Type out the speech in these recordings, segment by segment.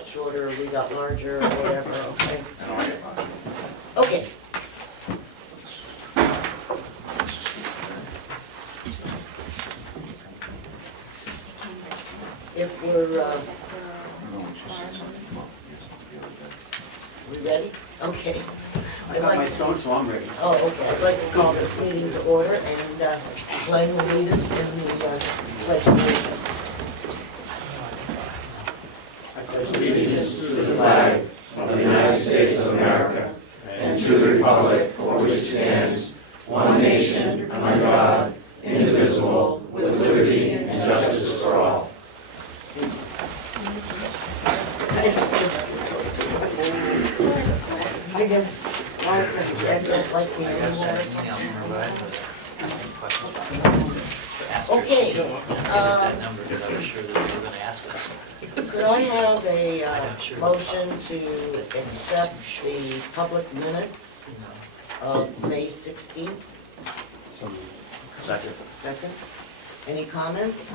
got shorter, we got larger, or whatever, okay? And I'll get mine. Okay. If we're, No, she said something come up the other day. we ready? Okay. I got my stone, so I'm ready. Oh, okay, I'd like to call this meeting to order, and Glenn will lead us in the pledge of allegiance. I pledge Allegiance to the flag of the United States of America and to the republic for which it stands, one nation, under God, indivisible, with liberty and justice for all. I guess, I don't like me anymore or something. Okay, Give us that number, because I was sure that they were gonna ask us. could I have a motion to accept the public minutes of May 16th? Second. Second. Any comments?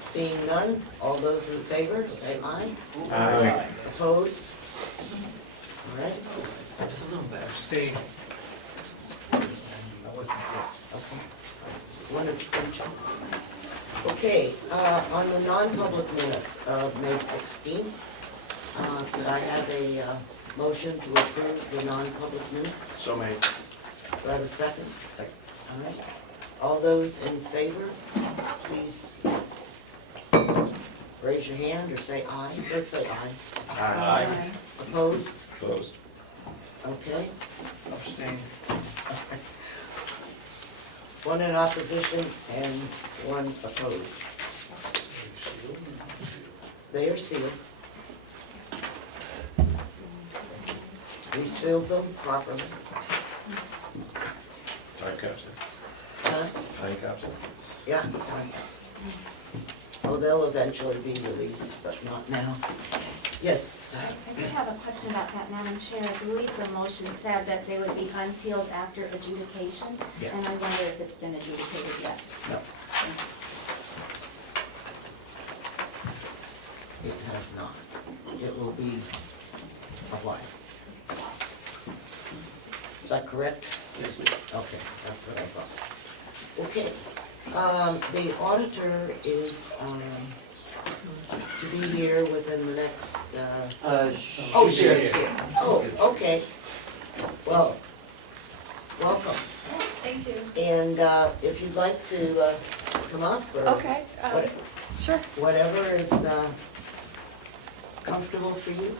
Seeing none, all those in favor, say aye. Aye. Opposed? All right, It's a little better. okay. One abstention. Okay, on the non-public minutes of May 16th, could I have a motion to approve the non-public minutes? So made. Do I have a second? Second. All right. All those in favor, please raise your hand or say aye. Let's say aye. Aye. Opposed? Closed. Okay. Abstain. One in opposition and one opposed. They are sealed. We sealed them properly. Time capsule. Huh? Time capsule. Yeah. Oh, they'll eventually be released, but not now. Yes. I did have a question about that, Madam Chair. I believe the motion said that they would be unsealed after adjudication, Yeah. and I wonder if it's been adjudicated yet. No. It has not. It will be a while. Is that correct? Yes, please. Okay, that's what I thought. Okay, the auditor is, to be here within the next, oh, she is here. Oh, okay. Well, welcome. Thank you. And, if you'd like to, come up or. Okay, what- sure. Whatever is, comfortable for you.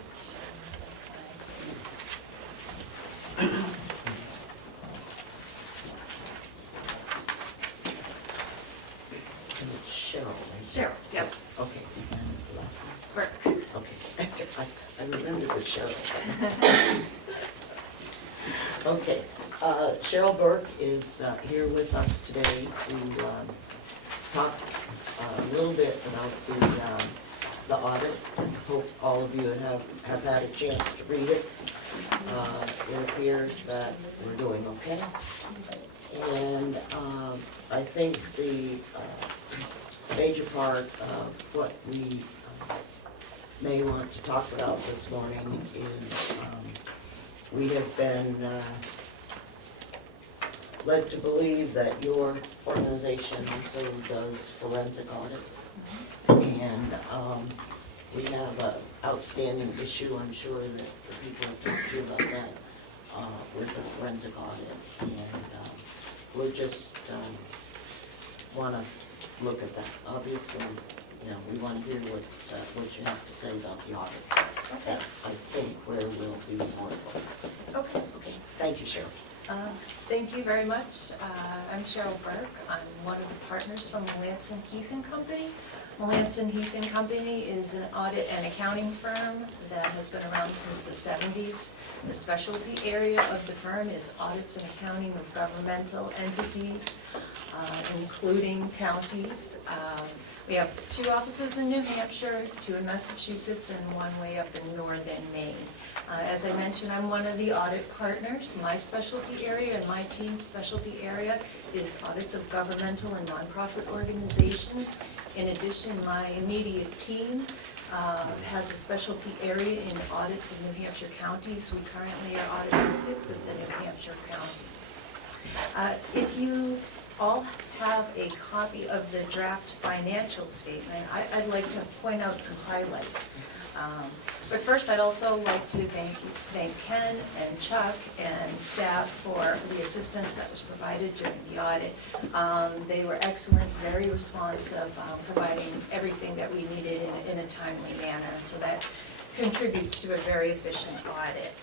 And it's Cheryle, right? Sure, yep. Okay. And last name? Burke. Okay. I remember the Cheryle. Okay. Cheryle Burke is here with us today to talk a little bit about the audit. Hope all of you have had a chance to read it. It appears that we're doing okay. And I think the major part of what we may want to talk about this morning is we have been led to believe that your organization also does forensic audits. And we have an outstanding issue, I'm sure that the people have talked to you about that, with the forensic audit. And we'll just want to look at that. Obviously, you know, we want to hear what you have to say about the audit. That's, I think, where we'll be more focused. Okay. Okay, thank you, Cheryle. Thank you very much. I'm Cheryle Burke. I'm one of the partners from Melanson, Heath and Company. Melanson, Heath and Company is an audit and accounting firm that has been around since the 70s. The specialty area of the firm is audits and accounting of governmental entities, including counties. We have 2 offices in New Hampshire, 2 in Massachusetts, and 1 way up in northern Maine. As I mentioned, I'm one of the audit partners. My specialty area and my team's specialty area is audits of governmental and nonprofit organizations. In addition, my immediate team has a specialty area in audits of New Hampshire counties. We currently are auditing 6 of the New Hampshire counties. If you all have a copy of the draft financial statement, I'd like to point out some highlights. But first, I'd also like to thank Ken and Chuck and staff for the assistance that was provided during the audit. They were excellent, very responsive, providing everything that we needed in a timely manner, so that contributes to a very efficient audit.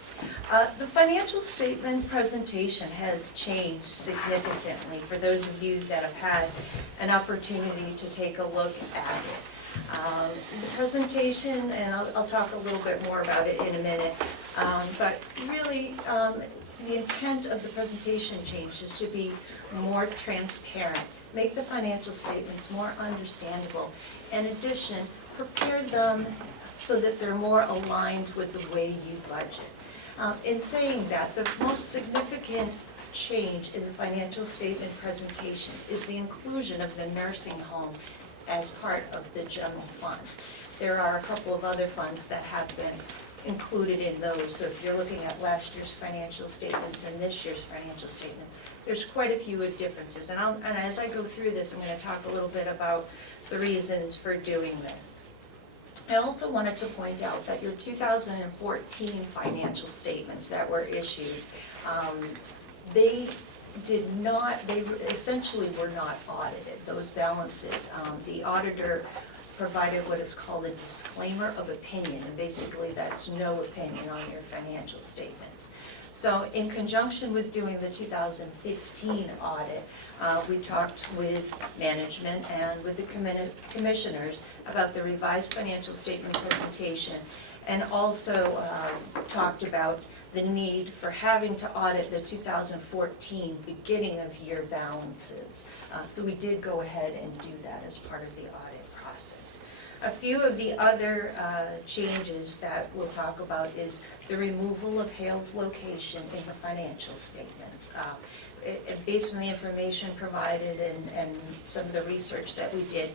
The financial statement presentation has changed significantly for those of you that have had an opportunity to take a look at it. The presentation, and I'll talk a little bit more about it in a minute, but really the intent of the presentation change is to be more transparent, make the financial statements more understandable. In addition, prepare them so that they're more aligned with the way you budget. In saying that, the most significant change in the financial statement presentation is the inclusion of the nursing home as part of the general fund. There are a couple of other funds that have been included in those, so if you're looking at last year's financial statements and this year's financial statement, there's quite a few differences. And as I go through this, I'm going to talk a little bit about the reasons for doing this. I also wanted to point out that your 2014 financial statements that were issued, they essentially were not audited, those balances. The auditor provided what is called a disclaimer of opinion, and basically that's no opinion on your financial statements. So in conjunction with doing the 2015 audit, we talked with management and with the commissioners about the revised financial statement presentation, and also talked about the need for having to audit the 2014 beginning of year balances. So we did go ahead and do that as part of the audit process. A few of the other changes that we'll talk about is the removal of Hale's location in the financial statements. Based on the information provided and some of the research that we did,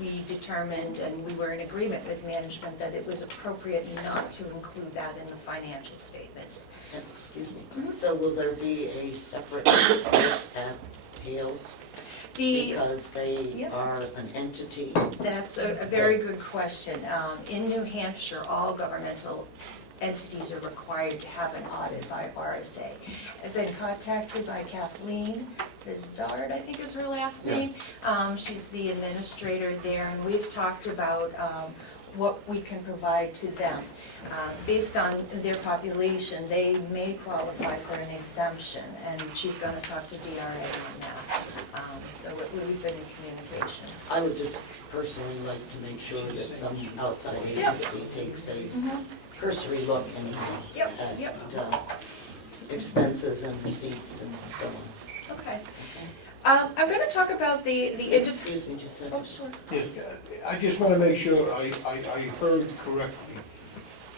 we determined, and we were in agreement with management, that it was appropriate not to include that in the financial statements. Excuse me. So will there be a separate audit at Hales? Because they are an entity? That's a very good question. In New Hampshire, all governmental entities are required to have an audit by RSA. I've been contacted by Kathleen Bizard, I think is her last name. She's the administrator there, and we've talked about what we can provide to them. Based on their population, they may qualify for an exemption, and she's going to talk to DRA on that. So we've been in communication. I would just personally like to make sure that some outside agency takes a cursory look at expenses and receipts and so on. Okay. I'm going to talk about the Excuse me just a second. Oh, sure. Yeah, I just want to make sure I heard correctly.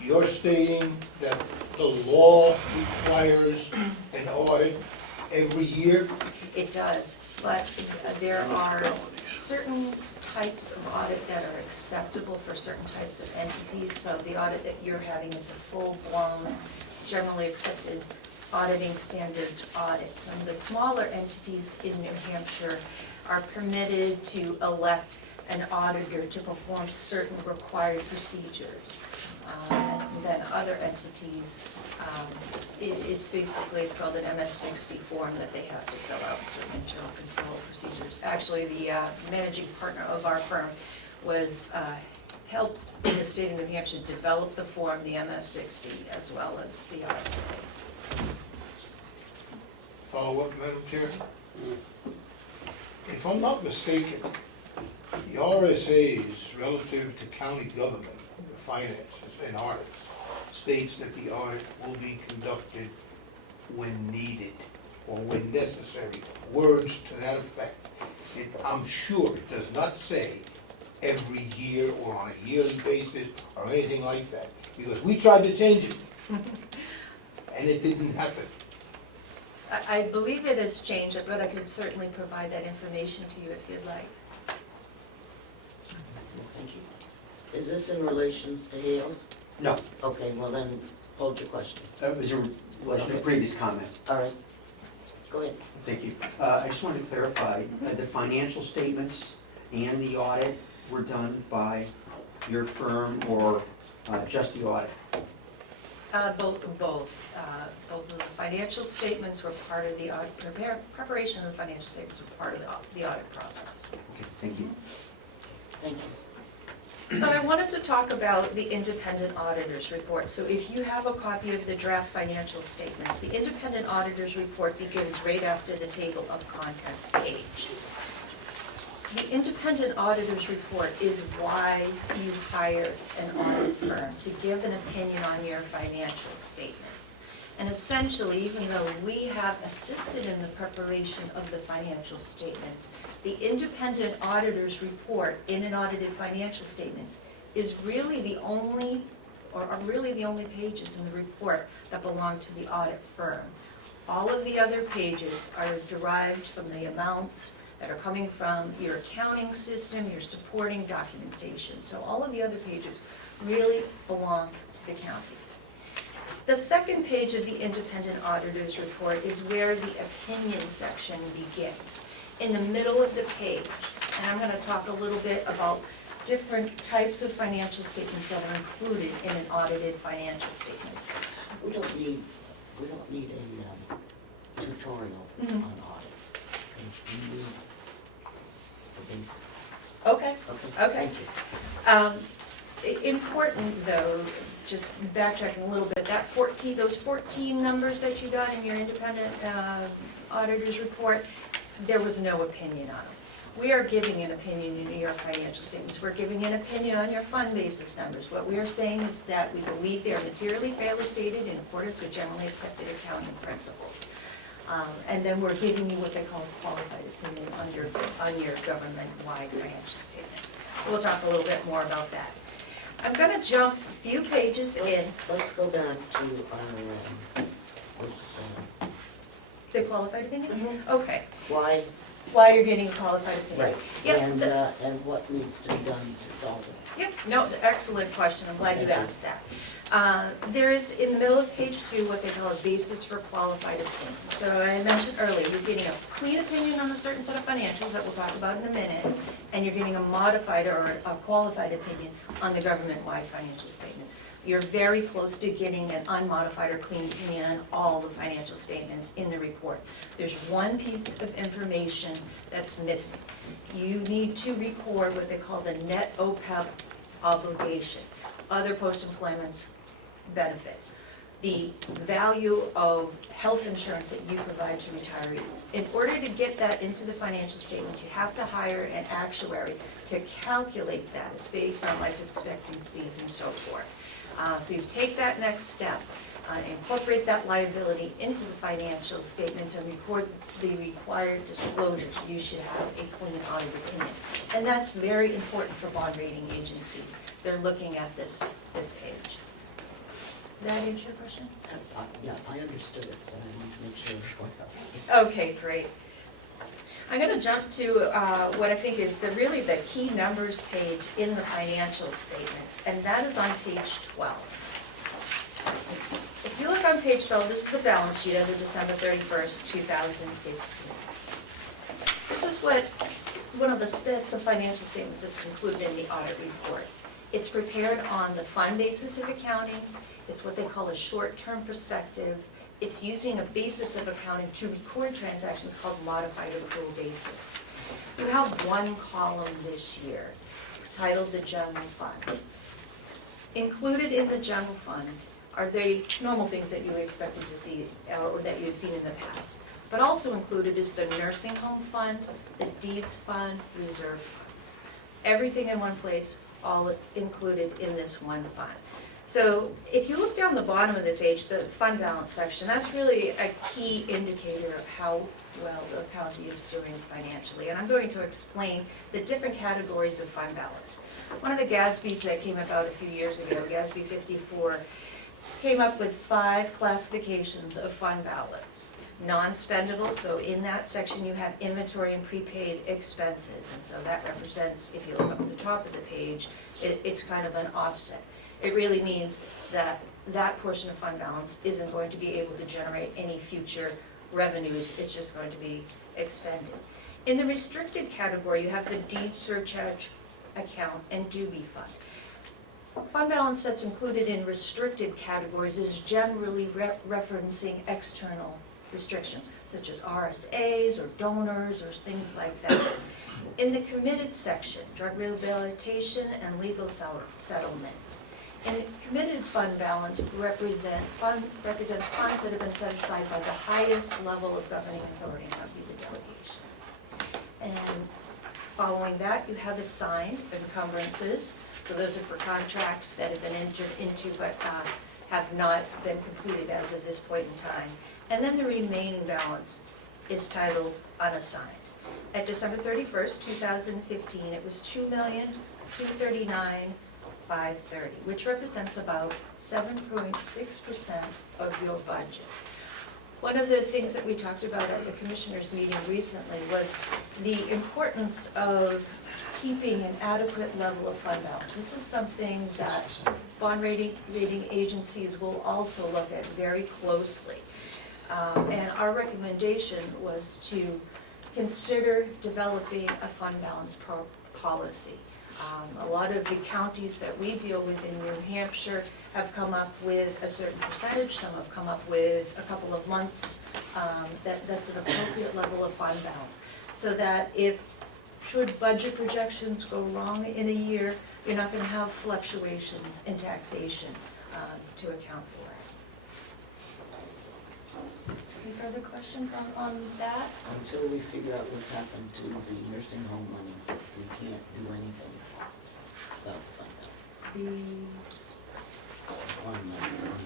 You're stating that the law requires an audit every year? It does, but there are certain types of audit that are acceptable for certain types of entities. So the audit that you're having is a full-blown, generally accepted auditing standards audit. Some of the smaller entities in New Hampshire are permitted to elect an auditor to perform certain required procedures. And then other entities, it's called an MS-60 form that they have to fill out, certain internal control procedures. Actually, the managing partner of our firm was helped in the state of New Hampshire develop the form, the MS-60, as well as the RSA. Follow up, Madam Chair? If I'm not mistaken, the RSA's relative to county government, the finances and audits, states that the audit will be conducted when needed or when necessary. Words to that effect. I'm sure it does not say every year or on a yearly basis or anything like that, because we tried to change it and it didn't happen. I believe it has changed, but I could certainly provide that information to you if you'd like. Thank you. Is this in relations to Hales? No, Okay, well then, hold your question. that was in relation to the previous comment. All right, go ahead. Thank you. I just wanted to clarify, the financial statements and the audit were done by your firm or just the audit? Both. Both of the financial statements were part of the audit, preparation of the financial statements were part of the audit process. Okay, thank you. Thank you. So I wanted to talk about the independent auditor's report. So if you have a copy of the draft financial statements, the independent auditor's report begins right after the table of contents page. The independent auditor's report is why you hire an audit firm, to give an opinion on your financial statements. And essentially, even though we have assisted in the preparation of the financial statements, the independent auditor's report in an audited financial statements is really the only, or are really the only pages in the report that belong to the audit firm. All of the other pages are derived from the amounts that are coming from your accounting system, your supporting documentation. So all of the other pages really belong to the county. The second page of the independent auditor's report is where the opinion section begins. In the middle of the page, and I'm going to talk a little bit about different types of financial statements that are included in an audited financial statement. We don't need a tutorial on audits. We need the basics. Okay. Okay, thank you. Important though, just backtracking a little bit, those 14 numbers that you got in your independent auditor's report, there was no opinion on them. We are giving an opinion in your financial statements. We're giving an opinion on your fund basis numbers. What we are saying is that we believe they are materially fairly stated in accordance with generally accepted accounting principles. And then we're giving you what they call qualified opinion on your government-wide financial statements. We'll talk a little bit more about that. I'm going to jump a few pages in. Let's go back to our, this, The qualified opinion? Okay. why, You're getting a qualified opinion. right, Yep, and what needs to be done to solve it. Yep, no, excellent question, I'm glad you asked that. There is, in the middle of page 2, what they call a basis for qualified opinion. So I mentioned earlier, you're getting a clean opinion on a certain set of financials that we'll talk about in a minute, and you're getting a modified or a qualified opinion on the government-wide financial statements. You're very close to getting an unmodified or clean opinion on all the financial statements in the report. There's one piece of information that's missing. You need to record what they call the net OPEB obligation, other post-employment benefits, the value of health insurance that you provide to retirees. In order to get that into the financial statements, you have to hire an actuary to calculate that. It's based on life expectancies and so forth. So you take that next step, incorporate that liability into the financial statements and record the required disclosures. You should have a clean audit opinion. And that's very important for bond rating agencies. They're looking at this page. Did that answer your question? Yeah, I understood it, but I need to make sure what else. Okay, great. I'm going to jump to what I think is really the key numbers page in the financial statements, and that is on page 12. If you look on page 12, this is the balance sheet as of December 31st, 2015. This is one of the sets of financial statements that's included in the audit report. It's prepared on the fund basis of accounting. It's what they call a short-term perspective. It's using a basis of accounting to record transactions called modified accrual basis. You have one column this year titled the general fund. Included in the general fund are the normal things that you expected to see or that you've seen in the past. But also included is the nursing home fund, the deeds fund, reserve funds. Everything in one place, all included in this one fund. So if you look down the bottom of the page, the fund balance section, that's really a key indicator of how well the county is doing financially. And I'm going to explain the different categories of fund balance. One of the GASBs that came about a few years ago, GASB 54, came up with 5 classifications of fund balance. Non-spendable, so in that section you have inventory and prepaid expenses, and so that represents, if you look up at the top of the page, it's kind of an offset. It really means that that portion of fund balance isn't going to be able to generate any future revenues, it's just going to be expended. In the restricted category, you have the deed surcharge account and doobie fund. Fund balance that's included in restricted categories is generally referencing external restrictions, such as RSAs or donors or things like that. In the committed section, drug rehabilitation and legal settlement. In the committed fund balance represents funds that have been set aside by the highest level of governing authority, and that would be the delegation. And following that, you have assigned encumbrances. So those are for contracts that have been entered into but have not been completed as of this point in time. And then the remaining balance is titled unassigned. At December 31st, 2015, it was $2,239,530, which represents about 7.6% of your budget. One of the things that we talked about at the commissioners' meeting recently was the importance of keeping an adequate level of fund balance. This is something that bond rating agencies will also look at very closely. And our recommendation was to consider developing a fund balance policy. A lot of the counties that we deal with in New Hampshire have come up with a certain percentage, some have come up with a couple of months, that's an appropriate level of fund balance. So that should budget projections go wrong in a year, you're not gonna have fluctuations in taxation to account for it. Any further questions on that? Until we figure out what's happened to the nursing home money, we can't do anything about the fund balance. On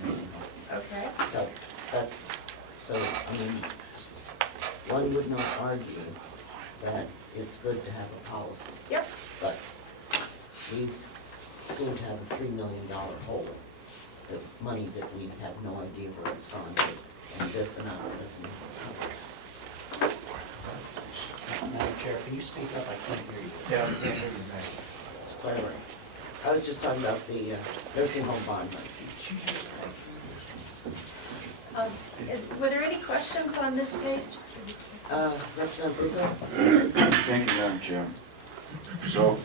nursing home. Okay. So, I mean, one would not argue that it's good to have a policy. Yep. But we seem to have a $3 million hole, the money that we have no idea where it's gone to, and this amount doesn't cover. Madam Chair, can you speak up? I can't hear you. Yeah, I can't hear you, It's clever. I was just talking about the nursing home bond money. Were there any questions on this page? Representative Burke? Thank you, Madam Chair. So,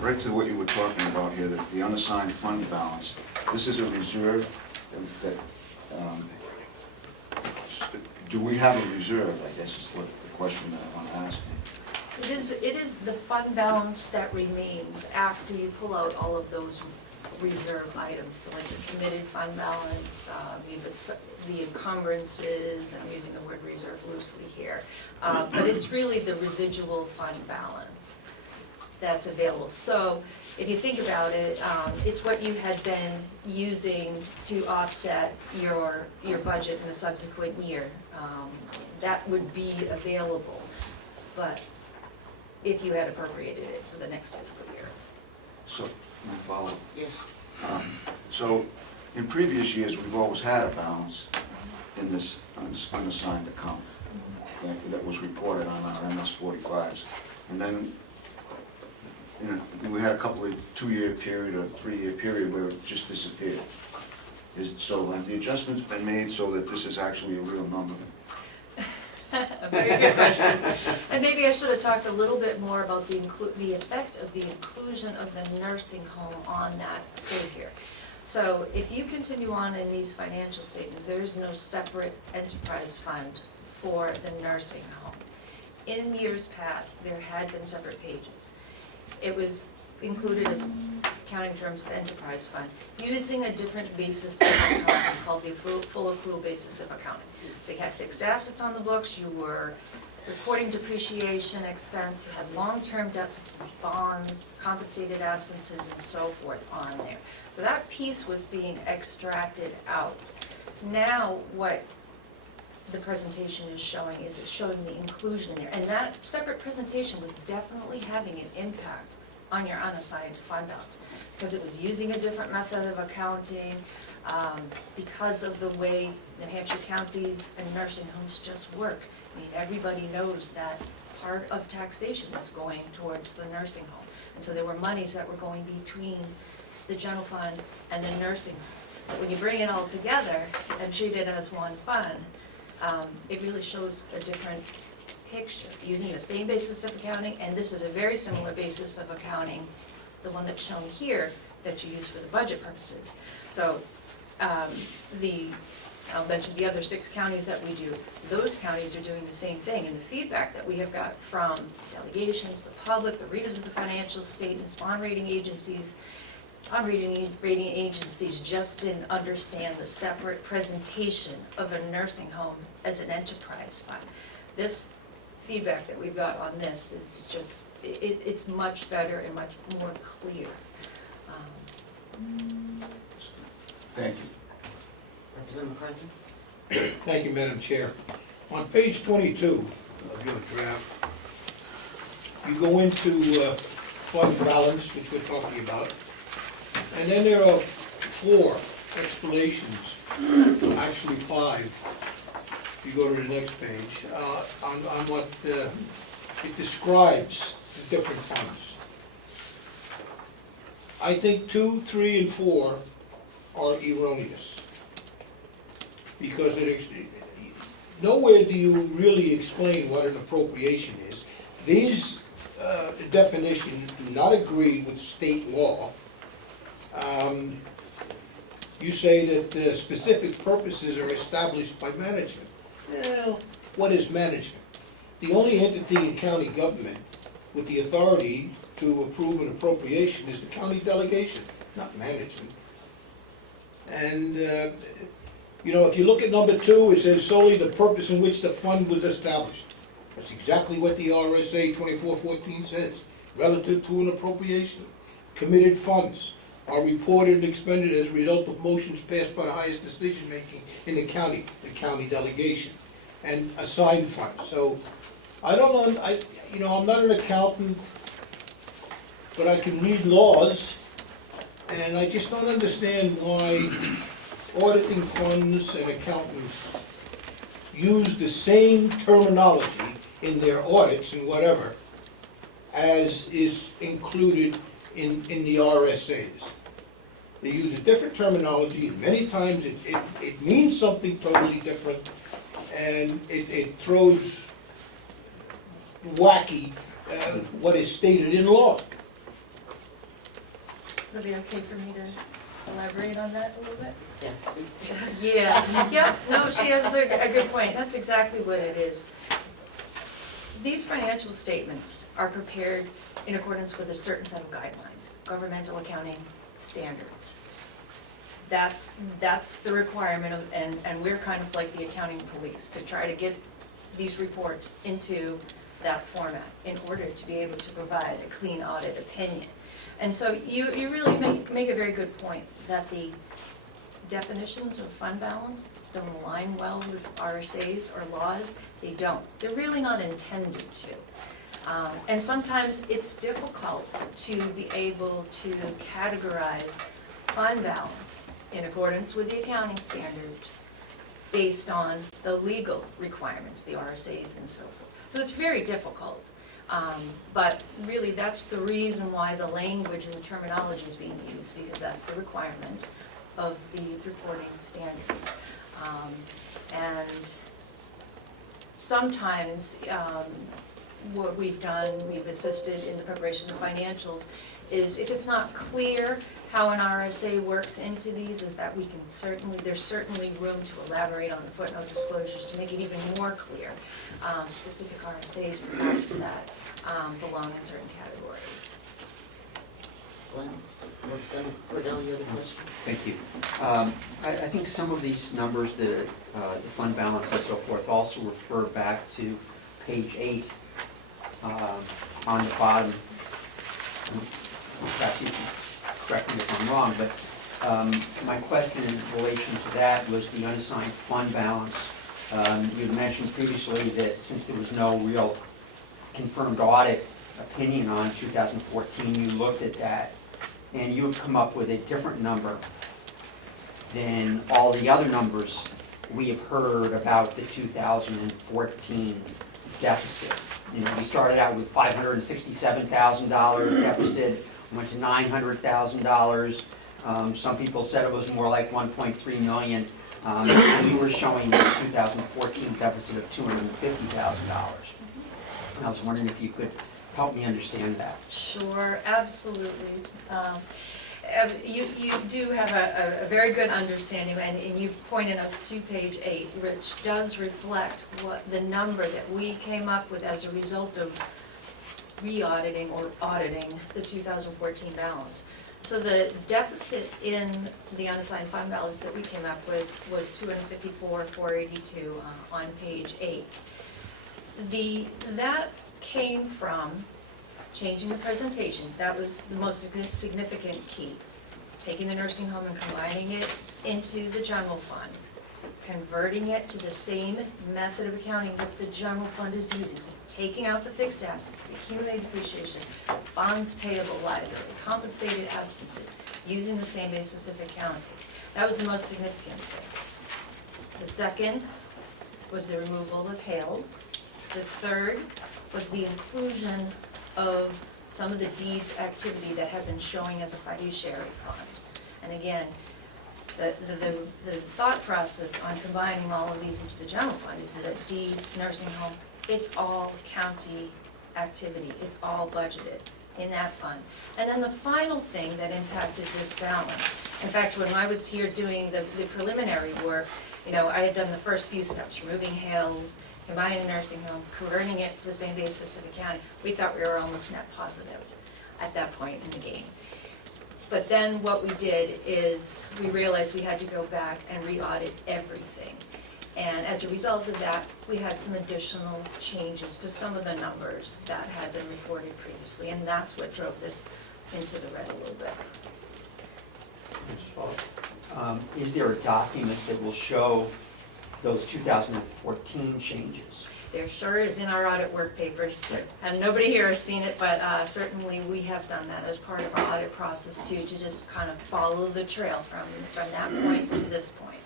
right to what you were talking about here, the unassigned fund balance, this is a reserve that, do we have a reserve, I guess is what the question that I want to ask. It is the fund balance that remains after you pull out all of those reserve items, so like the committed fund balance, the encumbrances, and I'm using the word reserve loosely here, but it's really the residual fund balance that's available. So if you think about it, it's what you had been using to offset your budget in a subsequent year. That would be available, but if you had appropriated it for the next fiscal year. So, my follow-up. Yes. So, in previous years, we've always had a balance in this unassigned account that was reported on our MS-45s. And then, we had a couple of 2-year period or 3-year period where it just disappeared. So have the adjustments been made so that this is actually a real number? A very good question. And maybe I should have talked a little bit more about the effect of the inclusion of the nursing home on that figure. So if you continue on in these financial statements, there is no separate enterprise fund for the nursing home. In years past, there had been separate pages. It was included as accounting terms of enterprise fund, using a different basis of accounting called the full accrual basis of accounting. So you had fixed assets on the books, you were recording depreciation expense, you had long-term debts, bonds, compensated absences, and so forth on there. So that piece was being extracted out. Now what the presentation is showing is it's showing the inclusion in there. And that separate presentation was definitely having an impact on your unassigned fund balance, because it was using a different method of accounting. because of the way New Hampshire counties and nursing homes just work. I mean, everybody knows that part of taxation is going towards the nursing home. And so there were monies that were going between the general fund and the nursing home. But when you bring it all together and treat it as one fund, it really shows a different picture, using the same basis of accounting, and this is a very similar basis of accounting, the one that's shown here, that you use for the budget purposes. So, I'll mention the other 6 counties that we do, those counties are doing the same thing, and the feedback that we have got from delegations, the public, the readers of the financial statements, bond rating agencies just didn't understand the separate presentation of a nursing home as an enterprise fund. This feedback that we've got on this is just, it's much better and much more clear. Thank you. Representative McCarthy? Thank you, Madam Chair. On page 22 of your draft, you go into fund balance, which we're talking about, and then there are 4 explanations, actually 5, if you go to the next page, on what it describes the different funds. I think 2, 3, and 4 are erroneous. Because nowhere do you really explain what an appropriation is. These definitions do not agree with state law. You say that specific purposes are established by management. Well, what is management? The only entity in county government with the authority to approve an appropriation is the county delegation, not management. And you know, if you look at number 2, it says solely the purpose in which the fund was established. That's exactly what the RSA 2414 says, relative to an appropriation. Committed funds are reported and expended as a result of motions passed by the highest decision making in the county delegation, and assigned funds. So I don't know, I'm not an accountant, but I can read laws, and I just don't understand why auditing funds and accountants use the same terminology in their audits and whatever as is included in the RSAs. They use a different terminology, and many times it means something totally different, and it throws wacky what is stated in law. Would it be okay for me to elaborate on that a little bit? Yes. Yeah, no, she has a good point. That's exactly what it is. These financial statements are prepared in accordance with a certain set of guidelines, governmental accounting standards. That's the requirement of, and we're kind of like the accounting police to try to get these reports into that format in order to be able to provide a clean audit opinion. And so you really make a very good point that the definitions of fund balance don't align well with RSAs or laws. They don't. They're really not intended to. And sometimes it's difficult to be able to categorize fund balance in accordance with the accounting standards based on the legal requirements, the RSAs and so forth. So it's very difficult. But really that's the reason why the language and the terminology is being used, because that's the requirement of the reporting standards. And sometimes what we've done, we've assisted in the preparation of financials, is if it's not clear how an RSA works into these, is that we can there's certainly room to elaborate on the footnote disclosures to make it even more clear. Specific RSAs perhaps that belong in certain categories. Glenn, Representative Cordell, you have a question? Thank you. I think some of these numbers, the fund balance and so forth, also refer back to page 8 on the bottom. Perhaps you can correct me if I'm wrong, but my question in relation to that was the unassigned fund balance. You had mentioned previously that since there was no real confirmed audit opinion on 2014, you looked at that, and you've come up with a different number. than all the other numbers we have heard about the 2014 deficit. You know, we started out with $567,000 deficit, went to $900,000. Some people said it was more like 1.3 million. We were showing a 2014 deficit of $250,000. I was wondering if you could help me understand that. Sure, absolutely. You do have a very good understanding, and you've pointed us to page 8, which does reflect what the number that we came up with as a result of re-auditing or auditing the 2014 balance. So the deficit in the unassigned fund balance that we came up with was $254,482 on page 8. That came from changing the presentation. That was the most significant key. Taking the nursing home and combining it into the general fund, converting it to the same method of accounting that the general fund is using. So taking out the fixed assets, the accumulated depreciation, bonds payable liability, compensated absences, using the same basis of accounting. That was the most significant thing. The second was the removal of Hales. The third was the inclusion of some of the deeds activity that had been showing as a fiduciary fund. And again, the thought process on combining all of these into the general fund is that deeds, nursing home, it's all county activity, it's all budgeted in that fund. And then the final thing that impacted this balance, in fact, when I was here doing the preliminary work, you know, I had done the first few steps, removing Hales, combining the nursing home, converting it to the same basis of accounting. We thought we were almost net positive at that point in the game. But then what we did is we realized we had to go back and re-audit everything. And as a result of that, we had some additional changes to some of the numbers that had been reported previously, and that's what drove this into the red a little bit. Is there a document that will show those 2014 changes? There sure is in our audit work papers, and nobody here has seen it, but certainly we have done that as part of our audit process too, to just kind of follow the trail from that point to this point.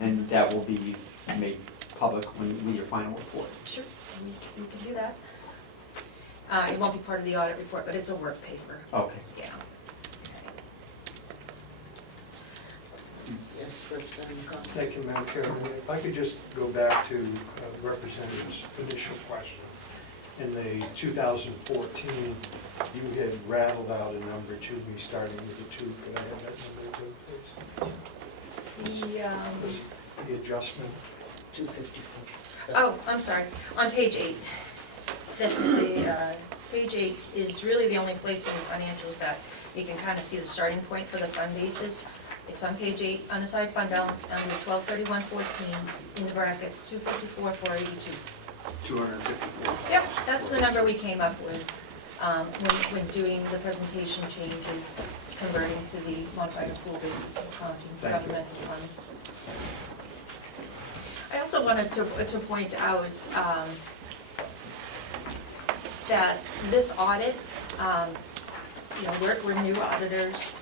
And that will be made public with your final report? Sure, we can do that. It won't be part of the audit report, but it's a work paper, Okay. yeah. Yes, Representative Comeau. Thank you, Madam Chairman. If I could just go back to Representative's initial question. In the 2014, you had rattled out a number to me starting with the 2. Could I have that number again, please? The adjustment. 254. Oh, I'm sorry, on page 8. This is the, page 8 is really the only place in the financials that you can kind of see the starting point for the fund basis. It's on page 8, unassigned fund balance under 1231.14, in the brackets, 254,482. 254. Yep, that's the number we came up with when doing the presentation changes, converting to the modified accrual basis of accounting for Thank you. governmental funds. I also wanted to point out that this audit, you know, we're new auditors.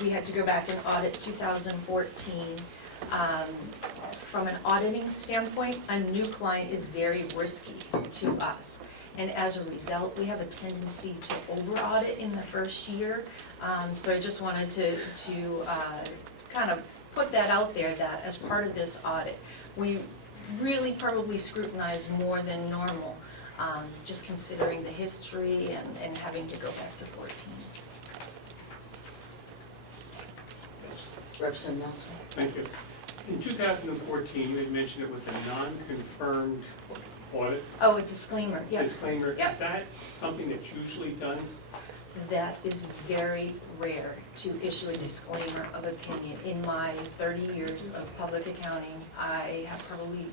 We had to go back and audit 2014. From an auditing standpoint, a new client is very risky to us. And as a result, we have a tendency to over-audit in the first year. So I just wanted to kind of put that out there, that as part of this audit, we really probably scrutinize more than normal, just considering the history and having to go back to 14. Representative Melanson. Thank you. In 2014, you had mentioned it was a non-confirmed audit. Oh, a disclaimer, yes. Disclaimer. Yep. Is that something that's usually done? That is very rare to issue a disclaimer of opinion. In my 30 years of public accounting, I have probably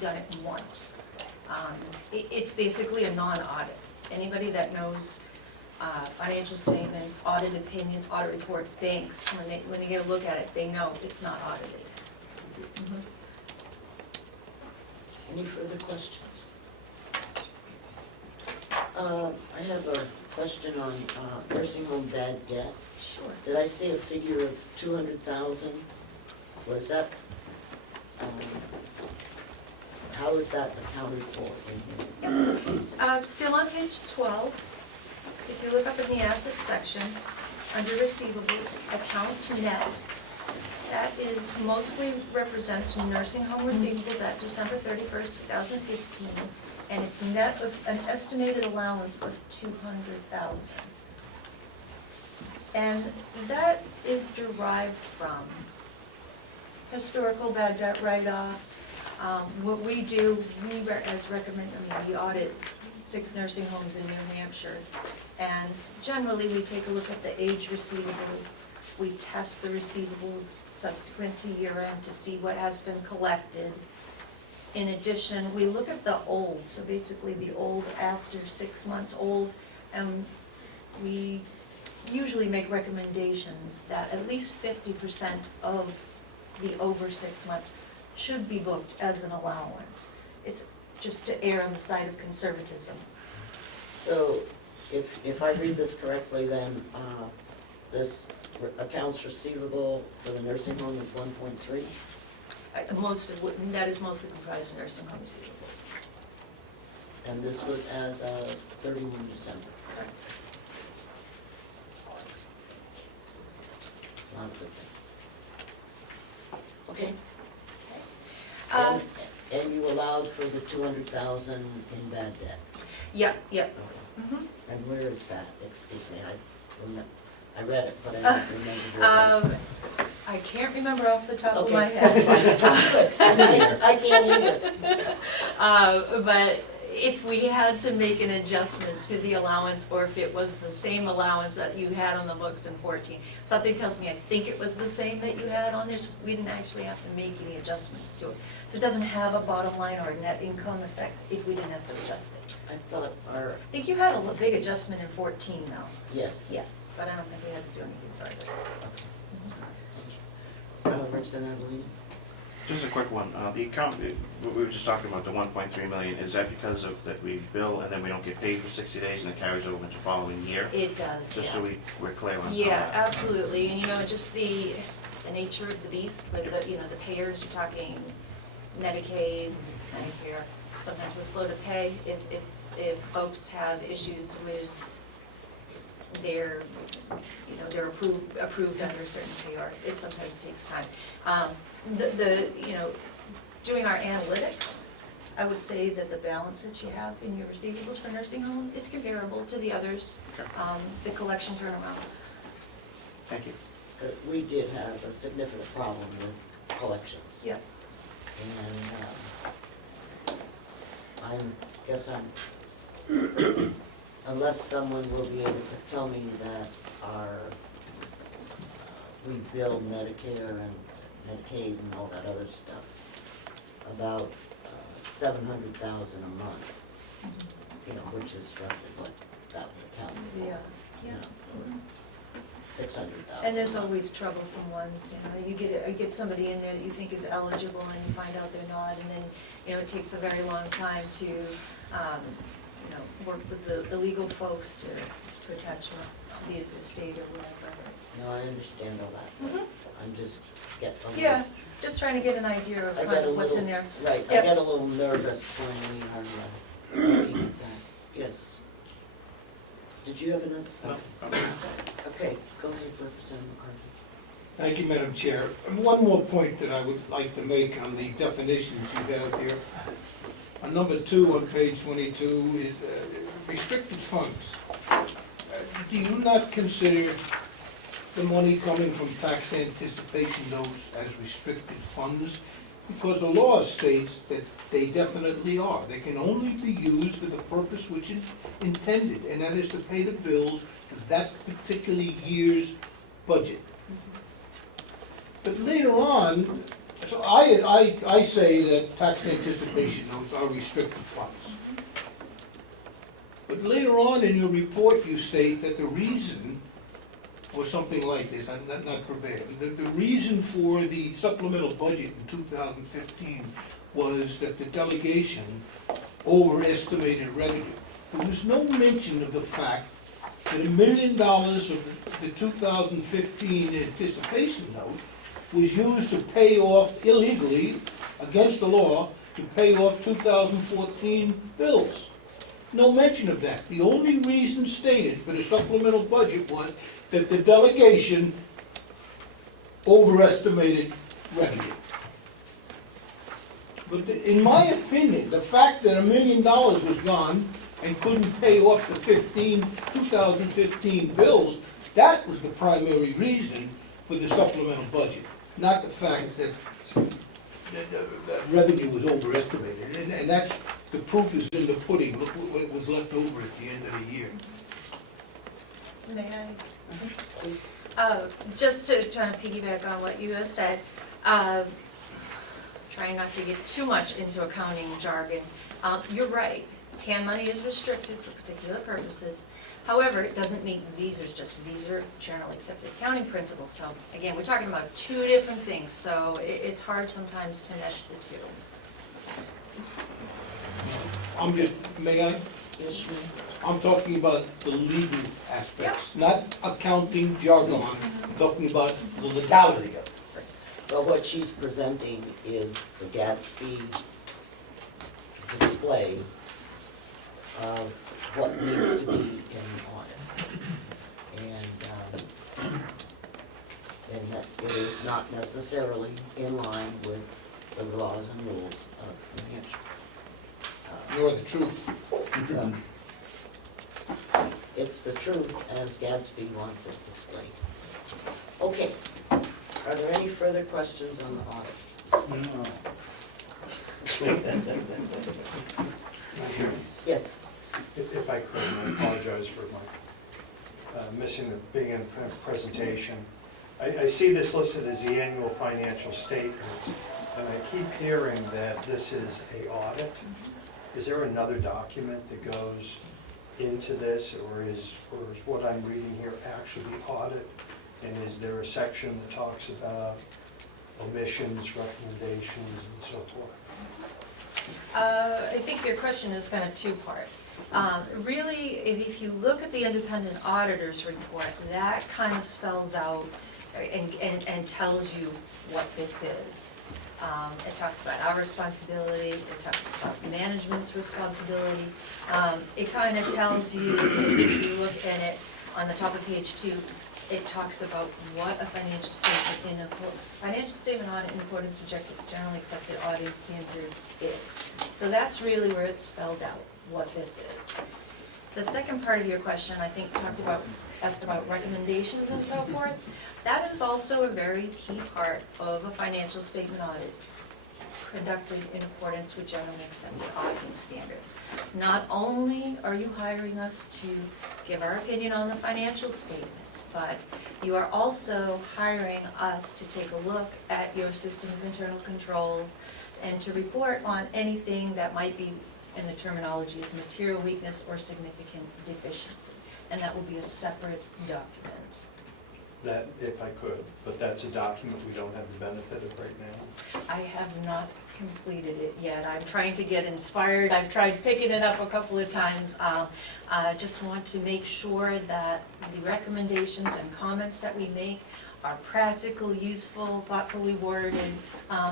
done it once. It's basically a non-audit. Anybody that knows financial statements, audit opinions, audit reports, banks, when they get a look at it, they know it's not audited. Mm-hmm. Any further questions? I have a question on nursing home bad debt. Sure. Did I see a figure of 200,000 Was that, how is that accounted for in here? Still on page 12, if you look up in the assets section, under receivables, accounts net, that is mostly represents nursing home receivables at December 31st, 2015, and it's net of an estimated allowance of $200,000. And that is derived from historical bad debt write-offs. What we do, we audit 6 nursing homes in New Hampshire. And generally, we take a look at the age receivables. We test the receivables subsequent to year end to see what has been collected. In addition, we look at the old, so basically the old after 6 months old, and we usually make recommendations that at least 50% of the over 6 months should be booked as an allowance. It's just to err on the side of conservatism. So, if I read this correctly, then, this accounts receivable for the nursing home is 1.3? That is mostly comprised of nursing home receivables. And this was as of 31 December. It's not a good thing. Okay. And you allowed for the 200,000 in bad debt. Yeah. And where is that? Excuse me, I read it, but I don't remember where it was. I can't remember off the top of Okay, my head. that's fine. I can't either. But if we had to make an adjustment to the allowance, or if it was the same allowance that you had on the books in 14, something tells me I think it was the same that you had on there, so we didn't actually have to make any adjustments to it. So it doesn't have a bottom line or a net income effect if we didn't have to adjust it. I thought our, I think you had a big adjustment in 14 though. yes. Yeah, but I don't think we had to do anything further. Representative Lee? Just a quick one, the account, what we were just talking about, the 1.3 million, is that because of that we bill and then we don't get paid for 60 days and it carries over into the following year? It does, Just yeah. so we're clear on how Yeah, that. absolutely, and just the nature of the beast with the payers, you're talking Medicaid, Medicare, sometimes they're slow to pay if folks have issues with they're approved under a certain PR, it sometimes takes time. Doing our analytics, I would say that the balance that you have in your receivables for nursing home is comparable to the others, Okay. the collection turnaround. Thank you. We did have a significant problem with collections. Yeah. And unless someone will be able to tell me that we bill Medicare and Medicaid and all that other stuff, about 700,000 a month, which is roughly what that would count for. Yeah. you know, or 600,000. And there's always troublesome ones, you get somebody in there that you think is eligible and you find out they're not, and then, it takes a very long time to, work with the legal folks to attach the estate or whatever. No, I understand all that. I'm just getting a little. Yeah, just trying to get an idea of I kind get a of what's little- in there. Right, I Yep. get a little nervous when we are looking at that. Yes. Did you have another? Okay, go ahead, Representative McCarthy. Thank you, Madam Chair. And one more point that I would like to make on the definitions you have here. On number 2 on page 22 is restricted funds. Do you not consider the money coming from tax anticipation notes as restricted funds? Because the law states that they definitely are. They can only be used for the purpose which is intended, and that is to pay the bills for that particular year's budget. But later on, so I say that tax anticipation notes are restricted funds. But later on in your report, you state that the reason, or something like this, I'm not verbatim, the reason for the supplemental budget in 2015 was that the delegation overestimated revenue. There was no mention of the fact that $1 million of the 2015 anticipation note was used to pay off illegally, against the law, to pay off 2014 bills. No mention of that. The only reason stated for the supplemental budget was that the delegation overestimated revenue. But in my opinion, the fact that $1 million was gone and couldn't pay off the 2015 bills, that was the primary reason for the supplemental budget, not the fact that that revenue was overestimated. And that's, the proof is in the pudding. Look what was left over at the end of the year. May I? Please. Just to try to piggyback on what you have said, trying not to get too much into accounting jargon, you're right, TAN money is restricted for particular purposes. However, it doesn't mean these are restricted, these are generally accepted accounting principles. So again, we're talking about two different things, so it's hard sometimes to mesh the two. I'm just, may I? Yes, ma'am. I'm talking about the legal aspects, not accounting jargon. I'm talking about the legality of it. Well, what she's presenting is the Gatsby display of what needs to be in the audit. And that it is not necessarily in line with the laws and rules of New Hampshire. Nor the truth. It's the truth as Gatsby wants it displayed. Okay, are there any further questions on the audit? Yes. If I could, I apologize for my missing the being in the presentation. I see this listed as the annual financial statements, and I keep hearing that this is an audit. Is there another document that goes into this, or is what I'm reading here actually audit? And is there a section that talks about omissions, recommendations, and so forth? I think your question is kind of two-part. Really, if you look at the independent auditor's report, that kind of spells out and tells you what this is. It talks about our responsibility, it talks about management's responsibility. It kind of tells you, if you look at it on the top of page 2, it talks about what a financial statement audit in accordance with generally accepted auditing standards is. So that's really where it's spelled out what this is. The second part of your question, I think, asked about recommendations and so forth. That is also a very key part of a financial statement audit conducted in accordance with generally accepted auditing standards. Not only are you hiring us to give our opinion on the financial statements, but you are also hiring us to take a look at your system of internal controls and to report on anything that might be, in the terminology, as material weakness or significant deficiency. And that will be a separate document. That, if I could, but that's a document we don't have the benefit of right now. I have not completed it yet. I'm trying to get inspired. I've tried picking it up a couple of times. I just want to make sure that the recommendations and comments that we make are practical, useful, thoughtfully worded,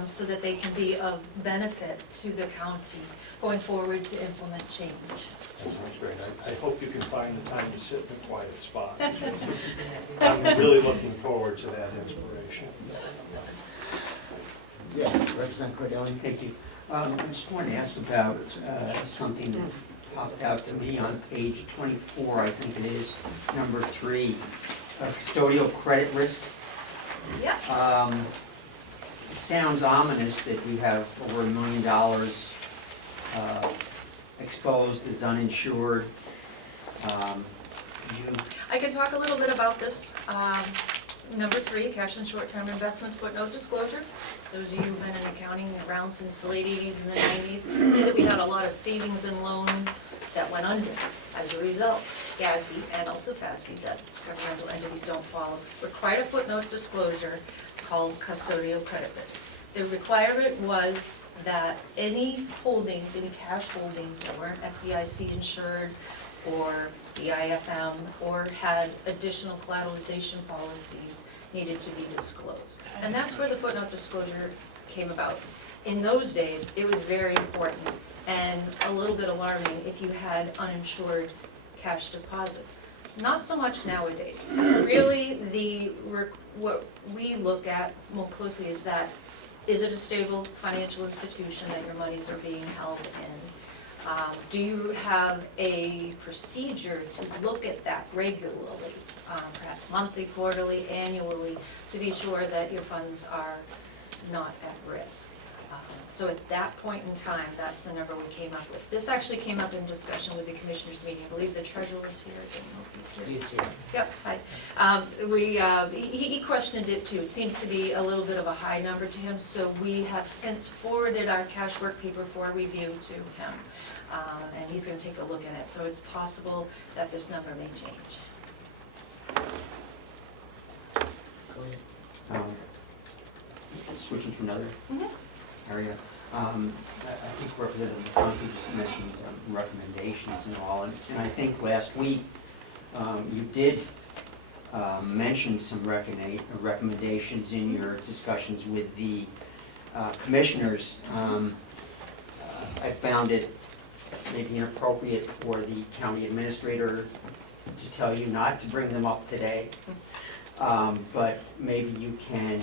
so that they can be of benefit to the county going forward to implement change. That sounds great. I hope you can find the time to sit in a quiet spot. I'm really looking forward to that inspiration. Yes, Representative Cordelli. Thank you. I just wanted to ask about something that popped out to me on page 24, I think it is, number 3, custodial credit risk. Yeah. It sounds ominous that you have over $1 million exposed as uninsured. I can talk a little bit about this. Number 3, cash and short-term investments footnote disclosure. Those of you who've been in accounting around since the late 80s and the 90s knew that we had a lot of savings and loan that went under. As a result, GASB and also FASB, that governmental entities don't follow, required a footnote disclosure called custodial credit risk. The requirement was that any holdings, any cash holdings that weren't FDIC insured or the IFM or had additional collateralization policies needed to be disclosed. And that's where the footnote disclosure came about. In those days, it was very important and a little bit alarming if you had uninsured cash deposits. Not so much nowadays. Really, what we look at more closely is that, is it a stable financial institution that your monies are being held in? Do you have a procedure to look at that regularly, perhaps monthly, quarterly, annually, to be sure that your funds are not at risk? So at that point in time, that's the number we came up with. This actually came up in discussion with the commissioners meeting. I believe the treasurer's here. I don't know if he's here. Yep, hi. He questioned it too. It seemed to be a little bit of a high number to him, so we have since forwarded our cash work paper for review to him. And he's gonna take a look at it, so it's possible that this number may change. Go ahead. Switching to another area. I think Representative McConkey just mentioned recommendations and all, and I think last week you did mention some recommendations in your discussions with the commissioners. I found it maybe inappropriate for the county administrator to tell you not to bring them up today, but maybe you can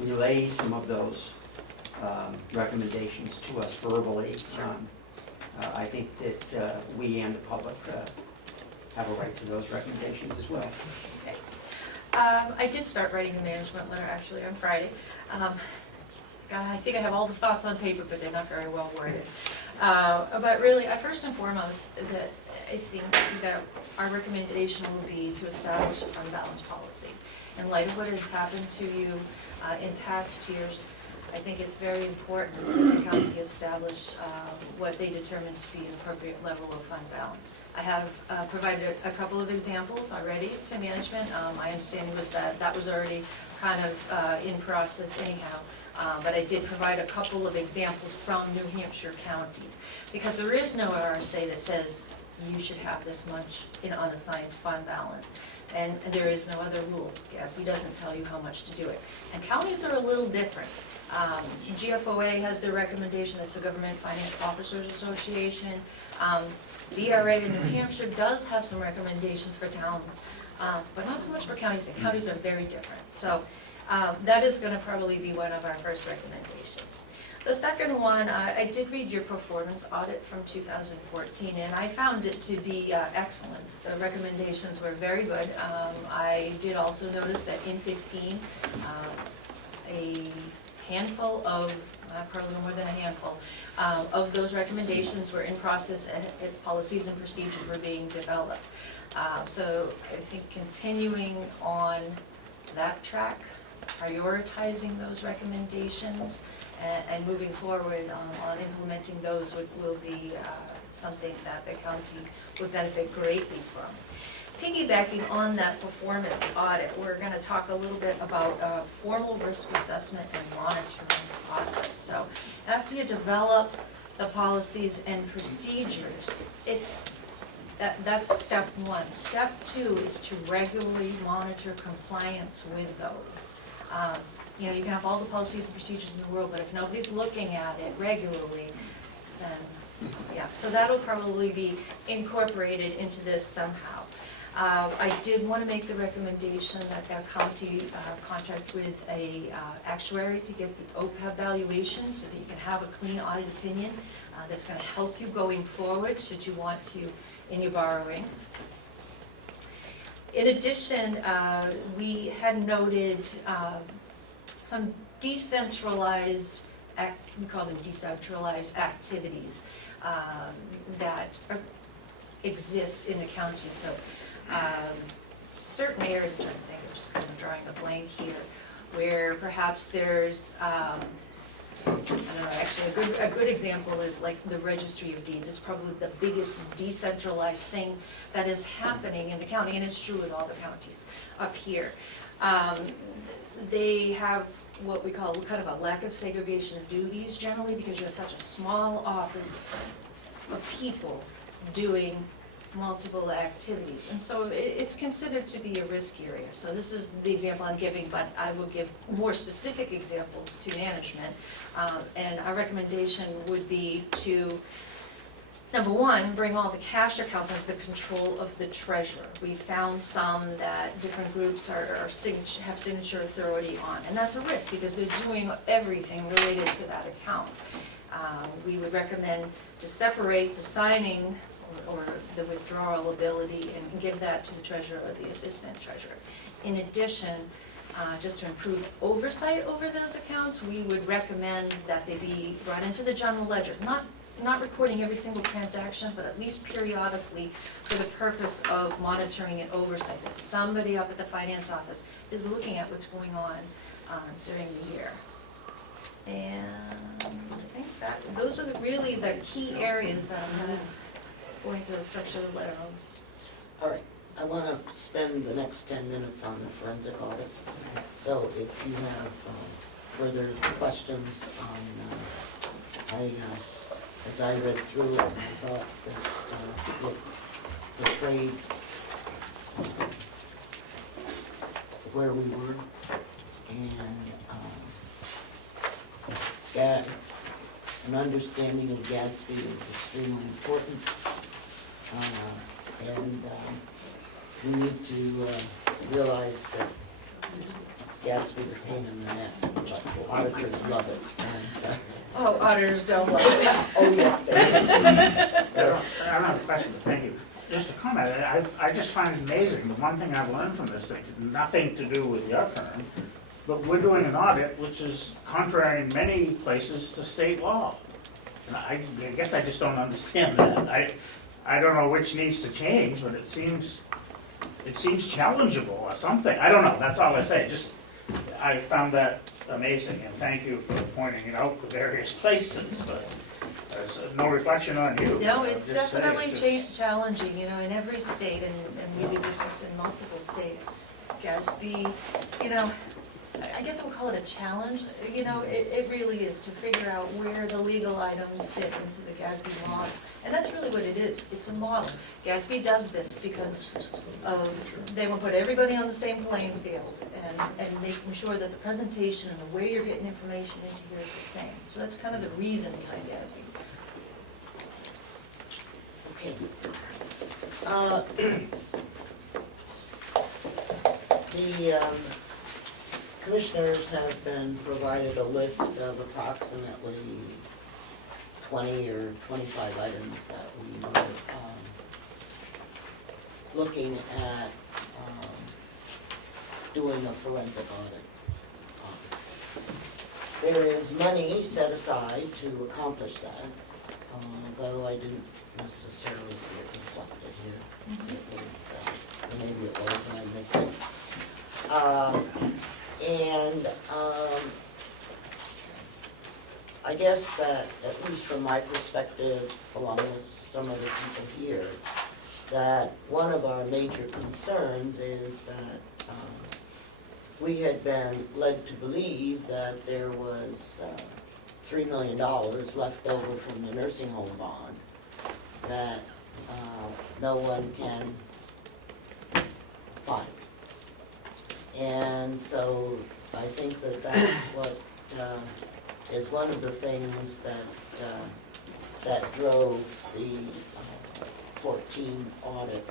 relay some of those recommendations to us verbally. I think that we and the public have a right to those recommendations as well. Okay. I did start writing a management letter actually on Friday. I think I have all the thoughts on paper, but they're not very well worded. But really, first and foremost, that I think that our recommendation will be to establish a fund balance policy. In light of what has happened to you in past years, I think it's very important for the county to establish what they determine to be an appropriate level of fund balance. I have provided a couple of examples already to management. My understanding was that that was already kind of in process anyhow. But I did provide a couple of examples from New Hampshire counties, because there is no RSA that says you should have this much in unassigned fund balance. And there is no other rule. GASB doesn't tell you how much to do it. And counties are a little different. GFOA has their recommendation, that's the Government Finance Officers Association. DRA in New Hampshire does have some recommendations for towns, but not so much for counties, and counties are very different. So that is going to probably be one of our first recommendations. The second one, I did read your performance audit from 2014, and I found it to be excellent. The recommendations were very good. I did also notice that in 15, a handful of, probably more than a handful, of those recommendations were in process and policies and procedures were being developed. So I think continuing on that track, prioritizing those recommendations and moving forward on implementing those will be something that the county would benefit greatly from. Piggybacking on that performance audit, we're going to talk a little bit about formal risk assessment and monitoring process. So after you develop the policies and procedures, that's step one. Step two is to regularly monitor compliance with those. You can have all the policies and procedures in the world, but if nobody's looking at it regularly, then yeah. So that'll probably be incorporated into this somehow. I did want to make the recommendation that the county contract with a actuary to get the OPEB valuation so that you can have a clean audit opinion that's going to help you going forward should you want to in your borrowings. In addition, we had noted some decentralized, we call them decentralized activities that exist in the county. So certain areas, I'm trying to think, I'm just kind of drawing a blank here, where perhaps there's, I don't know, actually a good example is like the Registry of Deeds. It's probably the biggest decentralized thing that is happening in the county, and it's true with all the counties up here. They have what we call kind of a lack of segregation of duties generally, because you have such a small office of people doing multiple activities. And so it's considered to be a risk area. So this is the example I'm giving, but I will give more specific examples to management. And our recommendation would be to, number one, bring all the cash accounts under the control of the treasurer. We found some that different groups have signature authority on, and that's a risk because they're doing everything related to that account. We would recommend to separate the signing or the withdrawal ability and give that to the treasurer or the assistant treasurer. In addition, just to improve oversight over those accounts, we would recommend that they be brought into the general ledger, not recording every single transaction, but at least periodically for the purpose of monitoring and oversight, that somebody up at the finance office is looking at what's going on during the year. And I think that those are really the key areas that I'm kind of going to structure the letter on. All right, I want to spend the next 10 minutes on the forensic audit. So if you have further questions on, as I read through it, I thought that it portrayed where we were, and an understanding of Gadsby is extremely important, and we need to realize that Gadsby's a pain in the neck, but auditors love it. And, Oh, auditors don't love it. oh yes, they do. I don't have a question, but thank you. Just a comment, I just find it amazing, the one thing I've learned from this thing, nothing to do with your firm, but we're doing an audit which is contrary in many places to state law. And I guess I just don't understand that. I don't know which needs to change, but it seems challengeable or something. I don't know, that's all I say. Just, I found that amazing, and thank you for pointing it out to various places, but there's no reflection on you. No, I'll it's just say, definitely challenging, you know, in every state, and we do business in multiple states. Gatsby, you know, I guess I would call it a challenge, you know, it really is to figure out where the legal items fit into the Gatsby model. And that's really what it is, it's a model. Gatsby does this because they will put everybody on the same playing field and making sure that the presentation and the way you're getting information into here is the same. So that's kind of the reason behind Gatsby. Okay. The commissioners have been provided a list of approximately 20 or 25 items that we were looking at doing a forensic audit. There is money set aside to accomplish that, though I didn't necessarily see it reflected here. It was, maybe it was and I missed it. I guess that, at least from my perspective, along with some of the people here, that one of our major concerns is that we had been led to believe that there was $3 million left over from the nursing home bond that no one can find. And so I think that that's what is one of the things that drove the 14 audit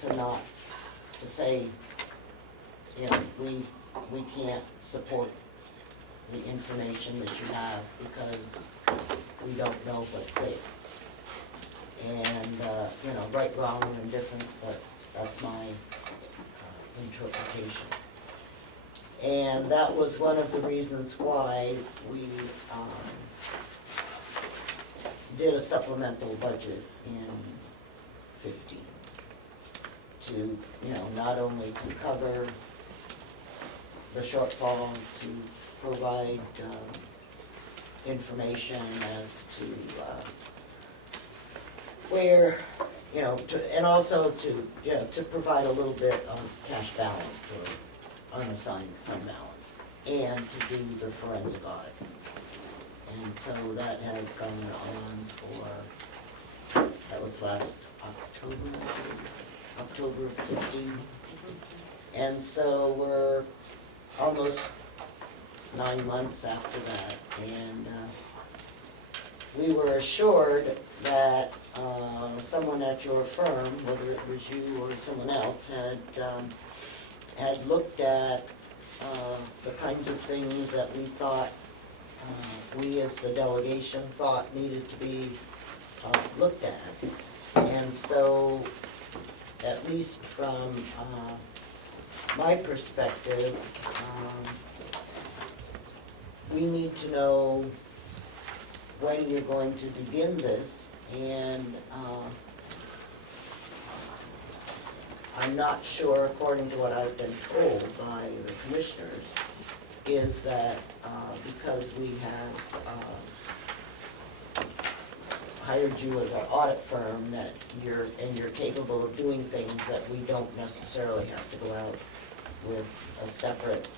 to say, you know, we can't support the information that you have because we don't know what's there. And, you know, right, wrong, or indifferent, but that's my interpretation. And that was one of the reasons why we did a supplemental budget in 15 to, you know, not only to cover the shortfall, to provide information as to where, you know, and also to, you know, to provide a little bit of cash balance or unassigned fund balance, and to do the forensic audit. And so that has gone on for, that was last October 15. And so we're almost 9 months after that, and we were assured that someone at your firm, whether it was you or someone else, had looked at the kinds of things that we thought, we as the delegation thought needed to be looked at. And so, at least from my perspective, we need to know when you're going to begin this, and I'm not sure, according to what I've been told by the commissioners, is that because we have hired you as our audit firm, that you're capable of doing things that we don't necessarily have to go out with a separate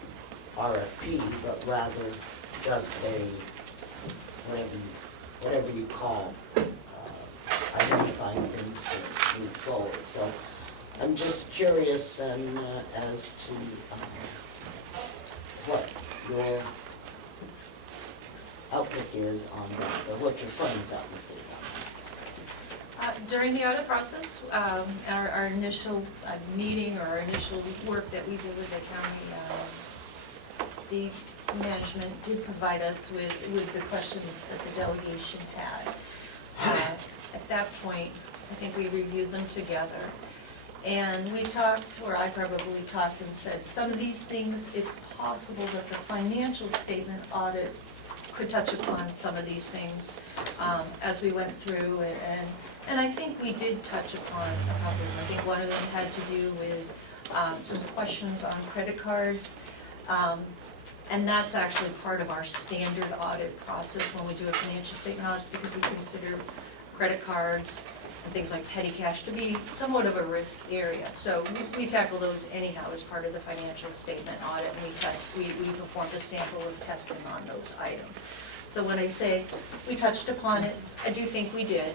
RFP, but rather just a, whatever you call, identifying things to move forward. So I'm just curious and as to what your outlook is on that, or what your firm's outlook is on that. During the audit process, our initial meeting or our initial work that we did with the county, the management did provide us with the questions that the delegation had. At that point, I think we reviewed them together. And we talked, or I probably talked and said, some of these things, it's possible that the financial statement audit could touch upon some of these things as we went through. And I think we did touch upon a couple of them. I think one of them had to do with some questions on credit cards. And that's actually part of our standard audit process when we do a financial statement audit, because we consider credit cards and things like petty cash to be somewhat of a risk area. So we tackle those anyhow as part of the financial statement audit, and we performed a sample of testing on those items. So when I say we touched upon it, I do think we did.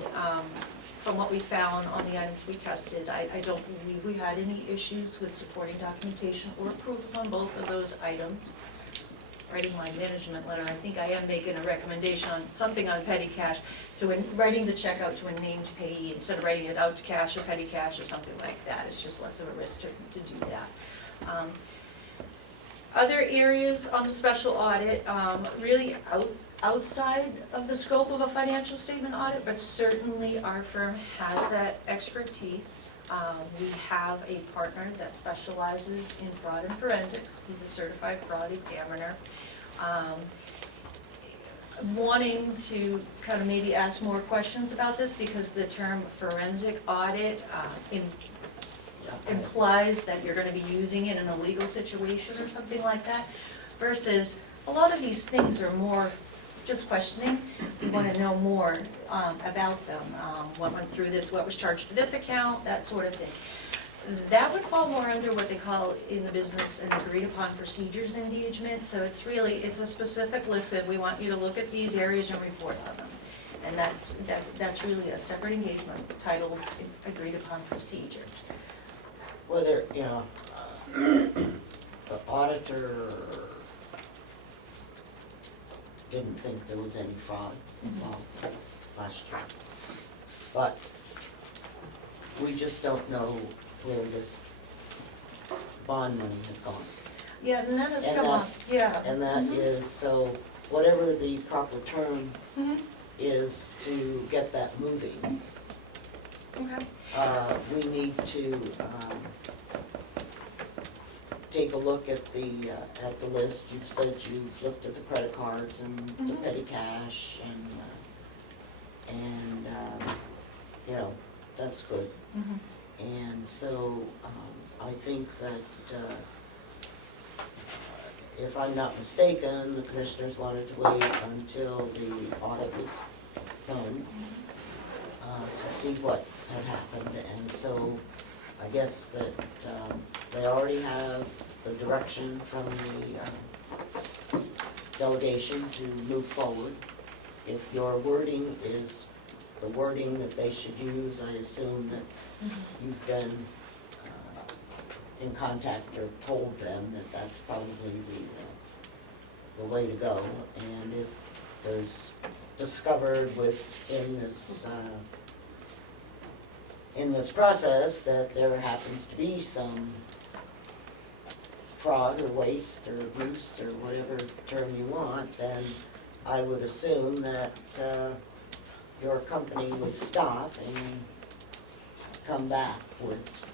From what we found on the items we tested, I don't believe we had any issues with supporting documentation or approvals on both of those items. Writing my management letter, I think I am making a recommendation on something on petty cash, writing the check out to a named payee instead of writing it out to cash or petty cash or something like that. It's just less of a risk to do that. Other areas on the special audit, really outside of the scope of a financial statement audit, but certainly our firm has that expertise. We have a partner that specializes in fraud and forensics. He's a certified fraud examiner. Wanting to kind of maybe ask more questions about this, because the term forensic audit implies that you're going to be using it in a legal situation or something like that, versus a lot of these things are more just questioning. We want to know more about them. What went through this, what was charged to this account, that sort of thing. That would fall more under what they call in the business an agreed upon procedures engagement. So it's a specific list of, we want you to look at these areas and report on them. And that's really a separate engagement titled agreed upon procedures. Whether, the auditor didn't think there was any fraud involved last year. But we just don't know where this bond money has gone. Yeah, and that has And come up, that's- yeah. And that is, so whatever the proper term is to get that moving, Okay. we need to take a look at the list. You've said you've looked at the credit cards and the petty cash and that's good. And so I think that if I'm not mistaken, the commissioners wanted to wait until the audit was done to see what had happened. And so I guess that they already have the direction from the delegation to move forward. If your wording is the wording that they should use. I assume that you've been in contact or told them that that's probably the way to go. And if there's discovered within this process that there happens to be some fraud or waste or abuse or whatever term you want, then I would assume that your company would stop and come back with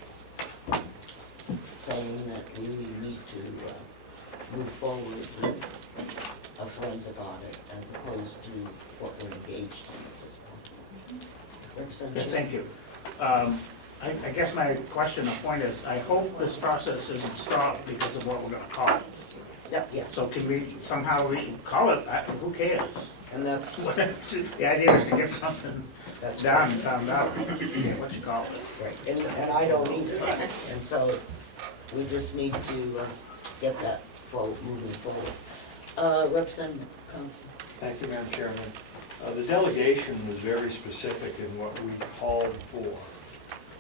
saying that we need to move forward with a forensic audit as opposed to what we're engaged in at this point. Yeah, Representative? thank you. I guess my question or point is, I hope this process isn't stopped because of what we're gonna call it. Yep, yeah, So can we somehow call it, who cares? and that's The idea is to get something done, found out, what you call it. right, and I don't either, and so we just need to get that moving forward. Representative Comeau? Thank you, Madam Chairman. The delegation was very specific in what we called for.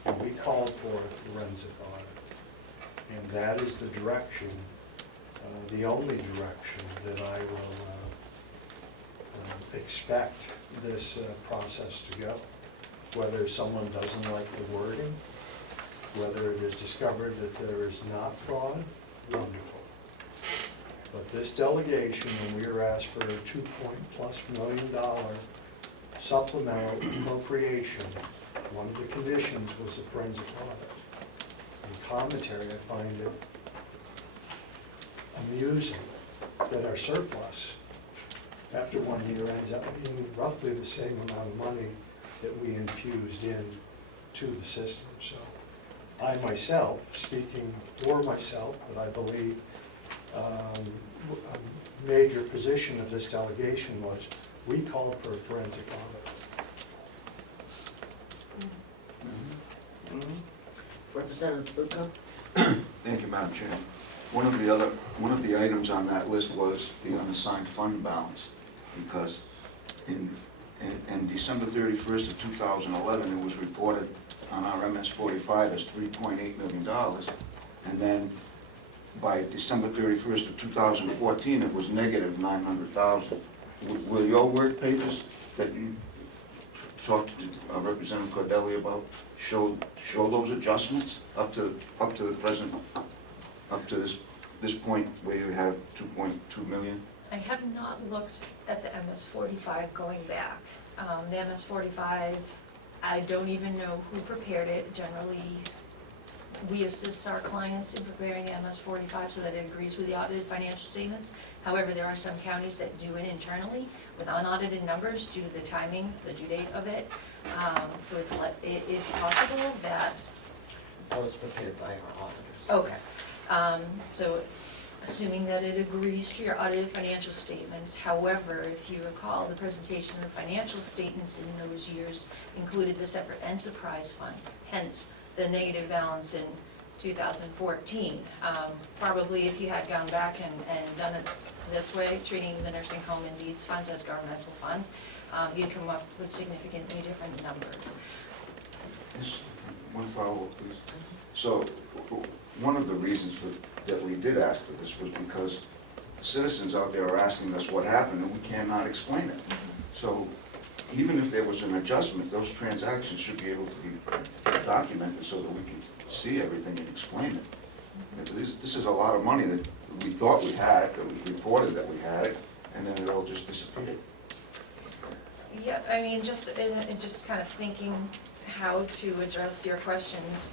And we called for a forensic audit. And that is the direction, the only direction that I will expect this process to go. Whether someone doesn't like the wording, whether it is discovered that there is not fraud, wonderful. But this delegation, when we were asked for a $2+ million supplemental appropriation, one of the conditions was a forensic audit. In commentary, I find it amusing that our surplus, after 1 year, ends up being roughly the same amount of money that we infused in to the system. So I myself, speaking for myself, but I believe a major position of this delegation was we called for a forensic audit. Representative Burke? Thank you, Madam Chair. One of the items on that list was the unassigned fund balance, because in December 31st of 2011, it was reported on our MS-45 as $3.8 million, and then by December 31st of 2014, it was negative $900,000. Will your work papers that you talked to Representative Cordelli about show those adjustments up to the present, up to this point where you have 2.2 million? I have not looked at the MS-45 going back. The MS-45, I don't even know who prepared it. Generally, we assist our clients in preparing the MS-45 so that it agrees with the audited financial statements. However, there are some counties that do it internally with unaudited numbers due to the timing, the due date of it. So it is possible that. That was prepared by our auditors. Okay. So assuming that it agrees to your audited financial statements. However, if you recall, the presentation of the financial statements in those years included the separate enterprise fund, hence the negative balance in 2014. Probably if you had gone back and done it this way, treating the nursing home and deeds funds as governmental funds, you'd come up with significantly different numbers. Just one follow-up, please. So, one of the reasons that we did ask for this was because citizens out there are asking us what happened and we cannot explain it. So, even if there was an adjustment, those transactions should be able to be documented so that we can see everything and explain it. This is a lot of money that we thought we had, it was reported that we had it, and then it all just disappeared. Yeah, I mean, just kind of thinking how to address your questions,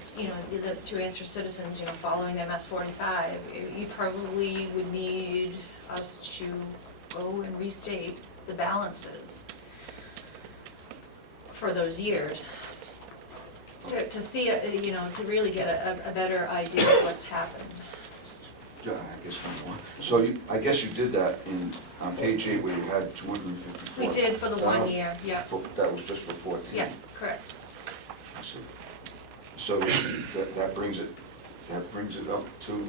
to answer citizens, following the MS-45, you probably would need us to go and restate the balances for those years to see, to really get a better idea of what's happened. Yeah, I guess one more. So I guess you did that on page 8 where you had 254. We did for the 1 year, yeah. That was just for 14? Yeah, correct. I see. So that brings it up to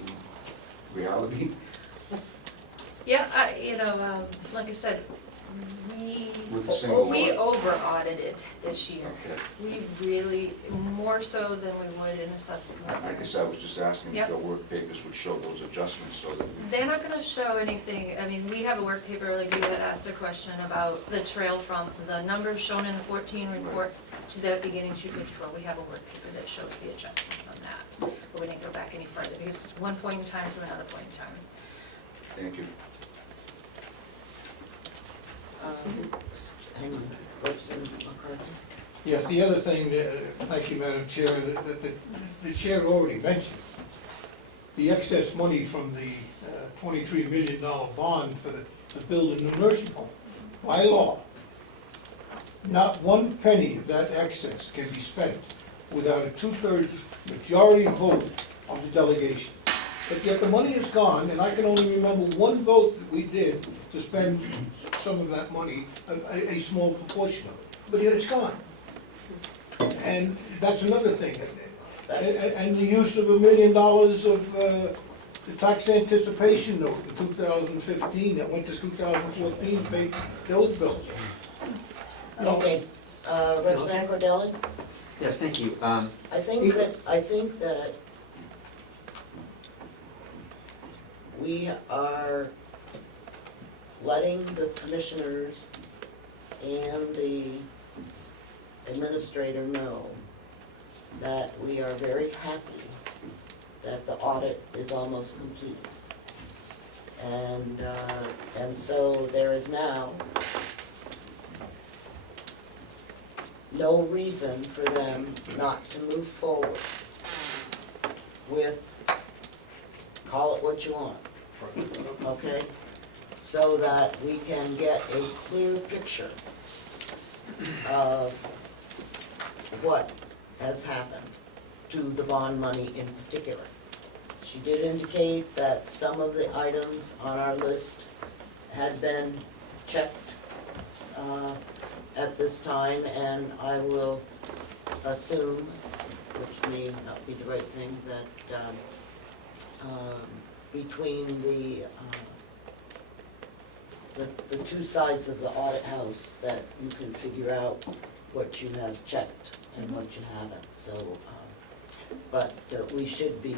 reality? Yeah, like I said, With the single We audit? over-audited this year. Okay. We really, more so than we would in a subsequent I year. guess I was just asking if Yep. the work papers would show those adjustments so that. They're not gonna show anything, I mean, we have a work paper, like you had asked a question about the trail from the numbers shown in the 14 report to the beginning 254. We have a work paper that shows the adjustments on that. But we didn't go back any further because it's one point in time to another point in time. Thank you. Hang on, Gibson, McCarthy? Yes, the other thing, thank you, Madam Chair, that the chair already mentioned, the excess money from the $23 million bond to build a new nursing home. By law, not one penny of that excess can be spent without a 2/3 majority vote of the delegation. But yet the money is gone, and I can only remember one vote that we did to spend some of that money, a small proportion of it. But yet it's gone. And that's another thing. And the use of $1 million of the tax anticipation note, the 2015, that went to 2014, paid those bills. Okay, Representative Cordelli? Yes, thank you. I think that we are letting the commissioners and the administrator know that we are very happy that the audit is almost complete. And so there is now no reason for them not to move forward with, call it what you want, okay? So that we can get a clear picture of what has happened to the bond money in particular. She did indicate that some of the items on our list had been checked at this time, and I will assume, which may not be the right thing, that between the two sides of the audit house, that you can figure out what you have checked and what you haven't, so, but we should be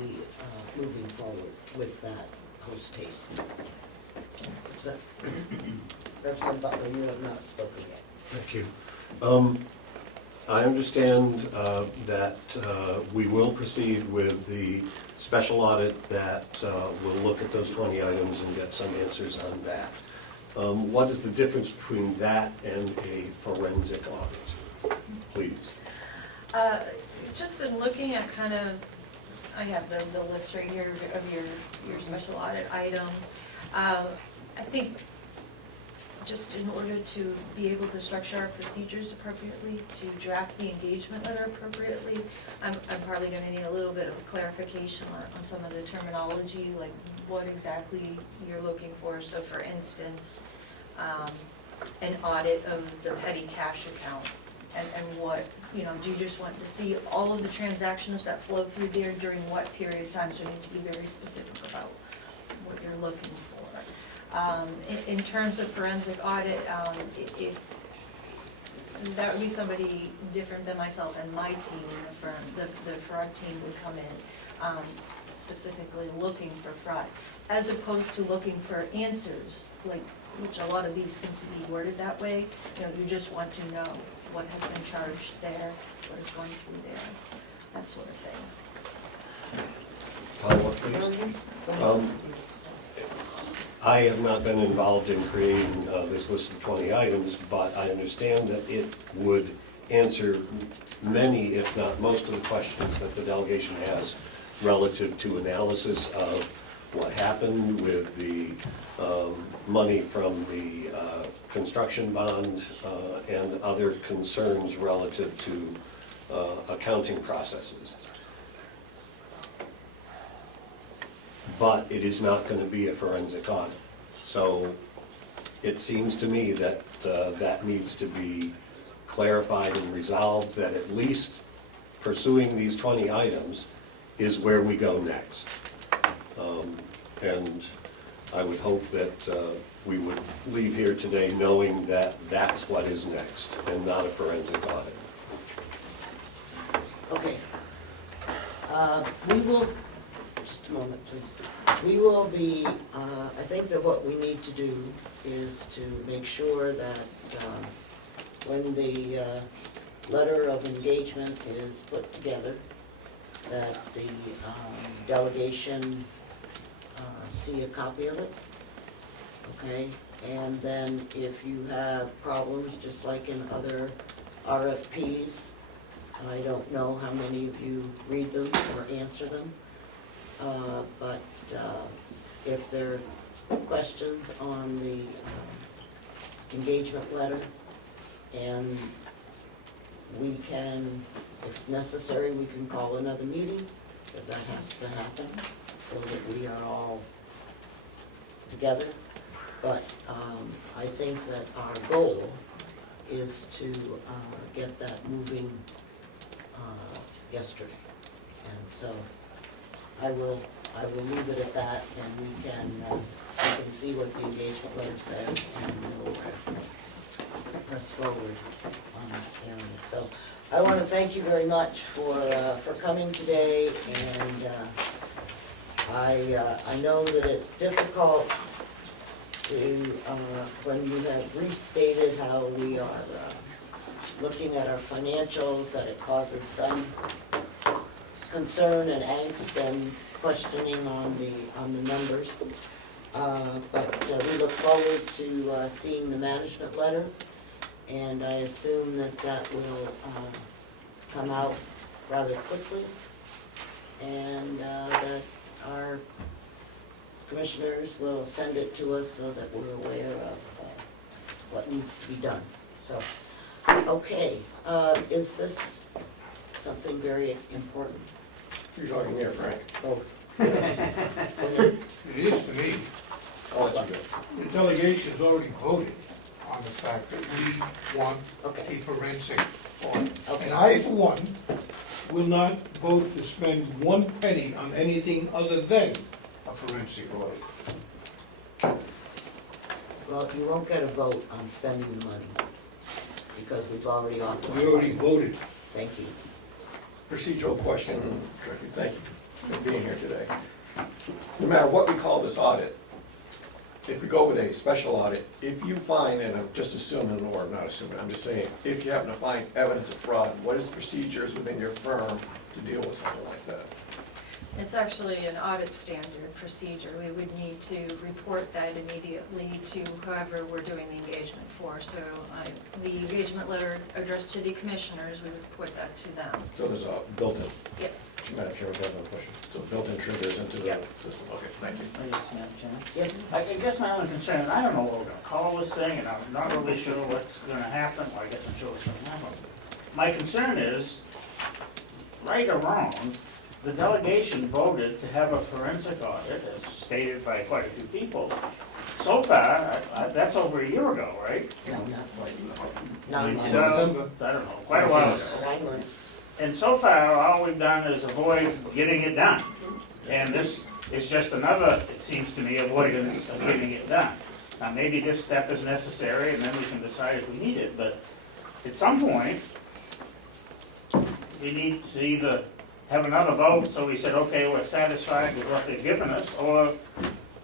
moving forward with that post haste. Is that, Representative Butler, you have not spoken yet. Thank you. I understand that we will proceed with the special audit that will look at those 20 items and get some answers on that. What is the difference between that and a forensic audit, please? Just in looking at kind of, I have the list right here of your special audit items. I think just in order to be able to structure our procedures appropriately, to draft the engagement letter appropriately, I'm probably gonna need a little bit of clarification on some of the terminology, like what exactly you're looking for. So for instance, an audit of the petty cash account, and what, do you just want to see all of the transactions that flow through there during what period of time? So you need to be very specific about what you're looking for. In terms of forensic audit, that would be somebody different than myself and my team in the firm. The fraud team would come in specifically looking for fraud, as opposed to looking for answers, like, which a lot of these seem to be worded that way. You just want to know what has been charged there, what is going through there, that sort of thing. Follow up, please. I have not been involved in creating this list of 20 items, but I understand that it would answer many, if not most, of the questions that the delegation has relative to analysis of what happened with the money from the construction bond and other concerns relative to accounting processes. But it is not going to be a forensic audit. So it seems to me that that needs to be clarified and resolved, that at least pursuing these 20 items is where we go next. And I would hope that we would leave here today knowing that that's what is next, and not a forensic audit. Okay. We will, just a moment, please. We will be, I think that what we need to do is to make sure that when the letter of engagement is put together, that the delegation see a copy of it, okay? And then if you have problems, just like in other RFPs, I don't know how many of you read them or answer them, but if there are questions on the engagement letter, and we can, if necessary, we can call another meeting, because that has to happen, so that we are all together. But I think that our goal is to get that moving yesterday. And so I will leave it at that, and we can see what the engagement letter says, and we'll press forward on that area. So I want to thank you very much for coming today, and I know that it's difficult to, when you have restated how we are looking at our financials, that it causes some concern and angst and questioning on the numbers. But we look forward to seeing the management letter, and I assume that that will come out rather quickly, and that our commissioners will send it to us so that we're aware of what needs to be done. So, okay, is this something very important? You're talking here, Frank. Both. It is to me. I'll let you go. The delegation's already voted on the fact that we want a Okay. forensic audit. Okay. And I, for one, will not vote to spend one penny on anything other than a forensic audit. Well, you won't get a vote on spending the money, because we've already authorized. We already voted. Thank you. Procedural question, Director, thank you for being here today. No matter what we call this audit, if we go with a special audit, if you find, and I'm just assuming, or I'm not assuming, I'm just saying, if you happen to find evidence of fraud, what is the procedures within your firm to deal with something like that? It's actually an audit standard procedure. We would need to report that immediately to whoever we're doing the engagement for. So the engagement letter addressed to the commissioners, we would report that to them. So there's a built-in? Yep. Madam Chair, I have another question. So built-in triggers into the system, okay, thank you. Yes, Madam Chairman. Yes? I guess my only concern, I don't know what we're gonna call this thing, and I'm not really sure what's gonna happen. Well, I guess I'm sure what's gonna happen. My concern is, right or wrong, the delegation voted to have a forensic audit, as stated by quite a few people. So far, that's over a year ago, right? No, not quite. 9 months. November. I don't know, quite a while ago. 9 months. And so far, all we've done is avoid getting it done. And this is just another, it seems to me, avoidance of getting it done. Now, maybe this step is necessary, and then we can decide if we need it, but at some point, we need to either have another vote, so we said, okay, we're satisfied with what they've given us, or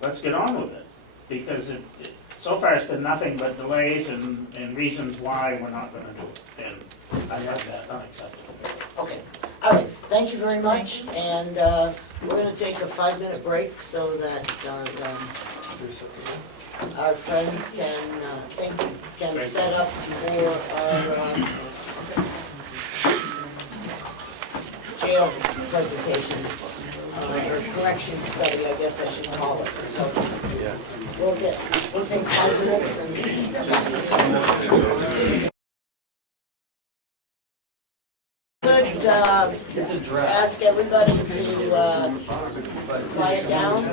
let's get on with it. Because so far, it's been nothing but delays and reasons why we're not gonna do it. And I find that unacceptable. Okay, all right, thank you very much, and we're gonna take a 5-minute break so that our friends can set up for our jail presentation, or correction study, I guess I should call it. So we'll take 5 minutes and ask everybody to quiet down.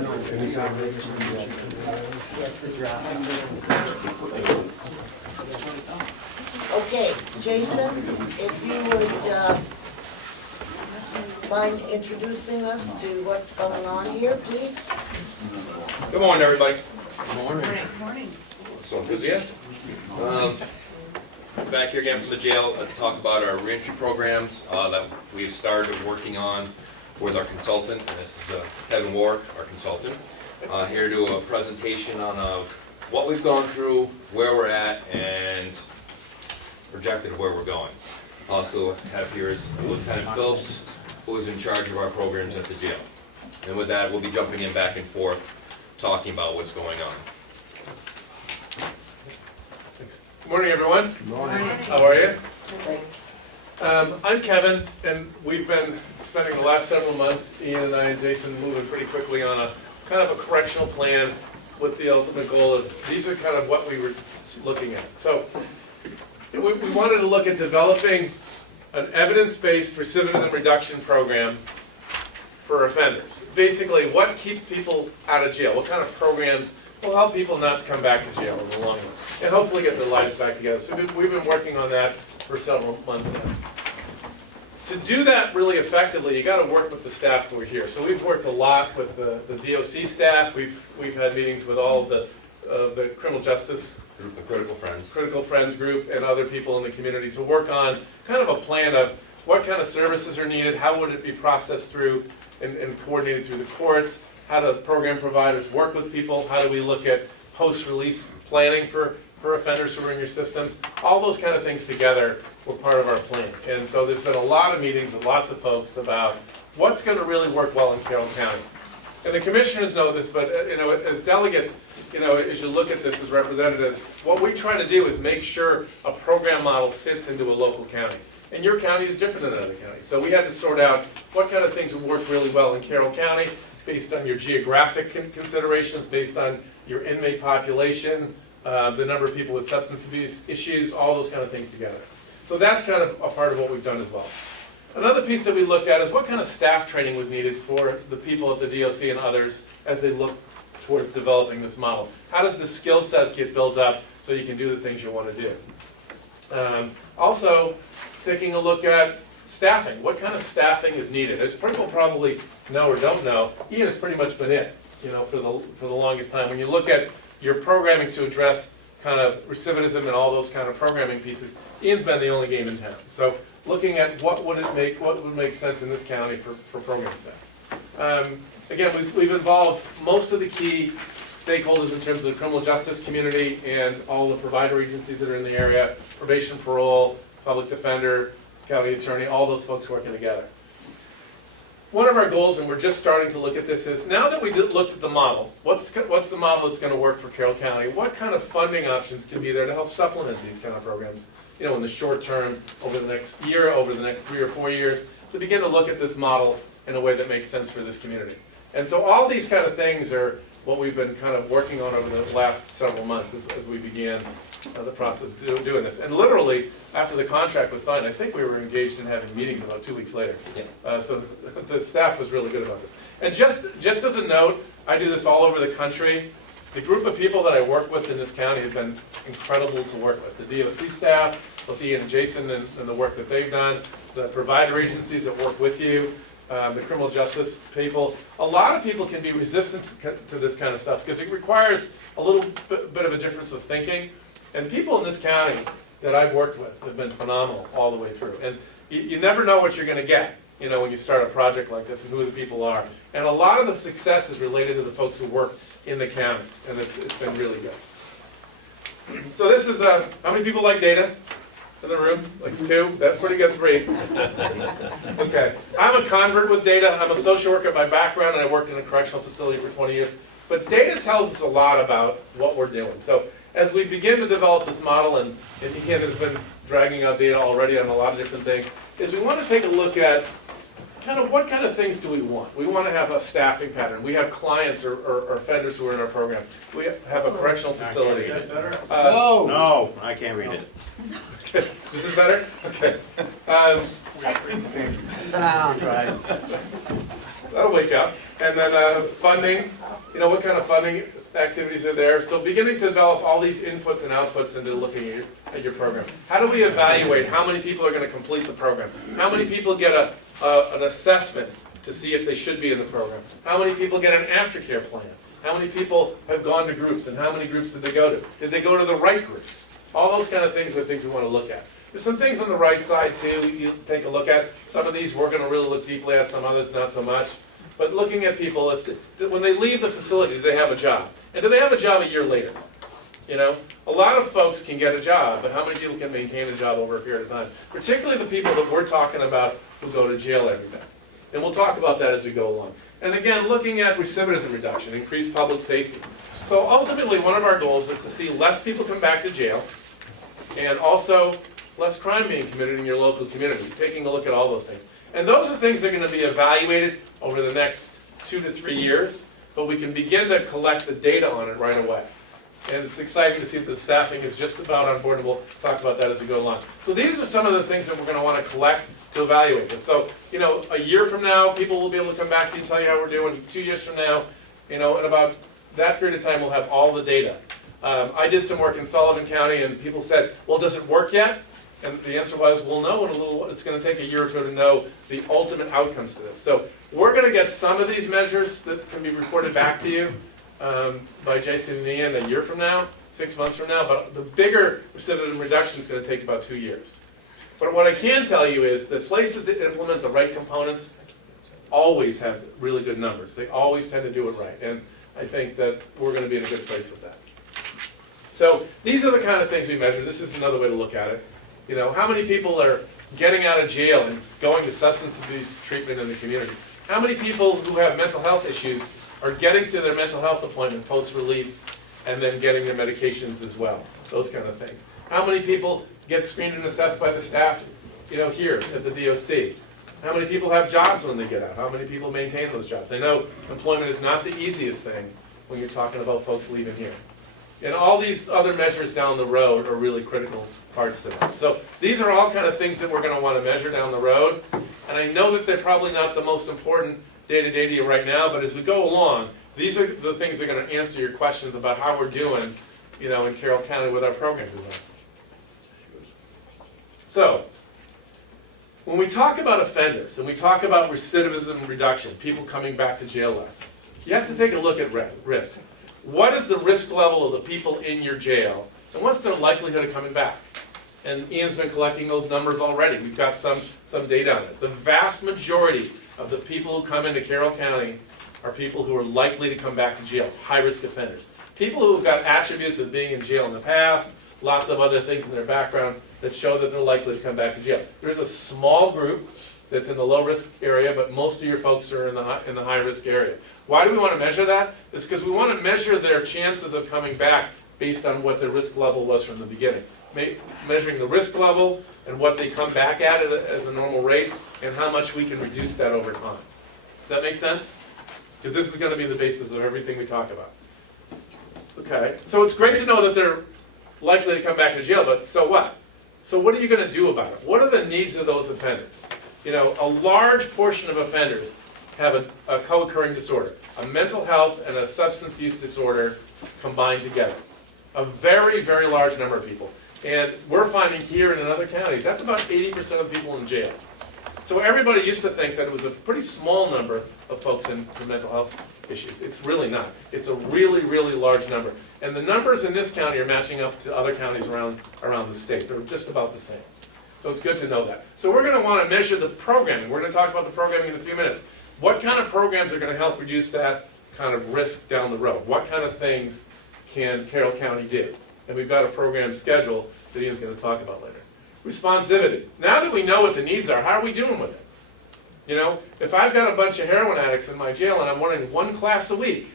Okay, Jason, if you would mind introducing us to what's going on here, please? Good morning, everybody. Morning. So enthusiastic. Back here again from the jail to talk about our reentry programs that we've started working on with our consultant. And this is Kevin Warwick, our consultant. Here to do a presentation on what we've gone through, where we're at, and projected where we're going. Also have here is Lieutenant Phillips, who is in charge of our programs at the jail. And with that, we'll be jumping in back and forth, talking about what's going on. Good morning, everyone. Good morning. How are you? Thanks. I'm Kevin, and we've been spending the last several months, Ian and I and Jason, moving pretty quickly on a kind of a correctional plan with the ultimate goal of, these are kind of what we were looking at. So we wanted to look at developing an evidence-based recidivism reduction program for offenders. Basically, what keeps people out of jail? What kind of programs will help people not come back to jail in the long run, and hopefully get their lives back together. So we've been working on that for several months now. To do that really effectively, you got to work with the staff who are here. So we've worked a lot with the DOC staff. We've had meetings with all of the criminal justice Group of Critical Friends group and other people in the community to work on kind of a plan of what kind of services are needed, how would it be processed through and coordinated through the courts, how do program providers work with people, how do we look at post-release planning for offenders who are in your system. All those kind of things together were part of our plan. And so there's been a lot of meetings with lots of folks about what's going to really work well in Carroll County. And the commissioners know this, but as delegates, as you look at this as representatives, what we try to do is make sure a program model fits into a local county. And your county is different than other counties. So we had to sort out what kind of things would work really well in Carroll County based on your geographic considerations, based on your inmate population, the number of people with substance abuse issues, all those kind of things together. So that's kind of a part of what we've done as well. Another piece that we looked at is what kind of staff training was needed for the people at the DOC and others as they look towards developing this model. How does the skill set get built up so you can do the things you want to do? Also, taking a look at staffing. What kind of staffing is needed? As people probably know or don't know, Ian has pretty much been it, for the longest time. When you look at your programming to address kind of recidivism and all those kind of programming pieces, Ian's been the only game in town. So looking at what would make sense in this county for program staff. Again, we've involved most of the key stakeholders in terms of the criminal justice community and all the provider agencies that are in the area, probation, parole, public defender, county attorney, all those folks working together. One of our goals, and we're just starting to look at this, is now that we looked at the model, what's the model that's going to work for Carroll County? What kind of funding options can be there to help supplement these kind of programs? In the short term, over the next year, over the next 3 or 4 years, to begin to look at this model in a way that makes sense for this community. And so all these kind of things are what we've been kind of working on over the last several months as we began the process of doing this. And literally, after the contract was signed, I think we were engaged in having meetings about 2 weeks later. So the staff was really good about this. And just as a note, I do this all over the country. The group of people that I work with in this county have been incredible to work with. The DOC staff, both Ian and Jason and the work that they've done, the provider agencies that work with you, the criminal justice people. A lot of people can be resistant to this kind of stuff because it requires a little bit of a difference of thinking. And people in this county that I've worked with have been phenomenal all the way through. And you never know what you're going to get, when you start a project like this and who the people are. And a lot of the success is related to the folks who work in the county, and it's been really good. So this is, how many people like data in the room? Like 2? That's pretty good, 3. Okay. I'm a convert with data. I'm a social worker by background, and I worked in a correctional facility for 20 years. But data tells us a lot about what we're doing. So as we begin to develop this model, and Ian has been dragging out data already on a lot of different things, is we want to take a look at kind of what kind of things do we want. We want to have a staffing pattern. We have clients or offenders who are in our program. We have a correctional facility. No, I can't read it. This is better? Okay. That'll wake up. And then funding, what kind of funding activities are there? So beginning to develop all these inputs and outputs into looking at your program. How do we evaluate how many people are going to complete the program? How many people get a an assessment to see if they should be in the program? How many people get an aftercare plan? How many people have gone to groups, and how many groups did they go to? Did they go to the right groups? All those kind of things are things we want to look at. There's some things on the right side too you take a look at. Some of these we're going to really look deeply at, some others not so much. But looking at people, when they leave the facility, do they have a job? And do they have a job a year later? You know, a lot of folks can get a job, but how many people can maintain a job over a period of time? Particularly the people that we're talking about who go to jail every day. And we'll talk about that as we go along. And again, looking at recidivism reduction, increased public safety. So ultimately, one of our goals is to see less people come back to jail, and also less crime being committed in your local community, taking a look at all those things. And those are things that are going to be evaluated over the next 2 to 3 years, but we can begin to collect the data on it right away. And it's exciting to see that the staffing is just about on board, and we'll talk about that as we go along. So these are some of the things that we're going to want to collect to evaluate this. So, you know, a year from now, people will be able to come back to you and tell you how we're doing. 2 years from now, you know, in about that period of time, we'll have all the data. I did some work in Sullivan County, and people said, well, does it work yet? And the answer was, we'll know in a little while. It's going to take a year or two to know the ultimate outcomes to this. So we're going to get some of these measures that can be reported back to you by Jason and Ian a year from now, 6 months from now. But the bigger recidivism reduction is going to take about 2 years. But what I can tell you is that places that implement the right components always have really good numbers. They always tend to do it right. And I think that we're going to be in a good place with that. So these are the kind of things we measure. This is another way to look at it. You know, how many people are getting out of jail and going to substance abuse treatment in the community? How many people who have mental health issues are getting to their mental health appointment post-release and then getting their medications as well? Those kind of things. How many people get screened and assessed by the staff, you know, here at the DOC? How many people have jobs when they get out? How many people maintain those jobs? I know employment is not the easiest thing when you're talking about folks leaving here. And all these other measures down the road are really critical parts to that. So these are all kind of things that we're going to want to measure down the road. And I know that they're probably not the most important day-to-day to you right now, but as we go along, these are the things that are going to answer your questions about how we're doing, you know, in Carroll County with our program design. So, when we talk about offenders and we talk about recidivism reduction, people coming back to jail less, you have to take a look at risk. What is the risk level of the people in your jail, and what's their likelihood of coming back? And Ian's been collecting those numbers already. We've got some data on it. The vast majority of the people who come into Carroll County are people who are likely to come back to jail, high-risk offenders. People who have got attributes of being in jail in the past, lots of other things in their background that show that they're likely to come back to jail. There's a small group that's in the low-risk area, but most of your folks are in the high-risk area. Why do we want to measure that? It's because we want to measure their chances of coming back based on what their risk level was from the beginning. Measuring the risk level and what they come back at as a normal rate, and how much we can reduce that over time. Does that make sense? Because this is going to be the basis of everything we talk about. Okay, so it's great to know that they're likely to come back to jail, but so what? So what are you going to do about it? What are the needs of those offenders? You know, a large portion of offenders have a co-occurring disorder, a mental health and a substance use disorder combined together. A very, very large number of people. And we're finding here and in other counties, that's about 80% of people in jail. So everybody used to think that it was a pretty small number of folks in mental health issues. It's really not. It's a really, really large number. And the numbers in this county are matching up to other counties around the state. They're just about the same. So it's good to know that. So we're going to want to measure the programming. We're going to talk about the programming in a few minutes. What kind of programs are going to help reduce that kind of risk down the road? What kind of things can Carroll County do? And we've got a program schedule that Ian's going to talk about later. Responsivity. Now that we know what the needs are, how are we doing with it? You know, if I've got a bunch of heroin addicts in my jail and I'm running one class a week,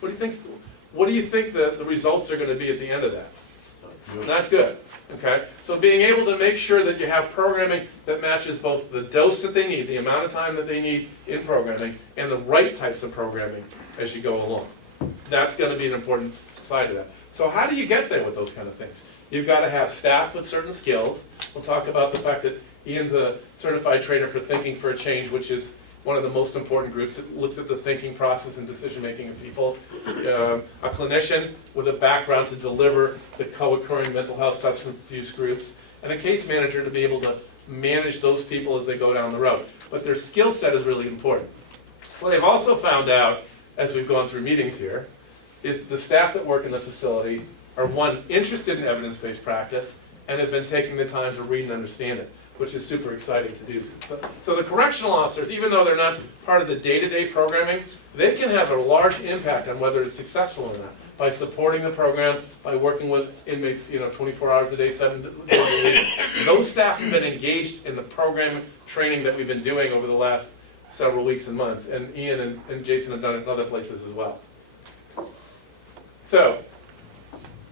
what do you think the results are going to be at the end of that? Not good. Okay? So being able to make sure that you have programming that matches both the dose that they need, the amount of time that they need in programming, and the right types of programming as you go along. That's going to be an important side of that. So how do you get there with those kind of things? You've got to have staff with certain skills. We'll talk about the fact that Ian's a certified trainer for Thinking for a Change, which is one of the most important groups. It looks at the thinking process and decision-making of people. A clinician with a background to deliver the co-occurring mental health substance use groups, and a case manager to be able to manage those people as they go down the road. but their skill set is really important. What they've also found out, as we've gone through meetings here, is the staff that work in the facility are, one, interested in evidence-based practice, and have been taking the time to read and understand it, which is super exciting to do. So the correctional officers, even though they're not part of the day-to-day programming, they can have a large impact on whether it's successful or not by supporting the program, by working with inmates, 24 hours a day, 7 days a week. Those staff have been engaged in the program training that we've been doing over the last several weeks and months, and Ian and Jason have done it in other places as well. So,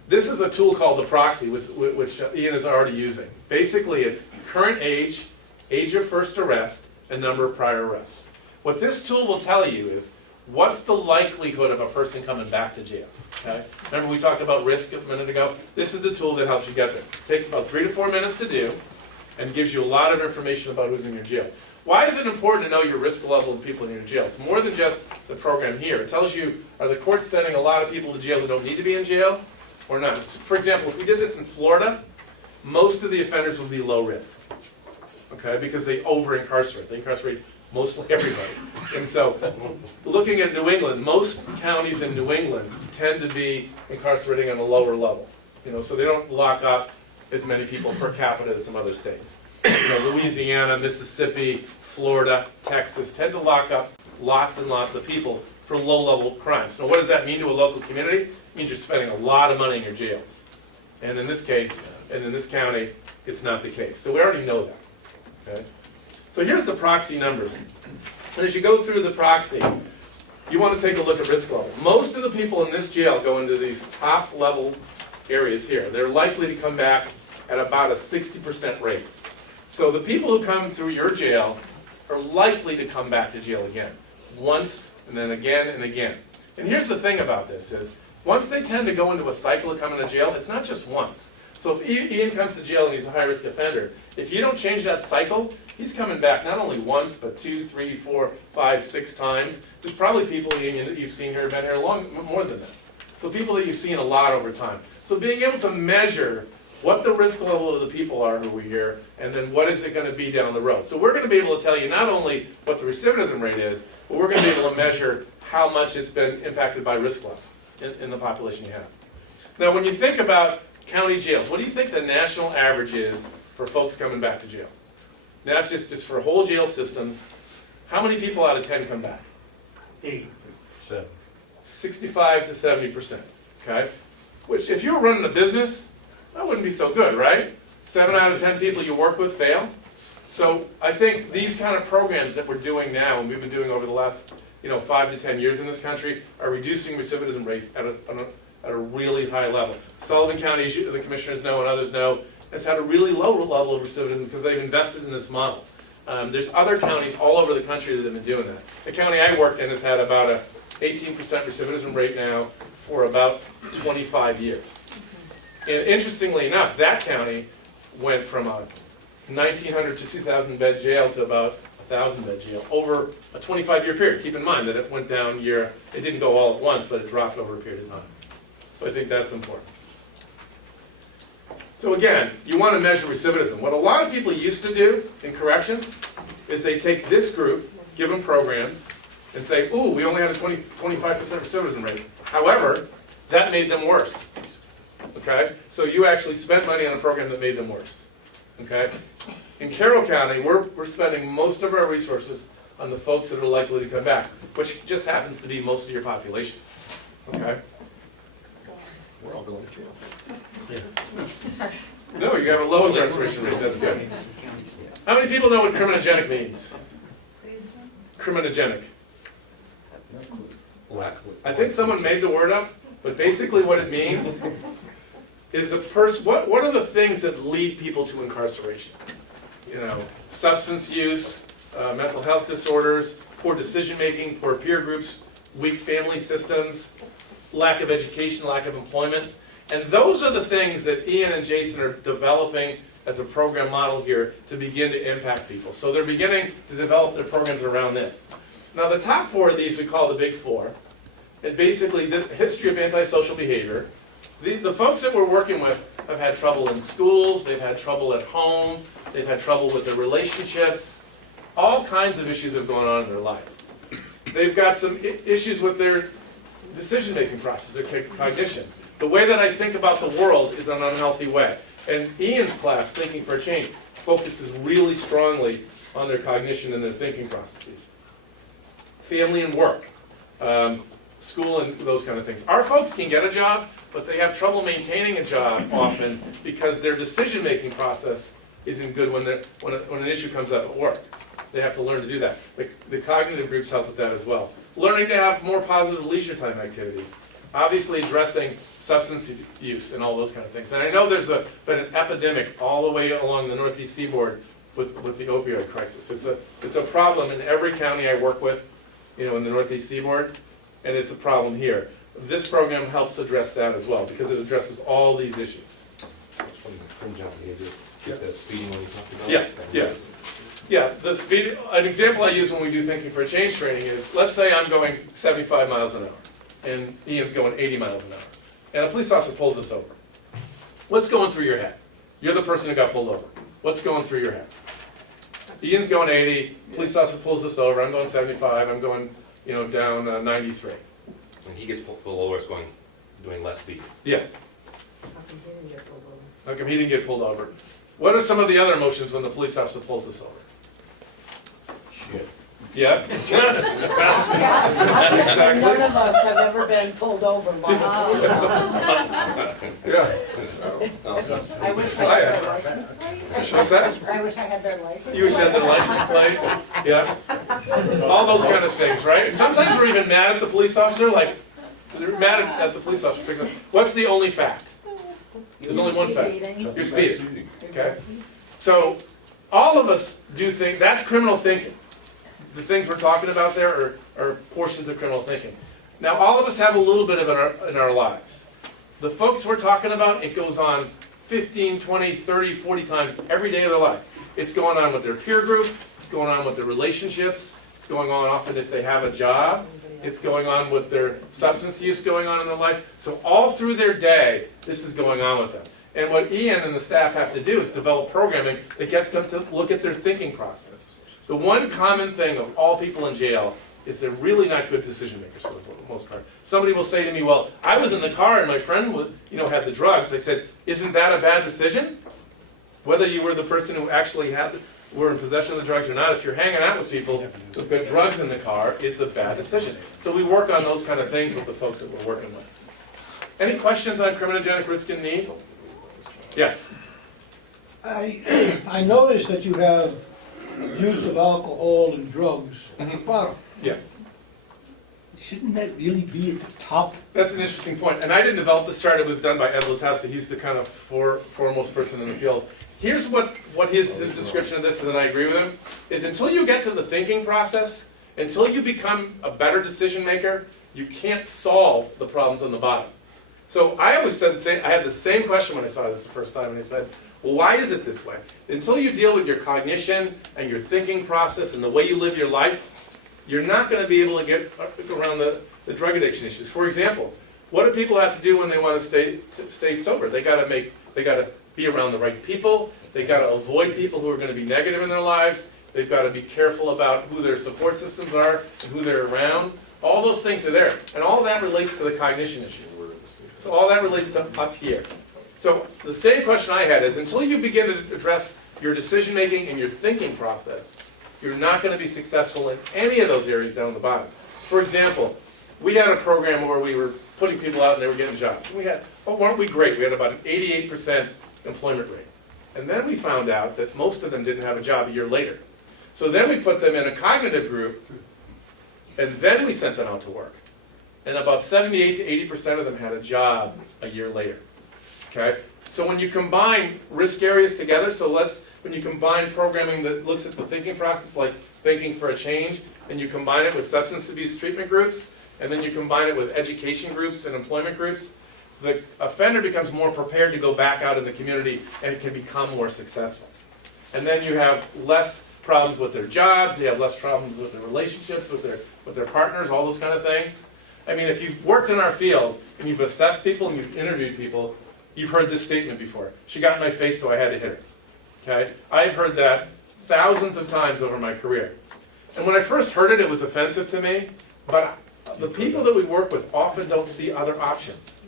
this is a tool called the proxy, which Ian is already using. Basically, it's current age, age of first arrest, and number of prior arrests. What this tool will tell you is, what's the likelihood of a person coming back to jail? Okay? Remember we talked about risk a minute ago? This is the tool that helps you get there. It takes about 3 to 4 minutes to do, and gives you a lot of information about who's in your jail. Why is it important to know your risk level of people in your jail? It's more than just the program here. It tells you, are the courts sending a lot of people to jail who don't need to be in jail, or not? For example, if we did this in Florida, most of the offenders would be low risk, okay, because they over-incarcerate. They incarcerate mostly everybody. And so, looking at New England, most counties in New England tend to be incarcerating on a lower level. So they don't lock up as many people per capita as some other states. Louisiana, Mississippi, Florida, Texas tend to lock up lots and lots of people for low-level crimes. Now, what does that mean to a local community? It means you're spending a lot of money in your jails. And in this case, and in this county, it's not the case. So we already know that. Okay? So here's the proxy numbers. And as you go through the proxy, you want to take a look at risk level. Most of the people in this jail go into these top-level areas here. They're likely to come back at about a 60% rate. So the people who come through your jail are likely to come back to jail again. Once, and then again, and again. And here's the thing about this is, once they tend to go into a cycle of coming to jail, it's not just once. So if Ian comes to jail and he's a high-risk offender, if you don't change that cycle, he's coming back not only once, but 2, 3, 4, 5, 6 times. There's probably people, Ian, that you've seen here, been here more than that. So people that you've seen a lot over time. So being able to measure what the risk level of the people are who are here, and then what is it going to be down the road. So we're going to be able to tell you not only what the recidivism rate is, but we're going to be able to measure how much it's been impacted by risk level in the population you have. Now when you think about county jails, what do you think the national average is for folks coming back to jail? Not just for whole jail systems, how many people out of 10 come back? 8. 65 to 70%, okay? Which if you were running a business, that wouldn't be so good, right? 7 out of 10 people you work with fail. So I think these kind of programs that we're doing now, and we've been doing over the last 5 to 10 years in this country, are reducing recidivism rates at a really high level. Sullivan County, as the commissioners know and others know, has had a really low level of recidivism because they've invested in this model. There's other counties all over the country that have been doing that. The county I worked in has had about a 18% recidivism rate now for about 25 years. And interestingly enough, that county went from a 1,900 to 2,000 bed jail to about 1,000 bed jail over a 25-year period. Keep in mind that it went down it didn't go all at once, but it dropped over a period of time. So I think that's important. So again, you want to measure recidivism. What a lot of people used to do in corrections is they take this group, give them programs, and say, ooh, we only had a 25% recidivism rate. However, that made them worse. Okay? So you actually spent money on a program that made them worse. Okay? In Carroll County, we're spending most of our resources on the folks that are likely to come back, which just happens to be most of your population. Okay? We're all going to jail. No, you have a low incarceration rate. That's good. How many people know what criminogenic means? Criminogenic. I think someone made the word up, but basically what it means is the person. What are the things that lead people to incarceration? Substance use, mental health disorders, poor decision making, poor peer groups, weak family systems, lack of education, lack of employment. And those are the things that Ian and Jason are developing as a program model here to begin to impact people. So they're beginning to develop their programs around this. Now the top 4 of these we call the big 4. And basically the history of antisocial behavior. The folks that we're working with have had trouble in schools, they've had trouble at home, they've had trouble with their relationships. all kinds of issues have gone on in their life. They've got some issues with their decision-making process, their cognition. The way that I think about the world is an unhealthy way. And Ian's class, Thinking for a Change, focuses really strongly on their cognition and their thinking processes. Family and work, school and those kind of things. Our folks can get a job, but they have trouble maintaining a job often because their decision-making process isn't good when an issue comes up at work. They have to learn to do that. The cognitive groups help with that as well. Learning to have more positive leisure time activities. Obviously addressing substance use and all those kind of things. And I know there's been an epidemic all the way along the Northeast Seaboard with the opioid crisis. It's a problem in every county I work with, in the Northeast Seaboard, and it's a problem here. This program helps address that as well because it addresses all these issues. Yeah, the speed, an example I use when we do Thinking for a Change training is, let's say I'm going 75 miles an hour, and Ian's going 80 miles an hour, and a police officer pulls us over. What's going through your head? You're the person who got pulled over. What's going through your head? Ian's going 80, police officer pulls us over, I'm going 75, I'm going, down 93. When he gets pulled over, it's doing less speed. Yeah. How come he didn't get pulled over? What are some of the other emotions when the police officer pulls us over? Shit. Yeah? Exactly. None of us have ever been pulled over by a police officer. Yeah. I wish I had their license plate. What's that? I wish I had their license. You wish you had their license plate? Yeah. All those kind of things, right? Sometimes we're even mad at the police officer, like, they're mad at the police officer. What's the only fact? There's only one fact. You're speeding. Okay? So, all of us do think, that's criminal thinking. The things we're talking about there are portions of criminal thinking. Now, all of us have a little bit of it in our lives. The folks we're talking about, it goes on 15, 20, 30, 40 times every day of their life. It's going on with their peer group. It's going on with their relationships. It's going on often if they have a job. It's going on with their substance use going on in their life. So all through their day, this is going on with them. And what Ian and the staff have to do is develop programming that gets them to look at their thinking process. The one common thing of all people in jail is they're really not good decision makers for the most part. Somebody will say to me, well, I was in the car and my friend had the drugs. I said, isn't that a bad decision? Whether you were the person who actually were in possession of the drugs or not, if you're hanging out with people who've got drugs in the car, it's a bad decision. So we work on those kind of things with the folks that we're working with. Any questions on criminogenic risk and need? Yes? I noticed that you have use of alcohol and drugs at the bottom. Yeah. Shouldn't that really be at the top? That's an interesting point. And I didn't develop this chart. It was done by Ed Latessa. He's the kind of foremost person in the field. Here's what his description of this, and I agree with him, is until you get to the thinking process, until you become a better decision maker, you can't solve the problems on the bottom. So I always said I had the same question when I saw this the first time, and I said, well, why is it this way? Until you deal with your cognition and your thinking process and the way you live your life, you're not going to be able to get around the drug addiction issues. For example, what do people have to do when they want to stay sober? They got to be around the right people. They got to avoid people who are going to be negative in their lives. They've got to be careful about who their support systems are and who they're around. All those things are there, and all that relates to the cognition issue. So all that relates to up here. So the same question I had is, until you begin to address your decision making and your thinking process, you're not going to be successful in any of those areas down the bottom. For example, we had a program where we were putting people out and they were getting jobs. Weren't we great? We had about an 88% employment rate. And then we found out that most of them didn't have a job a year later. So then we put them in a cognitive group, and then we sent them out to work. And about 78 to 80% of them had a job a year later. Okay? So when you combine risk areas together, when you combine programming that looks at the thinking process, like Thinking for a Change, and you combine it with substance abuse treatment groups, and then you combine it with education groups and employment groups, the offender becomes more prepared to go back out in the community and it can become more successful. And then you have less problems with their jobs, they have less problems with their relationships, with their partners, all those kind of things. I mean, if you've worked in our field and you've assessed people and you've interviewed people, you've heard this statement before. She got in my face, so I had to hit her. Okay? I've heard that thousands of times over my career. And when I first heard it, it was offensive to me, but the people that we work with often don't see other options.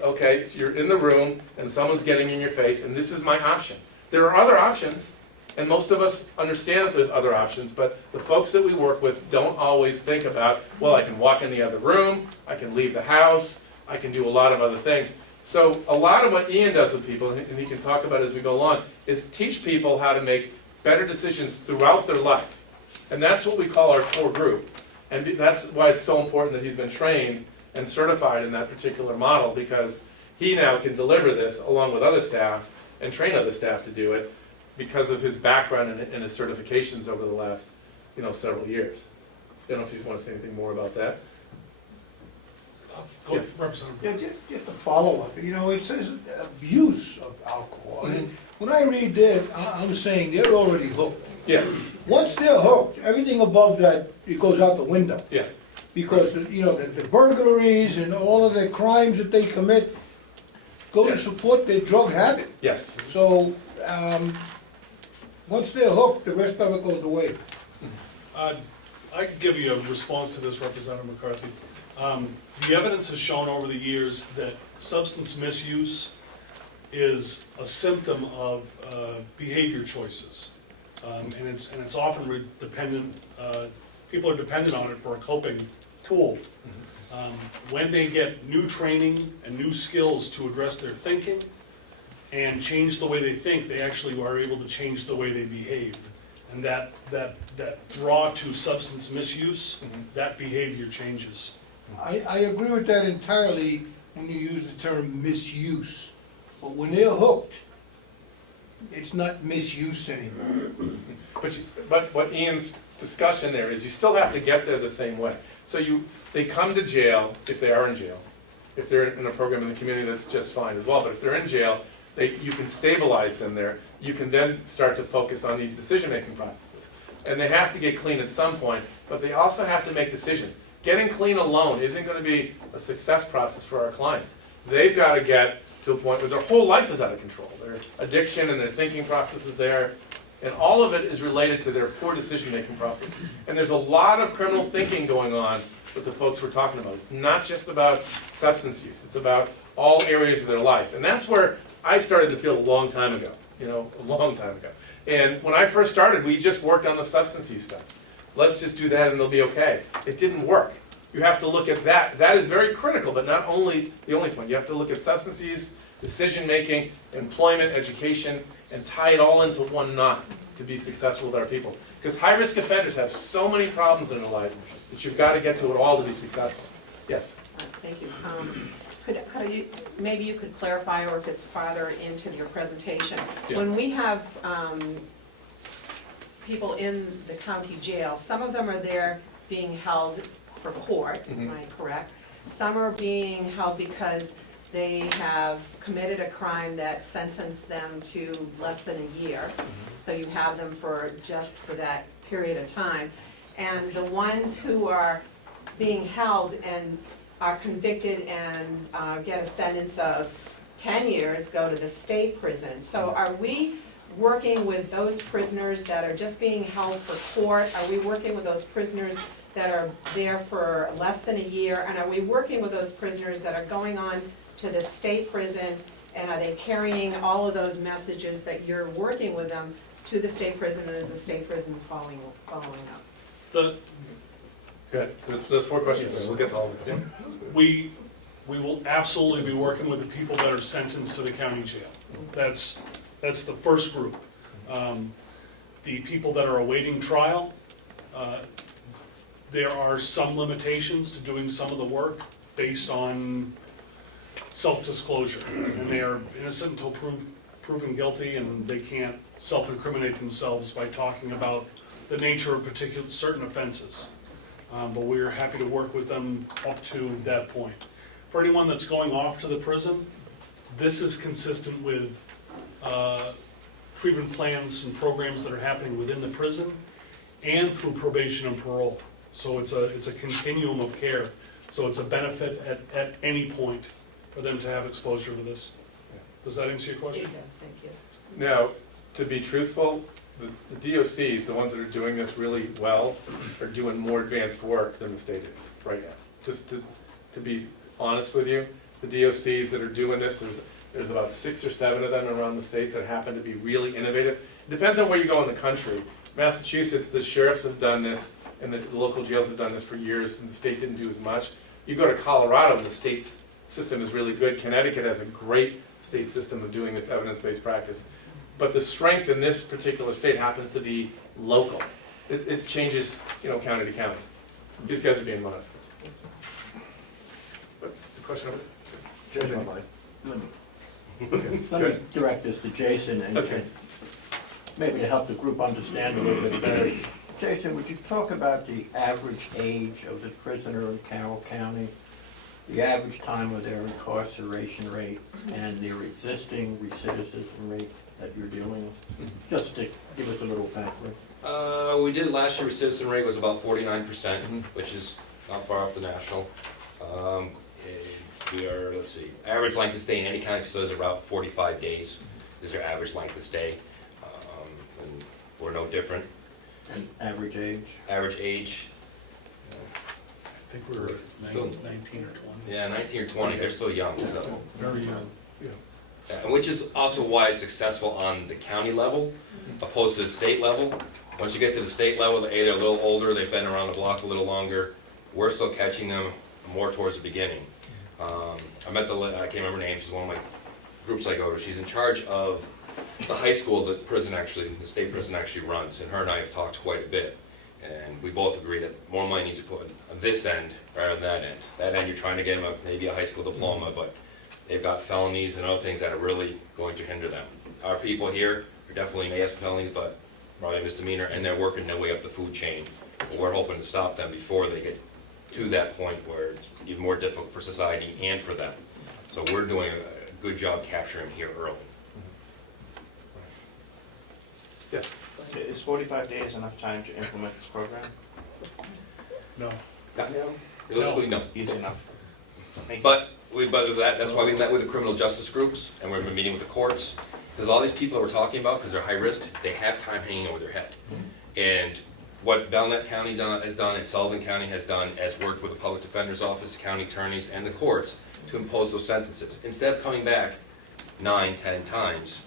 Okay, so you're in the room and someone's getting in your face, and this is my option. There are other options, and most of us understand that there's other options, but the folks that we work with don't always think about, well, I can walk in the other room, I can leave the house, I can do a lot of other things. So a lot of what Ian does with people, and he can talk about as we go along, is teach people how to make better decisions throughout their life. And that's what we call our core group. And that's why it's so important that he's been trained and certified in that particular model, because he now can deliver this along with other staff and train other staff to do it because of his background and his certifications over the last, several years. I don't know if you want to say anything more about that. Yes. Yeah, just a follow-up. It says abuse of alcohol. And when I read that, I'm saying they're already hooked. Yes. Once they're hooked, everything above that, it goes out the window. Yeah. Because, the burglaries and all of the crimes that they commit go to support their drug habit. Yes. So, once they're hooked, the rest of it goes away. I can give you a response to this, Representative McCarthy. The evidence has shown over the years that substance misuse is a symptom of behavior choices. And it's often dependent, people are dependent on it for a coping tool. When they get new training and new skills to address their thinking and change the way they think, they actually are able to change the way they behave. And that draw to substance misuse, that behavior changes. I agree with that entirely when you use the term misuse. But when they're hooked, it's not misuse anymore. But what Ian's discussion there is, you still have to get there the same way. So they come to jail if they are in jail. If they're in a program in the community, that's just fine as well. But if they're in jail, you can stabilize them there. You can then start to focus on these decision-making processes. And they have to get clean at some point, but they also have to make decisions. Getting clean alone isn't going to be a success process for our clients. They've got to get to a point where their whole life is out of control. Their addiction and their thinking process is there. And all of it is related to their poor decision-making process. And there's a lot of criminal thinking going on with the folks we're talking about. It's not just about substance use. It's about all areas of their life. And that's where I started to feel a long time ago. A long time ago. And when I first started, we just worked on the substance use stuff. Let's just do that and they'll be okay. It didn't work. You have to look at that. That is very critical, but not only the only point. You have to look at substance use, decision-making, employment, education, and tie it all into one knot to be successful with our people. Because high-risk offenders have so many problems in their life that you've got to get to it all to be successful. Yes? Thank you. Maybe you could clarify, or if it's farther into your presentation. Yeah. When we have people in the county jail, some of them are there being held for court, am I correct? Some are being held because they have committed a crime that sentenced them to less than a year. So you have them just for that period of time. And the ones who are being held and are convicted and get a sentence of 10 years go to the state prison. So are we working with those prisoners that are just being held for court? Are we working with those prisoners that are there for less than a year? And are we working with those prisoners that are going on to the state prison, and are they carrying all of those messages that you're working with them to the state prison, and is the state prison following up? Good. There's 4 questions. We'll get to all of them. We will absolutely be working with the people that are sentenced to the county jail. That's the first group. The people that are awaiting trial, there are some limitations to doing some of the work based on self-disclosure. And they are innocent until proven guilty, and they can't self-incriminate themselves by talking about the nature of certain offenses. But we're happy to work with them up to that point. For anyone that's going off to the prison, this is consistent with treatment plans and programs that are happening within the prison and through probation and parole. So it's a continuum of care. So it's a benefit at any point for them to have exposure to this. Does that answer your question? It does, thank you. Now, to be truthful, the DOCs, the ones that are doing this really well, are doing more advanced work than the state is right now. Just to be honest with you, the DOCs that are doing this, there's about 6 or 7 of them around the state that happen to be really innovative. It depends on where you go in the country. Massachusetts, the sheriffs have done this, and the local jails have done this for years, and the state didn't do as much. You go to Colorado, and the state's system is really good. Connecticut has a great state system of doing this evidence-based practice. But the strength in this particular state happens to be local. It changes, county to county. These guys are being modest. But the question over Judge, anybody? Let me direct this to Jason and maybe to help the group understand a little bit better. Jason, would you talk about the average age of the prisoner in Carroll County, the average time of their incarceration rate, and their existing recidivism rate that you're dealing with? Just to give us a little background. We did last year, recidivism rate was about 49%, which is not far off the national. We are, let's see, average length of stay in any county facility is about 45 days is our average length of stay. And we're no different. And average age? Average age. I think we're still 19 or 20. Yeah, 19 or 20, they're still young, so. Very young. And which is also why it's successful on the county level, opposed to the state level. Once you get to the state level, they're a little older, they've been around the block a little longer. We're still catching them more towards the beginning. I met I can't remember her name, she's one of my groups I go to. She's in charge of the high school that the state prison actually runs, and her and I have talked quite a bit. And we both agree that more money needs to be put on this end rather than that end. That end, you're trying to get them maybe a high school diploma, but they've got felonies and other things that are really going to hinder them. Our people here are definitely may have some felonies, but probably misdemeanor, and they're working their way up the food chain. But we're hoping to stop them before they get to that point where it's even more difficult for society and for them. So we're doing a good job capturing here early. Yes. Is 45 days enough time to implement this program? No. Realistically, no. Easy enough. But that's why we met with the criminal justice groups, and we've been meeting with the courts, because all these people that we're talking about, because they're high risk, they have time hanging over their head. And what Belknap County has done and Sullivan County has done is worked with the public defender's office, county attorneys, and the courts to impose those sentences. Instead of coming back 9, 10 times,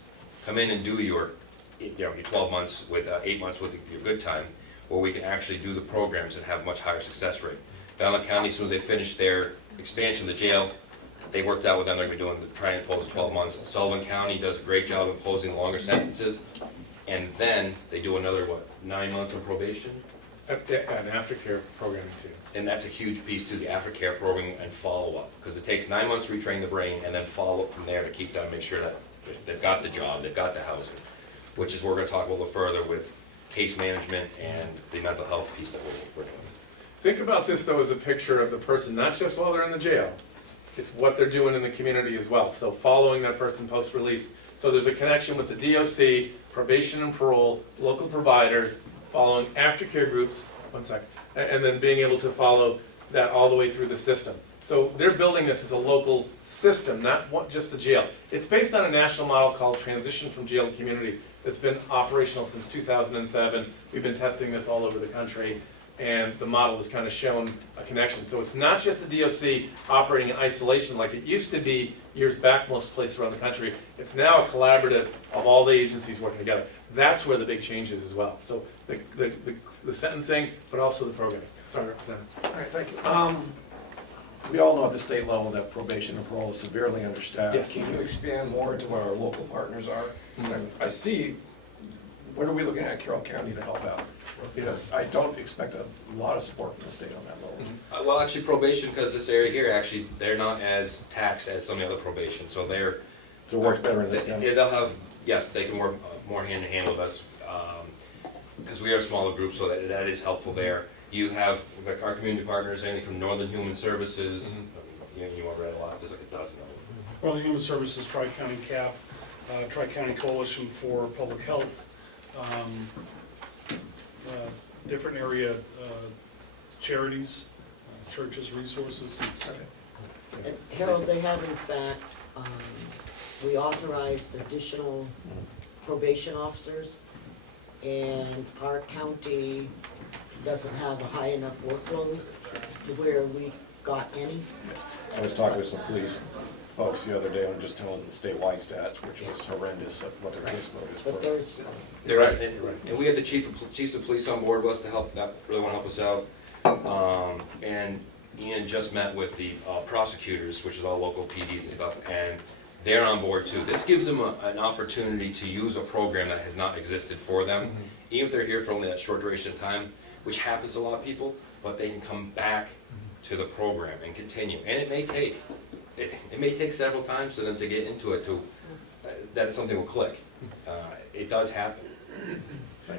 come in and do your 12 months with 8 months with your good time, where we can actually do the programs and have a much higher success rate. Belknap County, as soon as they finish their expansion of the jail, they worked out with them, they're going to be doing trying to impose 12 months. Sullivan County does a great job of imposing longer sentences, and then they do another, 9 months of probation? And aftercare programming too. And that's a huge piece too, the aftercare program and follow-up, because it takes 9 months to retrain the brain, and then follow up from there to keep them, make sure that they've got the job, they've got the housing, which is we're going to talk a little further with case management and the mental health piece that we're doing. Think about this though as a picture of the person, not just while they're in the jail, it's what they're doing in the community as well. So following that person post-release. So there's a connection with the DOC, probation and parole, local providers, following aftercare groups, and then being able to follow that all the way through the system. So they're building this as a local system, not just the jail. It's based on a national model called Transition from Jail to Community that's been operational since 2007. We've been testing this all over the country, and the model has kind of shown a connection. So it's not just the DOC operating in isolation like it used to be years back most places around the country. It's now a collaborative of all the agencies working together. That's where the big change is as well. So the sentencing, but also the programming. Sorry, Representative. All right, thank you. We all know at the state level that probation and parole is severely understaffed. Yes. Can you expand more into what our local partners are? I see, what are we looking at Carroll County to help out? Because I don't expect a lot of support from the state on that level. Well, actually probation, because this area here, actually, they're not as taxed as some of the other probation, so they're... So it works better in this county? Yeah, they'll have, yes, they can work more hand in hand with us, because we are a smaller group, so that is helpful there. You have, like, our community partners, anything from Northern Human Services, you want to read a lot, there's like 1,000 of them. Northern Human Services, Tri-County CAP, Tri-County Coalition for Public Health, different area charities, churches, resources. And Harold, they have in fact, we authorized additional probation officers and our county doesn't have a high enough workload to where we got any. I was talking to some police folks the other day and just telling them the statewide stats, which was horrendous of what their caseload is. But there's, There is, and we have the chiefs of police on board with us to help, that really want to help us out. And Ian just met with the prosecutors, which is all local PDs and stuff, and they're on board too. This gives them an opportunity to use a program that has not existed for them, even if they're here for only that short duration of time, which happens to a lot of people, but they can come back to the program and continue. And it may take several times for them to get into it, that something will click. It does happen.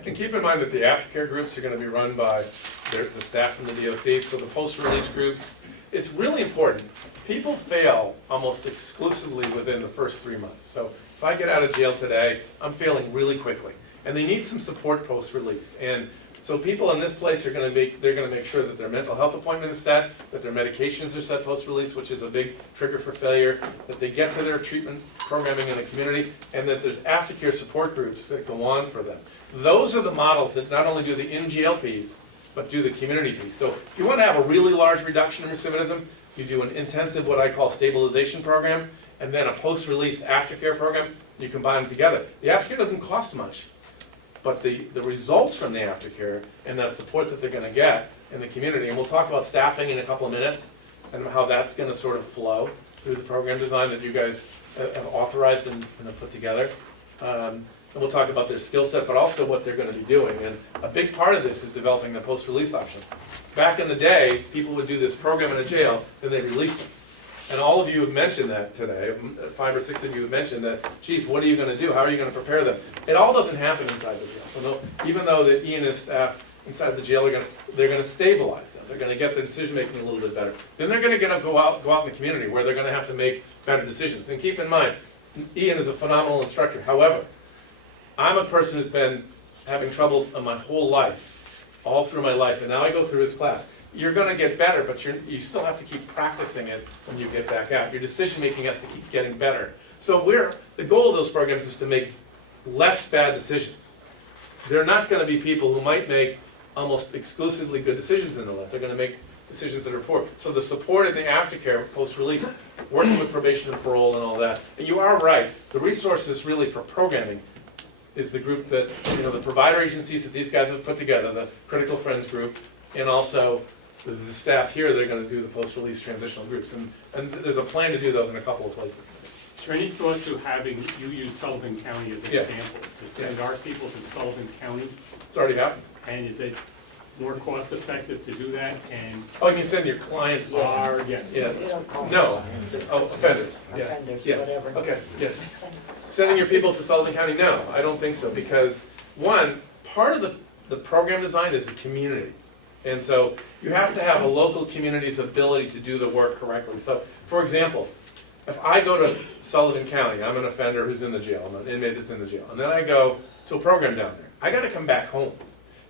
And keep in mind that the aftercare groups are going to be run by the staff from the DOC, so the post-release groups, it's really important. People fail almost exclusively within the first 3 months. So if I get out of jail today, I'm failing really quickly. And they need some support post-release. And so people in this place are going to make sure that their mental health appointment is set, that their medications are set post-release, which is a big trigger for failure, that they get to their treatment programming in the community, and that there's aftercare support groups that go on for them. Those are the models that not only do the in-jail piece, but do the community piece. So if you want to have a really large reduction in recidivism, you do an intensive, what I call stabilization program, and then a post-release aftercare program. You combine them together. The aftercare doesn't cost much, but the results from the aftercare and that support that they're going to get in the community, and we'll talk about staffing in a couple of minutes and how that's going to sort of flow through the program design that you guys have authorized and have put together. And we'll talk about their skill set, but also what they're going to be doing. And a big part of this is developing the post-release option. Back in the day, people would do this program in a jail, then they'd release them. And all of you have mentioned that today. 5 or 6 of you have mentioned that, geez, what are you going to do? How are you going to prepare them? It all doesn't happen inside the jail. So no, even though that Ian and his staff inside the jail they're going to stabilize them. They're going to get the decision-making a little bit better. Then they're going to go out in the community where they're going to have to make better decisions. And keep in mind, Ian is a phenomenal instructor. However, I'm a person who's been having trouble my whole life, all through my life, and now I go through his class. You're going to get better, but you still have to keep practicing it when you get back out. Your decision-making has to keep getting better. So the goal of those programs is to make less bad decisions. They're not going to be people who might make almost exclusively good decisions in their life. They're going to make decisions that are poor. So the support in the aftercare, post-release, working with probation and parole and all that. And you are right, the resources really for programming is the group that, the provider agencies that these guys have put together, the Critical Friends group, and also the staff here, they're going to do the post-release transitional groups. And there's a plan to do those in a couple of places. Is there any thought to having, you use Sullivan County as an example, to send our people to Sullivan County? It's already happened. And is it more cost effective to do that? And oh, you mean send your clients? Yes. Yeah. we don't call No. them Offenders. offenders, Yeah. whatever. Okay, yes. Sending your people to Sullivan County? No, I don't think so, because one, part of the program design is the community. And so you have to have a local community's ability to do the work correctly. So, for example, if I go to Sullivan County, I'm an offender who's in the jail, I'm an inmate that's in the jail, and then I go to a program down there, I gotta come back home.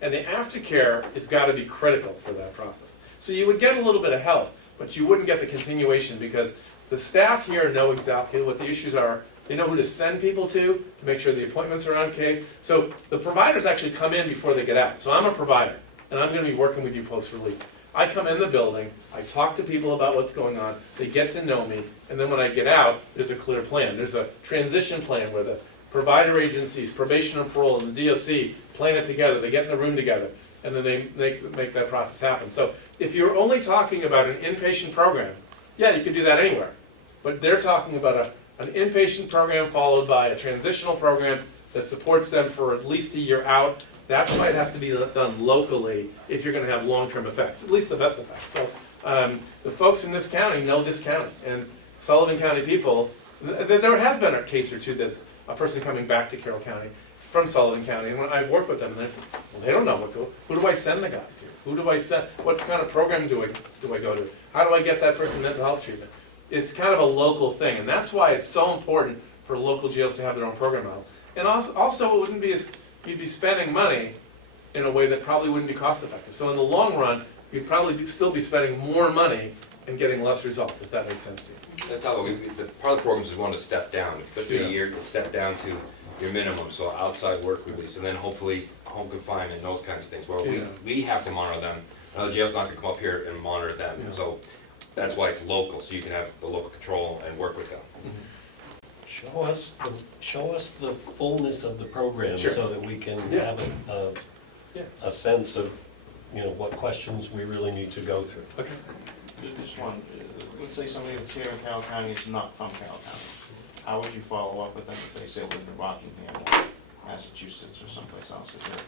And the aftercare has gotta be critical for that process. So you would get a little bit of help, but you wouldn't get the continuation because the staff here know exactly what the issues are. They know who to send people to make sure the appointments are okay. So the providers actually come in before they get out. So I'm a provider, and I'm gonna be working with you post-release. I come in the building, I talk to people about what's going on, they get to know me, and then when I get out, there's a clear plan. There's a transition plan where the provider agencies, probation and parole, and the DOC plan it together, they get in the room together, and then they make that process happen. So if you're only talking about an inpatient program, yeah, you could do that anywhere. But they're talking about an inpatient program followed by a transitional program that supports them for at least a year out. That's why it has to be done locally if you're going to have long-term effects, at least the best effects. So the folks in this county know this county, and Sullivan County people, there has been a case or two that's a person coming back to Carroll County from Sullivan County, and when I've worked with them, and they say, well, they don't know who do I send the guy to? Who do I send? What kind of program do I go to? How do I get that person mental health treatment? It's kind of a local thing, and that's why it's so important for local jails to have their own program model. And also it wouldn't be you'd be spending money in a way that probably wouldn't be cost effective. So in the long run, you'd probably still be spending more money and getting less result, if that makes sense to you. That's how part of the program is we want to step down. If it's 50 a year, to step down to your minimum, so outside work release, and then hopefully home confinement, those kinds of things, where we have to monitor them. Now, the jail's not gonna come up here and monitor them, so that's why it's local, so you can have the local control and work with them. Show us the fullness of the program Sure. so that we can Yeah. have Yeah. a sense of, what questions we really need to go through. Okay. Just one, let's say somebody that's here in Carroll County is not from Carroll County. How would you follow up with them if they say live in Rockingham or Massachusetts or someplace else? Is there,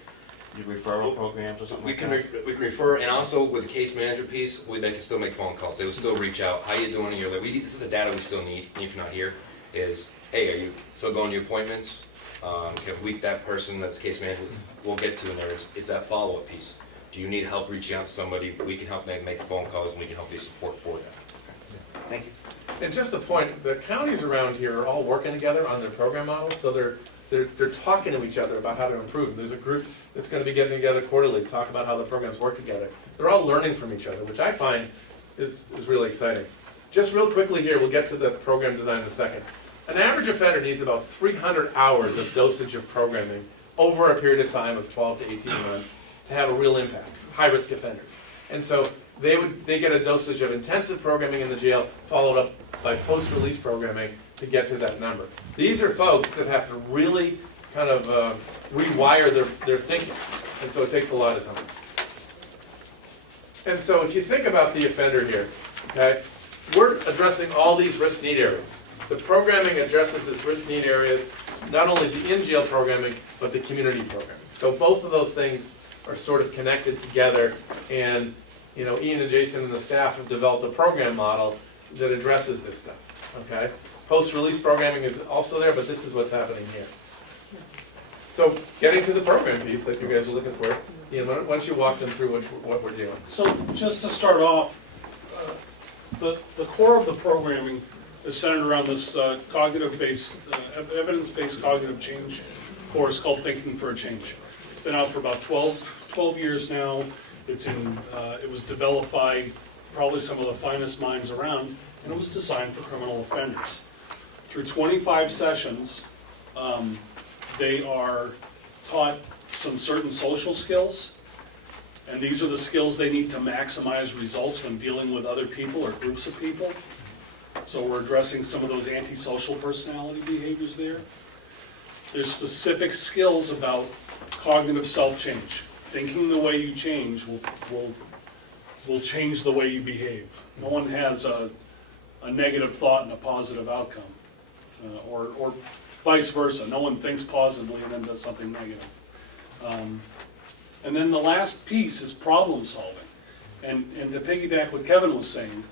you referral programs or something We like can, that? we can refer, and also with the case management piece, they can still make phone calls, they will still reach out, how you doing in your life? This is the data we still need, even if you're not here, is, hey, are you still going to your appointments? Can we, that person that's case management, we'll get to, and there is that follow-up piece. Do you need help reaching out to somebody? We can help make phone calls, and we can help you support for that. Thank you. And just a point, the counties around here are all working together on their program models, so they're talking to each other about how to improve. There's a group that's gonna be getting together quarterly to talk about how the programs work together. They're all learning from each other, which I find is really exciting. Just real quickly here, we'll get to the program design in a second. An average offender needs about 300 hours of dosage of programming over a period of time of 12 to 18 months to have a real impact, high-risk offenders. And so they get a dosage of intensive programming in the jail, followed up by post-release programming to get to that number. These are folks that have to really kind of rewire their thinking, and so it takes a lot of time. And so if you think about the offender here, okay, we're addressing all these risk need areas. The programming addresses this risk need areas, not only the in-jail programming, but the community programming. So both of those things are sort of connected together, and Ian and Jason and the staff have developed a program model that addresses this stuff, okay? Post-release programming is also there, but this is what's happening here. So getting to the program piece that you guys are looking for, Ian, why don't you walk them through what we're doing? So just to start off, the core of the programming is centered around this cognitive-based, evidence-based cognitive change course called Thinking for a Change. It's been out for about 12 years now. It was developed by probably some of the finest minds around, and it was designed for criminal offenders. Through 25 sessions, they are taught some certain social skills, and these are the skills they need to maximize results when dealing with other people or groups of people. So we're addressing some of those antisocial personality behaviors there. There's specific skills about cognitive self-change. Thinking the way you change will change the way you behave. No one has a negative thought and a positive outcome, or vice versa. No one thinks positively and then does something negative. And then the last piece is problem solving. And to piggyback what Kevin was saying,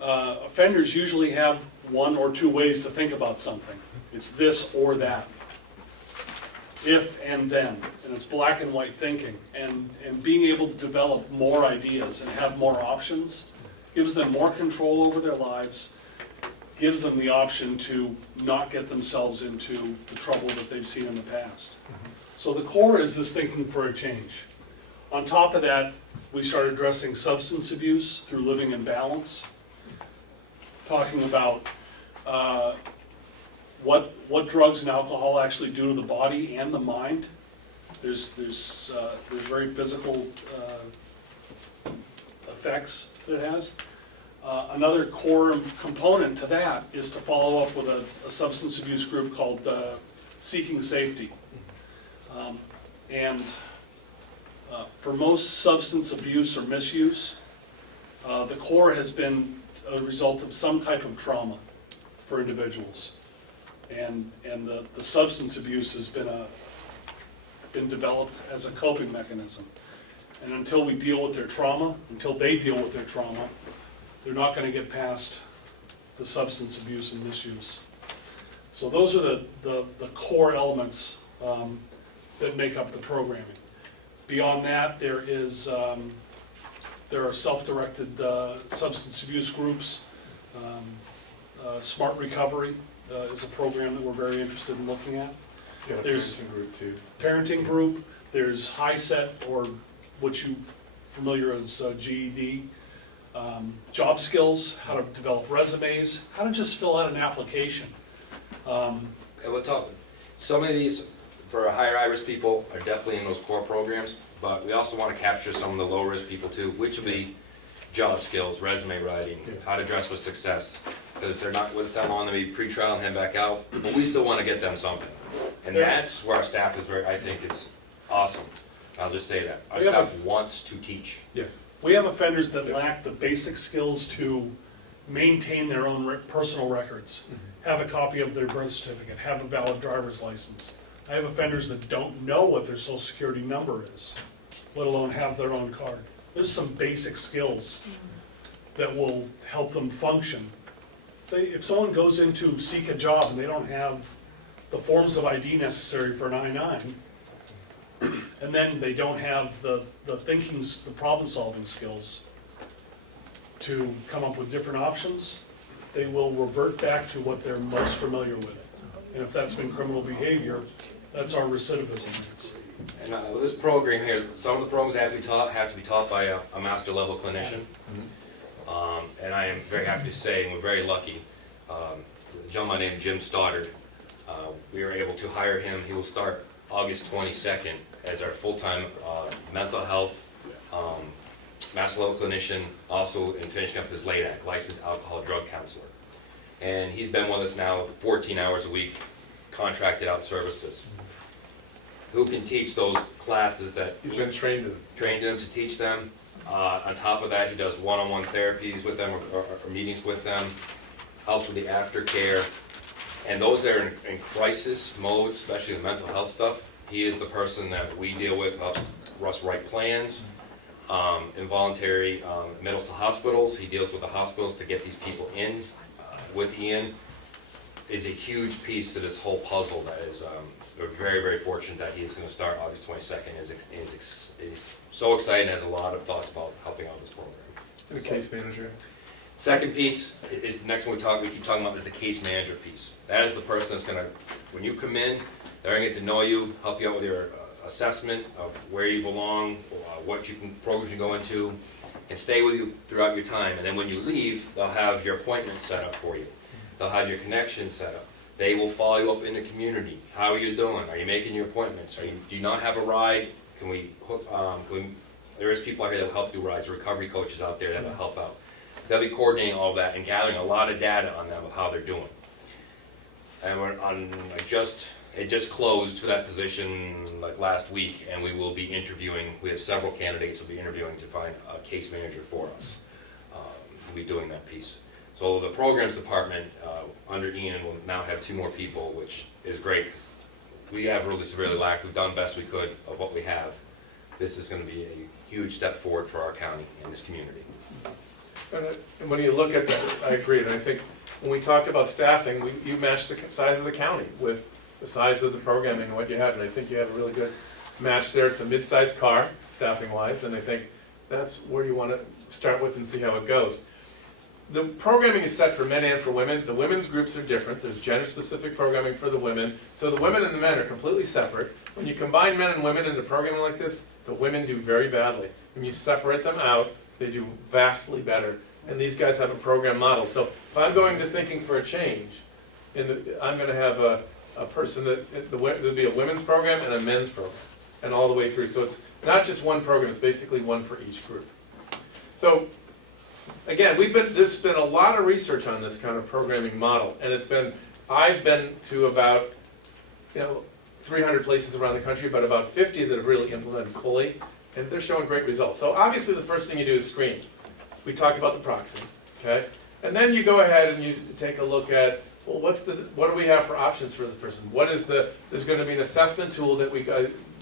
offenders usually have one or two ways to think about something. It's this or that. If and then, and it's black and white thinking, and being able to develop more ideas and have more options gives them more control over their lives, gives them the option to not get themselves into the trouble that they've seen in the past. So the core is this thinking for a change. On top of that, we started addressing substance abuse through living in balance, talking about what drugs and alcohol actually do to the body and the mind. There's very physical effects that it has. Another core component to that is to follow up with a substance abuse group called Seeking Safety. For most substance abuse or misuse, the core has been a result of some type of trauma for individuals. And the substance abuse has been developed as a coping mechanism. And until we deal with their trauma, until they deal with their trauma, they're not going to get past the substance abuse and misuse. So those are the core elements that make up the programming. Beyond that, there are self-directed substance abuse groups. Smart Recovery is a program that we're very interested in looking at. Yeah, There's parenting group too. Parenting group. There's HiSET, or what you familiar as GED. Job skills, how to develop resumes, how to just fill out an application. And we'll talk, Some of these, for higher high-risk people, are definitely in those core programs, but we also want to capture some of the low-risk people too, which will be job skills, resume writing, how to dress with success, because they're not with us that long to be pre-trial and head back out, but we still want to get them something. And that's where our staff is very, I think, is awesome. I'll just say that. Our staff wants to teach. Yes. We have offenders that lack the basic skills to maintain their own personal records, have a copy of their birth certificate, have a valid driver's license. I have offenders that don't know what their social security number is, let alone have their own card. There's some basic skills that will help them function. If someone goes in to seek a job and they don't have the forms of ID necessary for an I-9, and then they don't have the problem-solving skills to come up with different options, they will revert back to what they're most familiar with. And if that's been criminal behavior, that's our recidivism rates. And this program here, some of the programs have to be taught by a master level clinician. And I am very happy to say, and we're very lucky, a gentleman named Jim Stoddard, we were able to hire him. He will start August 22nd as our full-time mental health master level clinician, also in finishing up his LADAC, licensed alcohol drug counselor. And he's been with us now 14 hours a week, contracted out services. Who can teach those classes that he's been trained in to teach them. On top of that, he does one-on-one therapies with them or meetings with them, helps with the aftercare. And those that are in crisis mode, especially the mental health stuff, he is the person that we deal with, helps us write plans, involuntary admittals to hospitals. He deals with the hospitals to get these people in with Ian. Is a huge piece to this whole puzzle that is, we're very, very fortunate that he is going to start August 22nd. Is so excited and has a lot of thoughts about helping out this program. The case manager. Second piece is the next one we keep talking about is the case manager piece. That is the person that's going to, when you come in, they're going to get to know you, help you out with your assessment of where you belong, what programs you go into, and stay with you throughout your time. And then when you leave, they'll have your appointment set up for you. They'll have your connection set up. They will follow you up in the community. How are you doing? Are you making your appointments? Do you not have a ride? Can we hook? There is people out here that will help do rides. Recovery coaches out there that will help out. They'll be coordinating all of that and gathering a lot of data on them of how they're doing. And it just closed for that position like last week, and we will be interviewing. We have several candidates we'll be interviewing to find a case manager for us. We'll be doing that piece. So the programs department under Ian will now have 2 more people, which is great because we have really severely lacked. We've done the best we could of what we have. This is going to be a huge step forward for our county and this community. And when you look at that, I agree. And I think when we talk about staffing, you match the size of the county with the size of the programming and what you have. And I think you have a really good match there. It's a mid-sized car, staffing-wise, and I think that's where you want to start with and see how it goes. The programming is set for men and for women. The women's groups are different. There's gender-specific programming for the women. So the women and the men are completely separate. When you combine men and women into programming like this, the women do very badly. When you separate them out, they do vastly better. And these guys have a program model. So if I'm going to thinking for a change, I'm going to have a person there'll be a women's program and a men's program, and all the way through. So it's not just one program, it's basically one for each group. So again, there's been a lot of research on this kind of programming model, and I've been to about 300 places around the country, but about 50 that have really implemented fully, and they're showing great results. So obviously the first thing you do is screen. We talked about the proxy, okay? And then you go ahead and you take a look at, well, what do we have for options for this person? There's going to be an assessment tool that we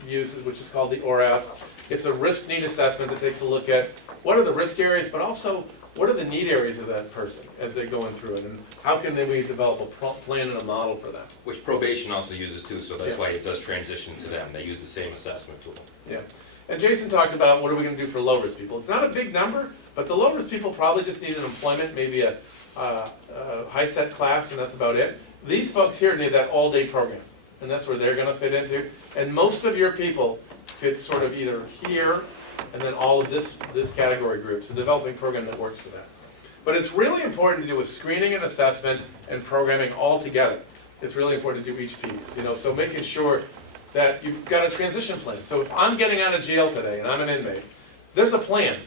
use, which is called the ORAS. It's a risk need assessment that takes a look at what are the risk areas, but also what are the need areas of that person as they're going through it, and how can we develop a plan and a model for them? Which probation also uses too, so that's why it does transition to them. They use the same assessment tool. Yeah. And Jason talked about what are we going to do for low-risk people. It's not a big number, but the low-risk people probably just need an employment, maybe a high-set class, and that's about it. These folks here need that all-day program, and that's where they're going to fit into. And most of your people fit sort of either here and then all of this category group, so developing a program that works for that. But it's really important to do with screening and assessment and programming all together. it's really important to do each piece, so making sure that you've got a transition plan. So if I'm getting out of jail today and I'm an inmate, there's a plan.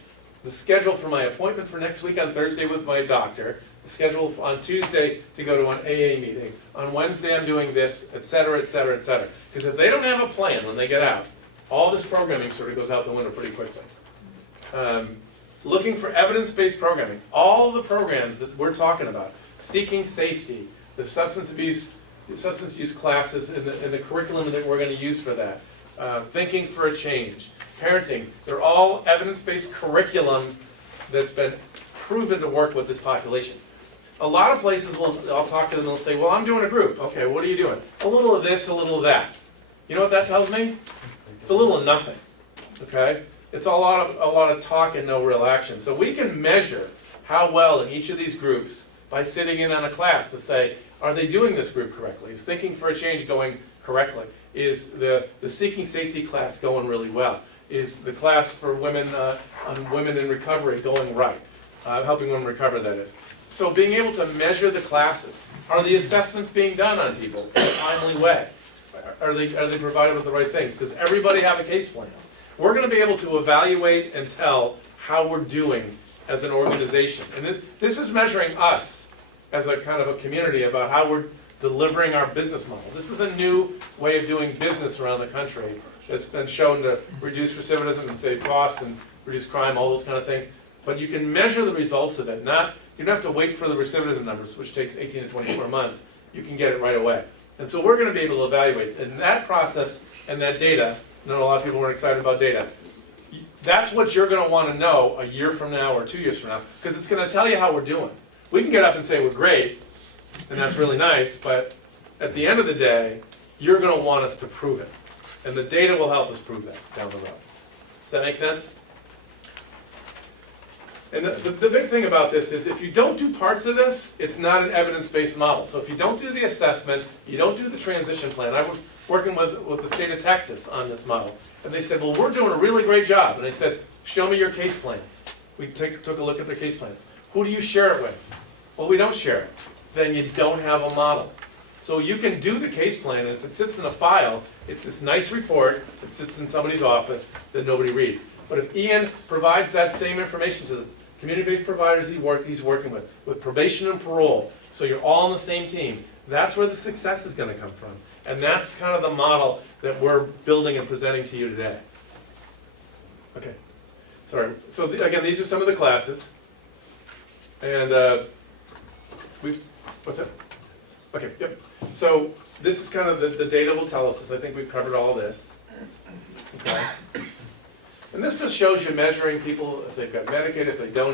The schedule for my appointment for next week on Thursday with my doctor, the schedule on Tuesday to go to an AA meeting, on Wednesday I'm doing this, et cetera, et cetera, et cetera. Because if they don't have a plan when they get out, all this programming sort of goes out the window pretty quickly. Looking for evidence-based programming. All the programs that we're talking about, seeking safety, the substance use classes in the curriculum that we're going to use for that, thinking for a change, parenting, they're all evidence-based curriculum that's been proven to work with this population. A lot of places, I'll talk to them and they'll say, well, I'm doing a group. Okay, what are you doing? A little of this, a little of that. You know what that tells me? It's a little of nothing, okay? It's a lot of talk and no real action. So we can measure how well in each of these groups by sitting in on a class to say, are they doing this group correctly? Is thinking for a change going correctly? Is the seeking safety class going really well? Is the class for women on women in recovery going right? Helping women recover, that is. So being able to measure the classes. Are the assessments being done on people in a timely way? Are they provided with the right things? Does everybody have a case plan? We're going to be able to evaluate and tell how we're doing as an organization. And this is measuring us as a kind of a community about how we're delivering our business model. This is a new way of doing business around the country that's been shown to reduce recidivism and save costs and reduce crime, all those kind of things. But you can measure the results of it. You don't have to wait for the recidivism numbers, which takes 18 to 24 months. You can get it right away. And so we're going to be able to evaluate. And that process and that data, I know a lot of people weren't excited about data, that's what you're going to want to know a year from now or 2 years from now, because it's going to tell you how we're doing. We can get up and say we're great, and that's really nice, but at the end of the day, you're going to want us to prove it. And the data will help us prove that down the road. Does that make sense? And the big thing about this is if you don't do parts of this, it's not an evidence-based model. So if you don't do the assessment, you don't do the transition plan. I was working with the state of Texas on this model. And they said, well, we're doing a really great job. And they said, show me your case plans. We took a look at their case plans. Who do you share it with? Well, we don't share it. Then you don't have a model. So you can do the case plan, and if it sits in a file, it's this nice report that sits in somebody's office that nobody reads. But if Ian provides that same information to the community-based providers he's working with probation and parole, so you're all on the same team, that's where the success is going to come from. And that's kind of the model that we're building and presenting to you today. Okay, sorry. So again, these are some of the classes. And what's that? Okay, yep. So this is kind of the data will tell us this. I think we've covered all this. Okay. And this just shows you measuring people, if they've got Medicaid, if they don't,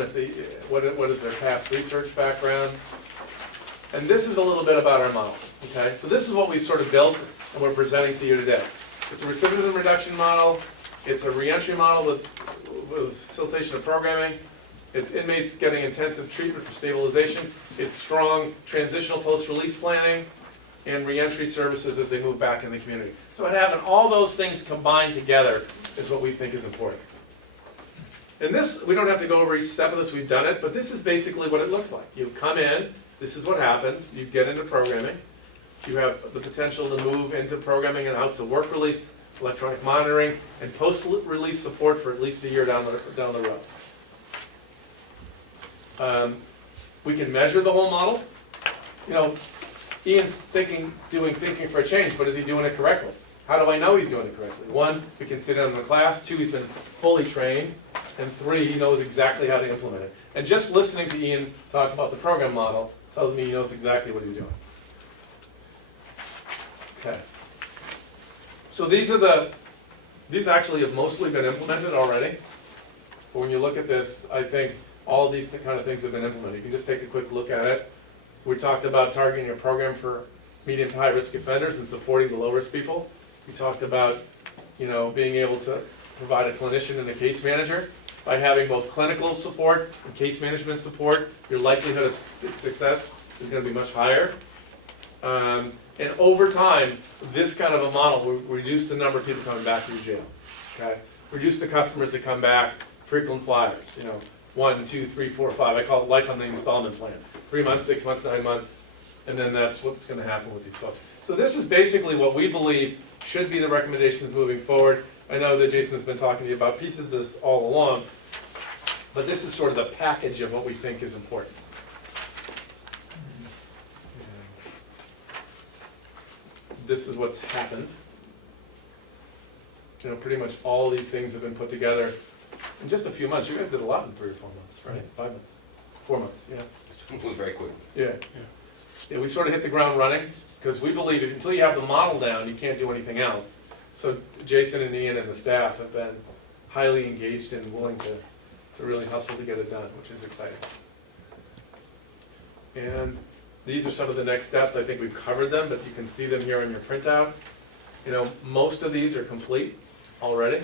what is their past research background. And this is a little bit about our model. Okay, so this is what we sort of built and we're presenting to you today. It's a recidivism reduction model. It's a reentry model with facilitation of programming. It's inmates getting intensive treatment for stabilization. It's strong transitional post-release planning and reentry services as they move back in the community. So having all those things combined together is what we think is important. And this, we don't have to go over each step of this, we've done it, but this is basically what it looks like. You come in, this is what happens, you get into programming, you have the potential to move into programming and out to work release, electronic monitoring, and post-release support for at least a year down the road. We can measure the whole model. You know, Ian's thinking for a change, but is he doing it correctly? How do I know he's doing it correctly? 1, we can sit in on the class. 2, he's been fully trained. And 3, he knows exactly how to implement it. And just listening to Ian talk about the program model tells me he knows exactly what he's doing. Okay. So these actually have mostly been implemented already. But when you look at this, I think all of these kind of things have been implemented. You can just take a quick look at it. We talked about targeting a program for medium to high risk offenders and supporting the low risk people. We talked about, being able to provide a clinician and a case manager. By having both clinical support and case management support, your likelihood of success is going to be much higher. And over time, this kind of a model will reduce the number of people coming back to jail. Okay? Reduce the customers that come back, frequent flyers. 1, 2, 3, 4, 5. I call it life on the installment plan. 3 months, 6 months, 9 months. And then that's what's gonna happen with these folks. So this is basically what we believe should be the recommendations moving forward. I know that Jason's been talking to you about pieces of this all along, but this is sort of the package of what we think is important. This is what's happened. You know, pretty much all these things have been put together in just a few months. You guys did a lot in 3 or 4 months, right? 5 months, 4 months, yeah. Moved very quickly. Yeah. Yeah, we sort of hit the ground running, because we believe until you have the model down, you can't do anything else. So Jason and Ian and the staff have been highly engaged and willing to really hustle to get it done, which is exciting. And these are some of the next steps. I think we've covered them, but you can see them here on your printout. You know, most of these are complete already.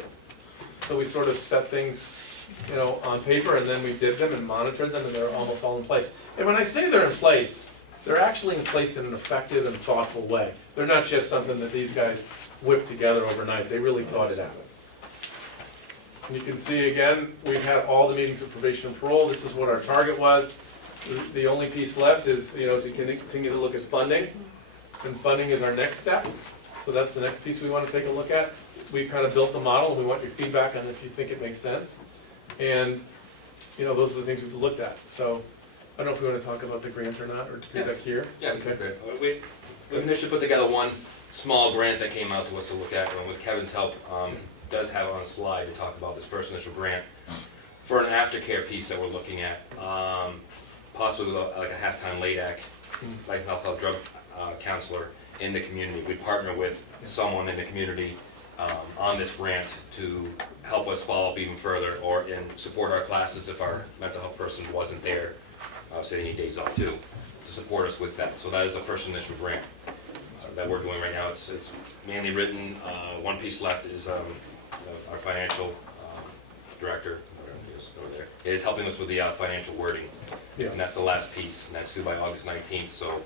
So we sort of set things, you know, on paper, and then we did them and monitored them, and they're almost all in place. And when I say they're in place, they're actually in place in an effective and thoughtful way. They're not just something that these guys whipped together overnight. They really thought it out. And you can see again, we've had all the meetings of probation and parole. This is what our target was. The only piece left is, you know, to continue to look at funding. And funding is our next step. So that's the next piece we want to take a look at. We've kind of built the model, and we want your feedback on if you think it makes sense. And, you know, those are the things we've looked at. So I don't know if we want to talk about the grant or not, or do that here. Yeah, okay. We initially put together one small grant that came out to us to look at, and with Kevin's help, does have on a slide to talk about this first initial grant for an aftercare piece that we're looking at, possibly with like a half-time LADAC, licensed alcohol drug counselor in the community. We'd partner with someone in the community on this grant to help us follow up even further, or in support our classes if our mental health person wasn't there. Say they need days off too, to support us with that. So that is the first initial grant that we're doing right now. It's mainly written. One piece left is our financial director, over there, is helping us with the financial wording. Yeah. And that's the last piece, and that's due by August 19th. So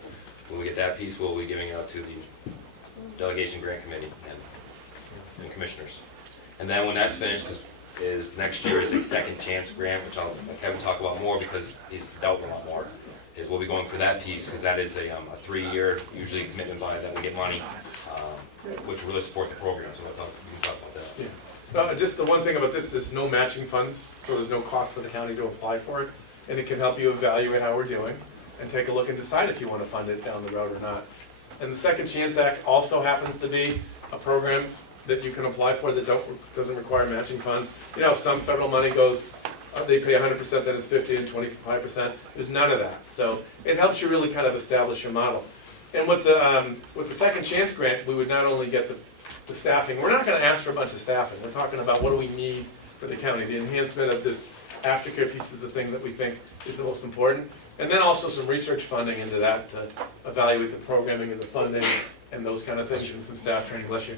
when we get that piece, we'll be giving it out to the delegation grant committee and commissioners. And then when that's finished, is next year is a second chance grant, which I'll let Kevin talk about more because he's dealt with a lot more. Is we'll be going for that piece because that is a 3-year, usually commitment by that we get money, which will really support the program. So we can talk about that. Yeah. Just the one thing about this is no matching funds, so there's no cost to the county to apply for it, and it can help you evaluate how we're doing and take a look and decide if you want to fund it down the road or not. And the Second Chance Act also happens to be a program that you can apply for that doesn't require matching funds. You know, some federal money goes, they pay 100%, then it's 50 and 25%. There's none of that. So it helps you really kind of establish your model. And with the Second Chance Grant, we would not only get the staffing, we're not going to ask for a bunch of staffing. We're talking about what do we need for the county. The enhancement of this aftercare piece is the thing that we think is the most important. And then also some research funding into that to evaluate the programming and the funding and those kind of things, and some staff training, bless you,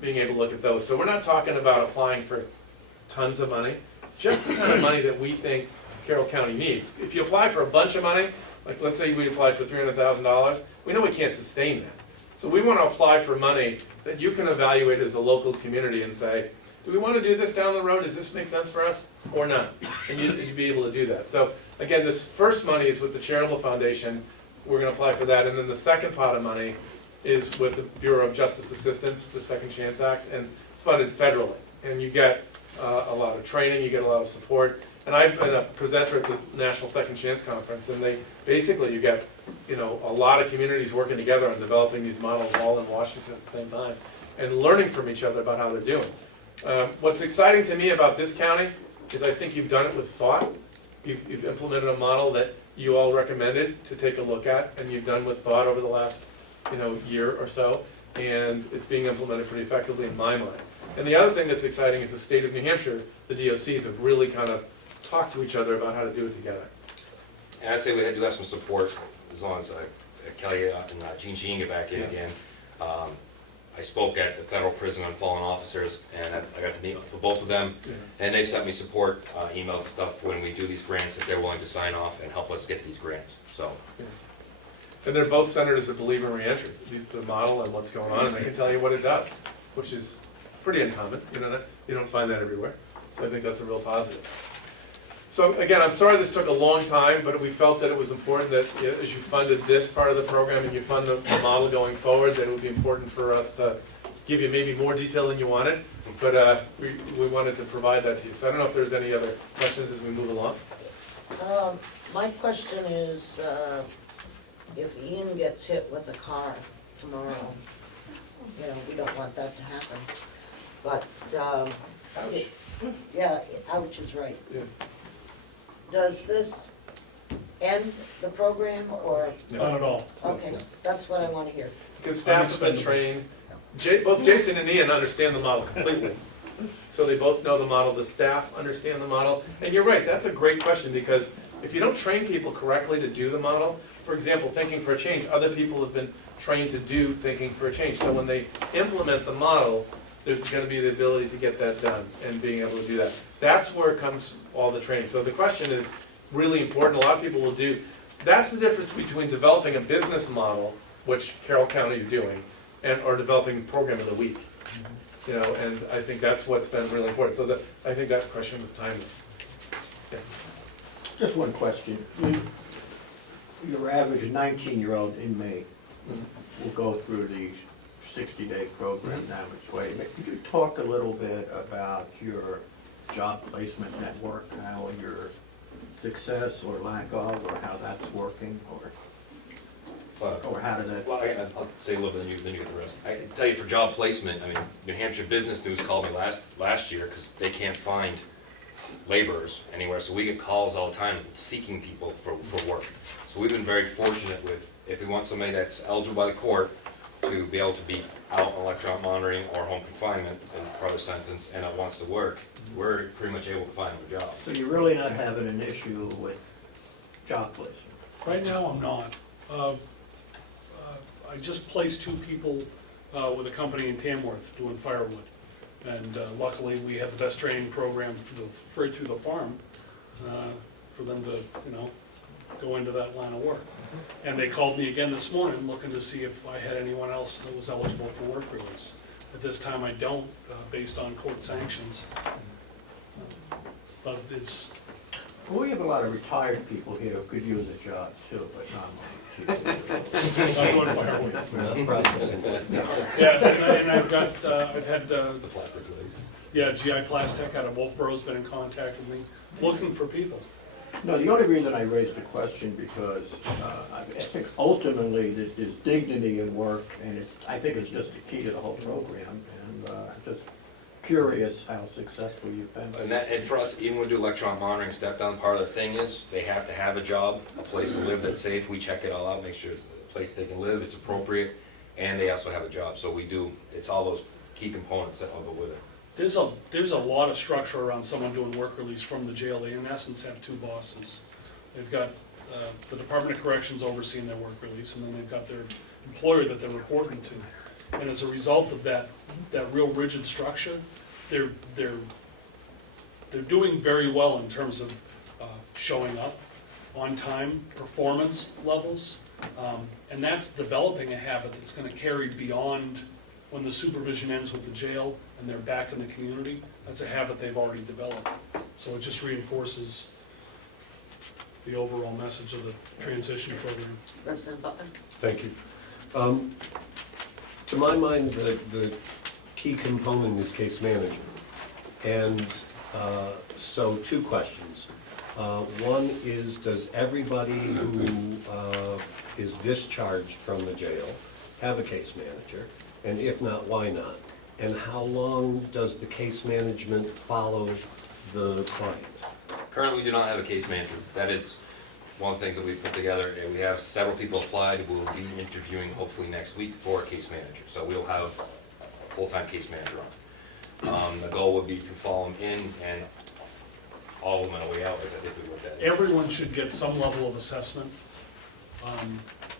being able to look at those. So we're not talking about applying for tons of money, just the kind of money that we think Carroll County needs. If you apply for a bunch of money, like let's say we applied for $300,000, we know we can't sustain that. So we want to apply for money that you can evaluate as a local community and say, do we want to do this down the road? Does this make sense for us or not? And you'd be able to do that. So again, this first money is with the Cheryle Foundation. We're going to apply for that. And then the second pot of money is with the Bureau of Justice Assistance, the Second Chance Act, and it's funded federally. And you get a lot of training, you get a lot of support. And I've been a presenter at the National Second Chance Conference, and you get, you know, a lot of communities working together on developing these models all in Washington at the same time, and learning from each other about how they're doing. What's exciting to me about this county is I think you've done it with thought. You've implemented a model that you all recommended to take a look at, and you've done with thought over the last, you know, year or so, and it's being implemented pretty effectively in my mind. And the other thing that's exciting is the state of New Hampshire, the DOCs have really kind of talked to each other about how to do it together. And I'd say we do have some support as long as Kelly and Gene Sheen get back in again. I spoke at the federal prison on fallen officers, and I got to meet with both of them, and they've sent me support emails and stuff when we do these grants that they're willing to sign off and help us get these grants. So. And they're both senators that believe in reentry, the model and what's going on, and they can tell you what it does, which is pretty uncommon. You don't find that everywhere. So I think that's a real positive. So again, I'm sorry this took a long time, but we felt that it was important that as you funded this part of the program and you fund the model going forward, that it would be important for us to give you maybe more detail than you wanted, but we wanted to provide that to you. So I don't know if there's any other questions as we move along. My question is, if Ian gets hit with a car tomorrow, you know, we don't want that to happen, but, Ouch. yeah, ouch is right. Yeah. Does this end the program, or? Not at all. Okay, that's what I wanna hear. Because staff have been trained, both Jason and Ian understand the model completely. So they both know the model, the staff understand the model. And you're right, that's a great question, because if you don't train people correctly to do the model, for example, thinking for a change, other people have been trained to do thinking for a change. So when they implement the model, there's gonna be the ability to get that done and being able to do that. That's where it comes all the training. So the question is really important. A lot of people will do. That's the difference between developing a business model, which Carroll County is doing, or developing program of the week. You know, and I think that's what's been really important. So I think that question was timely. Yes. Just one question. Your average 19-year-old inmate will go through the 60-day program average way. Could you talk a little bit about your job placement network, how your success or lack of, or how that's working, or how does that? Well, I'll say a little bit, then you get the rest. I can tell you for job placement, I mean, New Hampshire Business News called me last year because they can't find laborers anywhere, so we get calls all the time seeking people for work. So we've been very fortunate with, if we want somebody that's eligible by the court to be able to be out on electronic monitoring or home confinement as part of the sentence and wants to work, we're pretty much able to find them a job. So you're really not having an issue with job placement? Right now, I'm not. I just placed 2 people with a company in Tamworth doing firewood. And luckily, we had the best training program right through the farm for them to, you know, go into that line of work. And they called me again this morning looking to see if I had anyone else that was eligible for work release. At this time, I don't, based on court sanctions. But it's... Well, we have a lot of retired people here who could use a job too, but not I'm doing firewood. Not processing. Yeah, and I've got, I've had, GI Plastic out of Wolfboro's been in contact with me, looking for people. No, the only reason I raised the question because I think ultimately there's dignity in work, and I think it's just the key to the whole program, and I'm just curious how successful you've been. And for us, even when we do electronic monitoring, step down, part of the thing is they have to have a job, a place to live that's safe. We check it all out, make sure it's a place they can live, it's appropriate, and they also have a job. So we do, it's all those key components that all go with it. There's a lot of structure around someone doing work release from the jail. They in essence have 2 bosses. They've got the Department of Corrections overseeing their work release, and then they've got their employer that they're reporting to. And as a result of that real rigid structure, they're doing very well in terms of showing up on time, performance levels, and that's developing a habit that's going to carry beyond when the supervision ends with the jail and they're back in the community. That's a habit they've already developed. So it just reinforces the overall message of the transition program. Representative Butler? Thank you. To my mind, the key component is case management. And so 2 questions. One is, does everybody who is discharged from the jail have a case manager? And if not, why not? And how long does the case management follow the client? Currently, we do not have a case manager. That is one of the things that we put together, and we have several people applied. We'll be interviewing hopefully next week for a case manager. So we'll have a full-time case manager on. The goal would be to follow them in and all of them on the way out, as I think we looked at it. Everyone should get some level of assessment,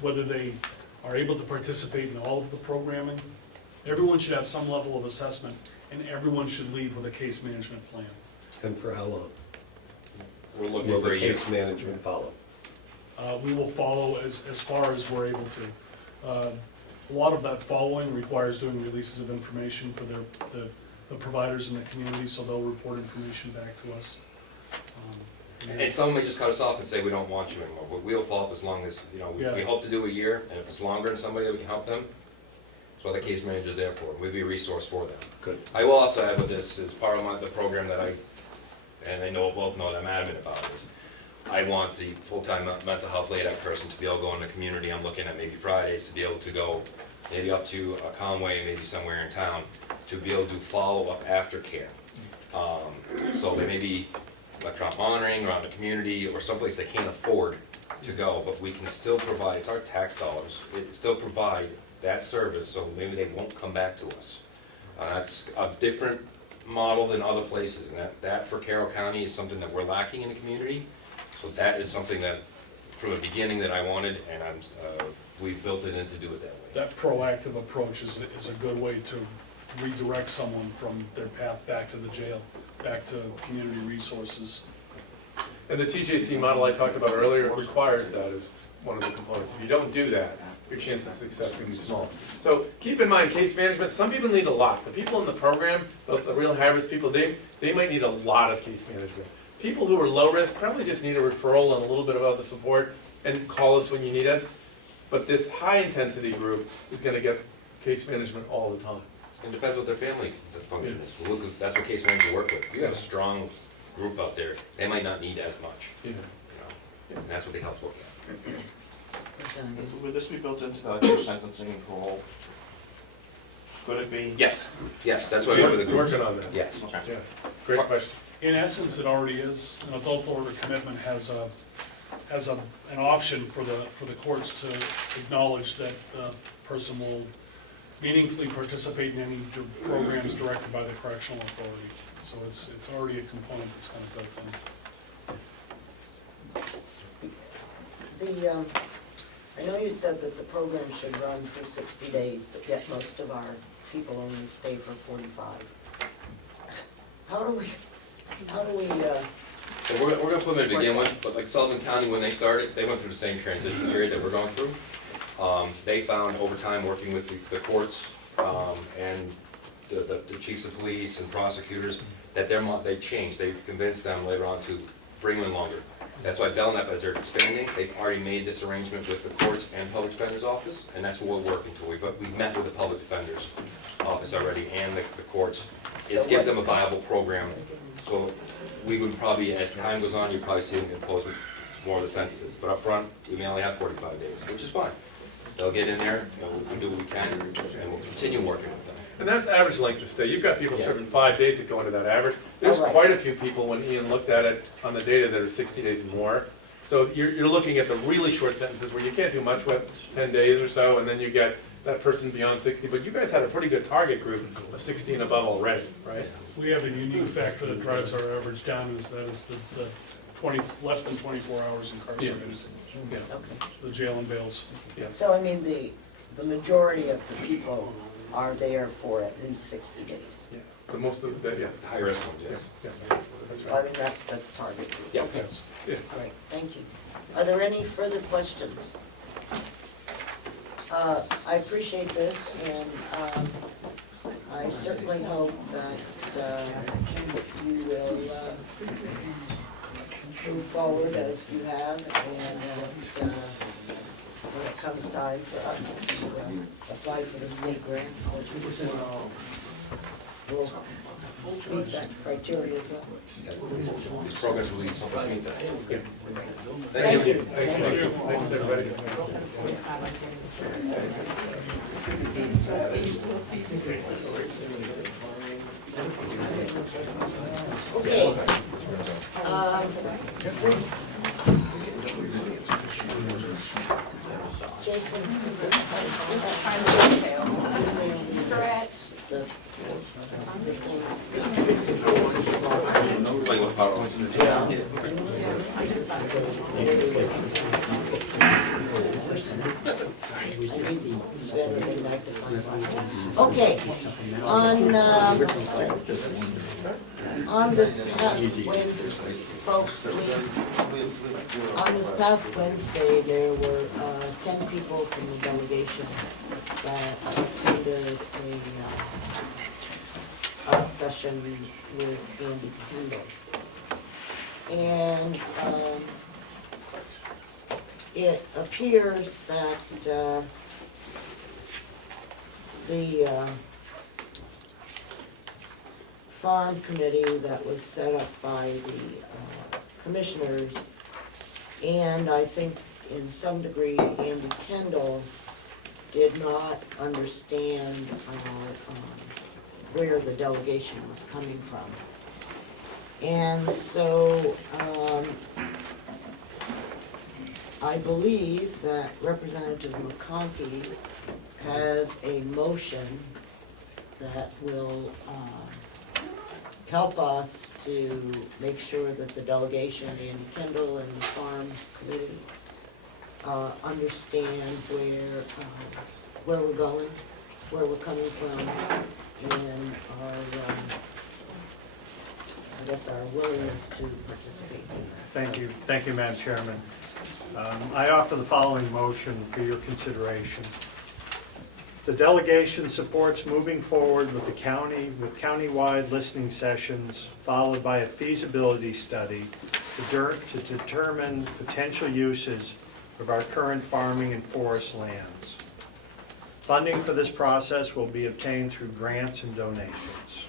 whether they are able to participate in all of the programming. Everyone should have some level of assessment, and everyone should leave with a case management plan. And for how long? We're looking Will for the a year. case management follow? We will follow as far as we're able to. A lot of that following requires doing releases of information for the providers in the community, so they'll report information back to us. And some may just cut us off and say, we don't want you anymore, but we'll follow up as long as, you know, we Yeah. hope to do a year, and if it's longer and somebody that we can help them, that's what the case manager's there for, we'll be a resource for them. Good. I will also add with this, as part of the program that and I both know that I'm adamant about this, I want the full-time mental health LADAC person to be able to go in the community. I'm looking at maybe Fridays to be able to go maybe up to Conway, maybe somewhere in town, to be able to do follow-up aftercare. So they may be electronic monitoring around the community or someplace they can't afford to go, but we can still provide, it's our tax dollars, it still provide that service, so maybe they won't come back to us. That's a different model than other places, and that for Carroll County is something that we're lacking in the community. So that is something that, from the beginning, that I wanted, and we've built it in to do it that way. That proactive approach is a good way to redirect someone from their path back to the jail, back to community resources. And the TJC model I talked about earlier requires that as one of the components. If you don't do that, your chance of success can be small. So keep in mind, case management, some people need a lot. The people in the program, the real high-risk people, they might need a lot of case management. People who are low risk probably just need a referral and a little bit of other support, and call us when you need us. But this high-intensity group is going to get case management all the time. It depends what their family function is. Well, look, that's what case managers work with. If you have a strong group out there, they might not need as much. Yeah. You know? And that's what they help look at. Would this be built into the sentencing and parole? Could it be? Yes, that's why we're working on that. Yes. Yeah. Great question. In essence, it already is. An adult order commitment has an option for the courts to acknowledge that the person will meaningfully participate in any programs directed by the correctional authority. So it's already a component that's kind of built in. I know you said that the program should run for 60 days, but yet most of our people only stay for 45. How do we, So we're gonna put them in to begin with, but like Sullivan County, when they started, they went through the same transition period that we're going through. They found over time, working with the courts, and the chiefs of police and prosecutors, that they changed. They convinced them later on to bring them in longer. That's why Belknap, as they're expanding, they've already made this arrangement with the courts and public defender's office, and that's what we're working for. We've met with the public defender's office already and the courts. It gives them a viable program. So we would probably, as time goes on, you'd probably see them impose more of the sentences. But up front, we may only have 45 days, which is fine. They'll get in there, we'll do what we can, and we'll continue working with them. And that's average length of stay. You've got people serving 5 days that go into that average. There's quite a few people, when Ian looked at it on the data, that are 60 days and more. So you're looking at the really short sentences where you can't do much with 10 days or so, and then you get that person beyond 60. But you guys had a pretty good target group of 60 and above already, right? We have a unique factor that drives our average down, is the less than 24 hours incarcerated. Yeah. The jail and bails. Yeah. so I mean, the majority of the people are there for at least 60 days. Yeah. The most of that, yes. High risk ones, yes. Yeah. That's I right. mean, that's the target group. Yep. Okay. Yeah. All right, thank you. Are there any further questions? I appreciate this, and I certainly hope that you will move forward as you have, and when it comes time for us to apply for the state grants, that we'll meet that criteria as well. These programs will lead something to meet that. Thank you. Thanks, Thanks, everybody. Okay. Jason. Like what power? Okay, on this past Wednesday, folks, please, on this past Wednesday, there were 10 people from the delegation that attended a session with Andy Kendall. And it appears that the farm committee that was set up by the commissioners, and I think in some degree Andy Kendall, did not understand where the delegation was coming from. And so I believe that Representative McConkey has a motion that will help us to make sure that the delegation, Andy Kendall and the farm committee, understand where we're going, where we're coming from, and our, I guess, our willingness to participate. Thank you, Madam Chairman. I offer the following motion for your consideration. The delegation supports moving forward with the county, with countywide listening sessions, followed by a feasibility study to determine potential uses of our current farming and forest lands. Funding for this process will be obtained through grants and donations.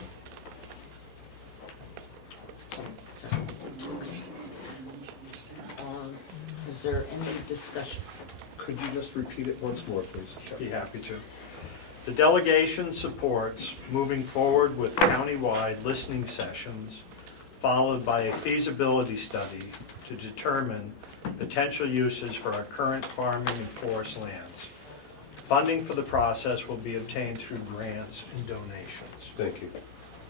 Is there any discussion? Could you just repeat it once more, please? Be happy to. The delegation supports moving forward with countywide listening sessions, followed by a feasibility study to determine potential uses for our current farming and forest lands. Funding for the process will be obtained through grants and donations. Thank you.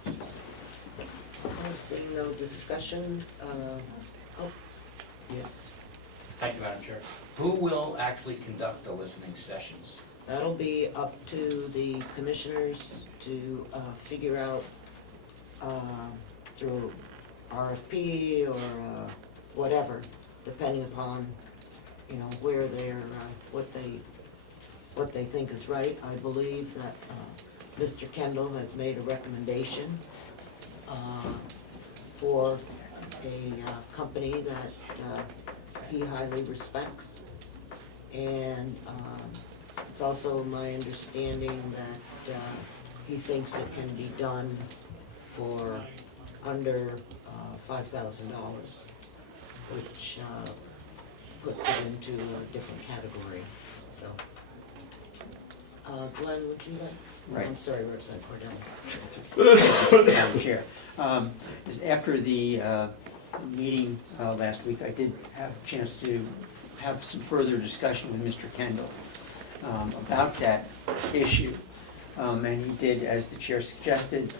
I'm seeing no discussion. Oh, yes. Thank you, Madam Chair. Who will actually conduct the listening sessions? That'll be up to the commissioners to figure out through RFP or whatever, depending upon, you know, where they're, what they think is right. I believe that Mr. Kendall has made a recommendation for a company that he highly respects. And it's also my understanding that he thinks it can be done for under $5,000, which puts it into a different category, so. Glenn, would you like? Right. I'm sorry, Representative Cordell. Madam Chair, after the meeting last week, I did have a chance to have some further discussion with Mr. Kendall about that issue. And he did, as the chair suggested,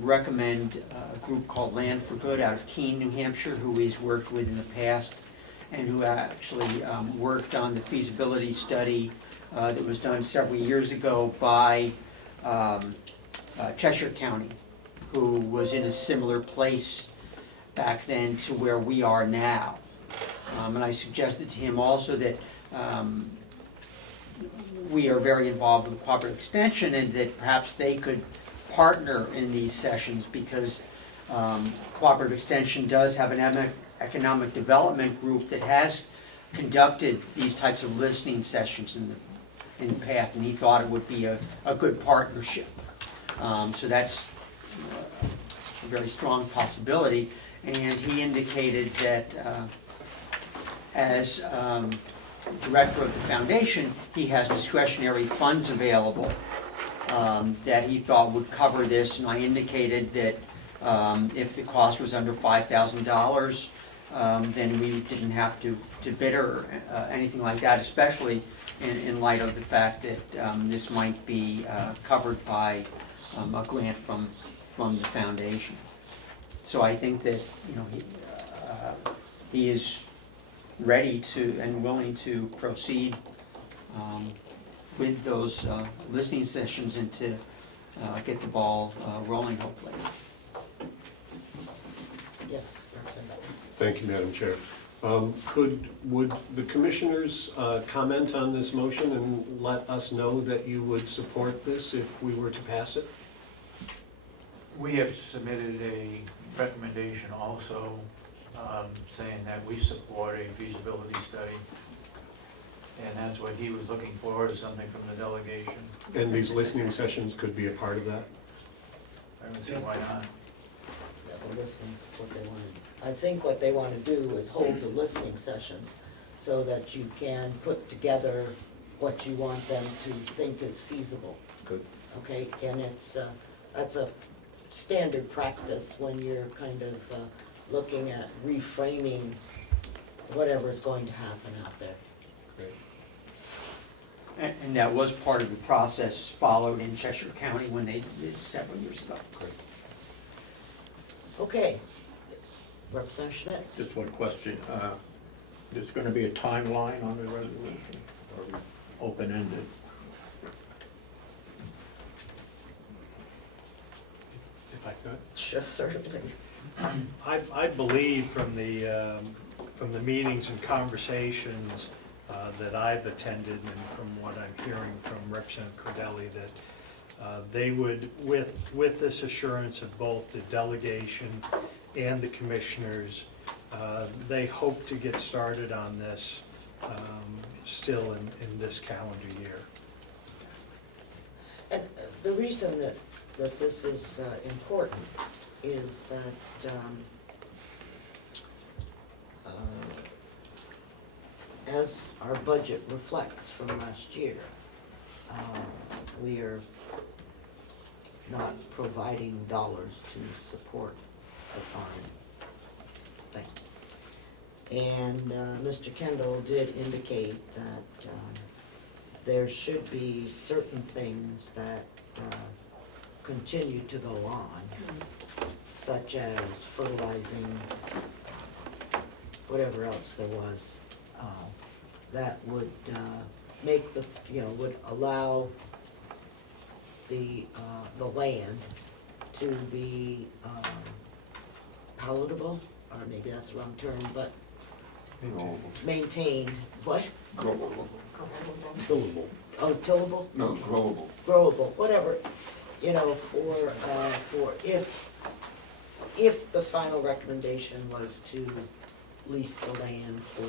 recommend a group called Land for Good out of Keene, New Hampshire, who he's worked with in the past, and who actually worked on the feasibility study that was done several years ago by Cheshire County, who was in a similar place back then to where we are now. And I suggested to him also that we are very involved with cooperative extension and that perhaps they could partner in these sessions because cooperative extension does have an economic development group that has conducted these types of listening sessions in the past, and he thought it would be a good partnership. So that's a very strong possibility, and he indicated that as director of the foundation, he has discretionary funds available that he thought would cover this, and I indicated that if the cost was under $5,000, then we didn't have to bid or anything like that, especially in light of the fact that this might be covered by a grant from the foundation. So I think that, you know, he is ready to and willing to proceed with those listening sessions and to get the ball rolling, hopefully. Yes, Representative. Thank you, Madam Chair. Would the commissioners comment on this motion and let us know that you would support this if we were to pass it? We have submitted a recommendation also saying that we support a feasibility study. And that's what he was looking for, is something from the delegation. And these listening sessions could be a part of that? I don't see why not. Yeah, the listening's what they want to, I think what they want to do is hold the listening session so that you can put together what you want them to think is feasible. Good. Okay, and it's, that's a standard practice when you're kind of looking at reframing whatever's going to happen out there. Great. And that was part of the process followed in Cheshire County when they did this several years ago. Great. Okay, Representative Schmidt? Just one question. There's gonna be a timeline on the resolution, or open-ended? If I could. Just certainly. I believe from the meetings and conversations that I've attended and from what I'm hearing from Representative Cordelli, that they would, with this assurance of both the delegation and the commissioners, they hope to get started on this still in this calendar year. And the reason that this is important is that as our budget reflects from last year, we are not providing dollars to support the fine thing. And Mr. Kendall did indicate that there should be certain things that continue to go on, such as fertilizing, whatever else there was, that would make the, would allow the land to be palatable, or maybe that's the wrong term, but maintained, what? Growable. Tillable. Oh, tillable? No, growable. Growable, whatever, for if the final recommendation was to lease the land for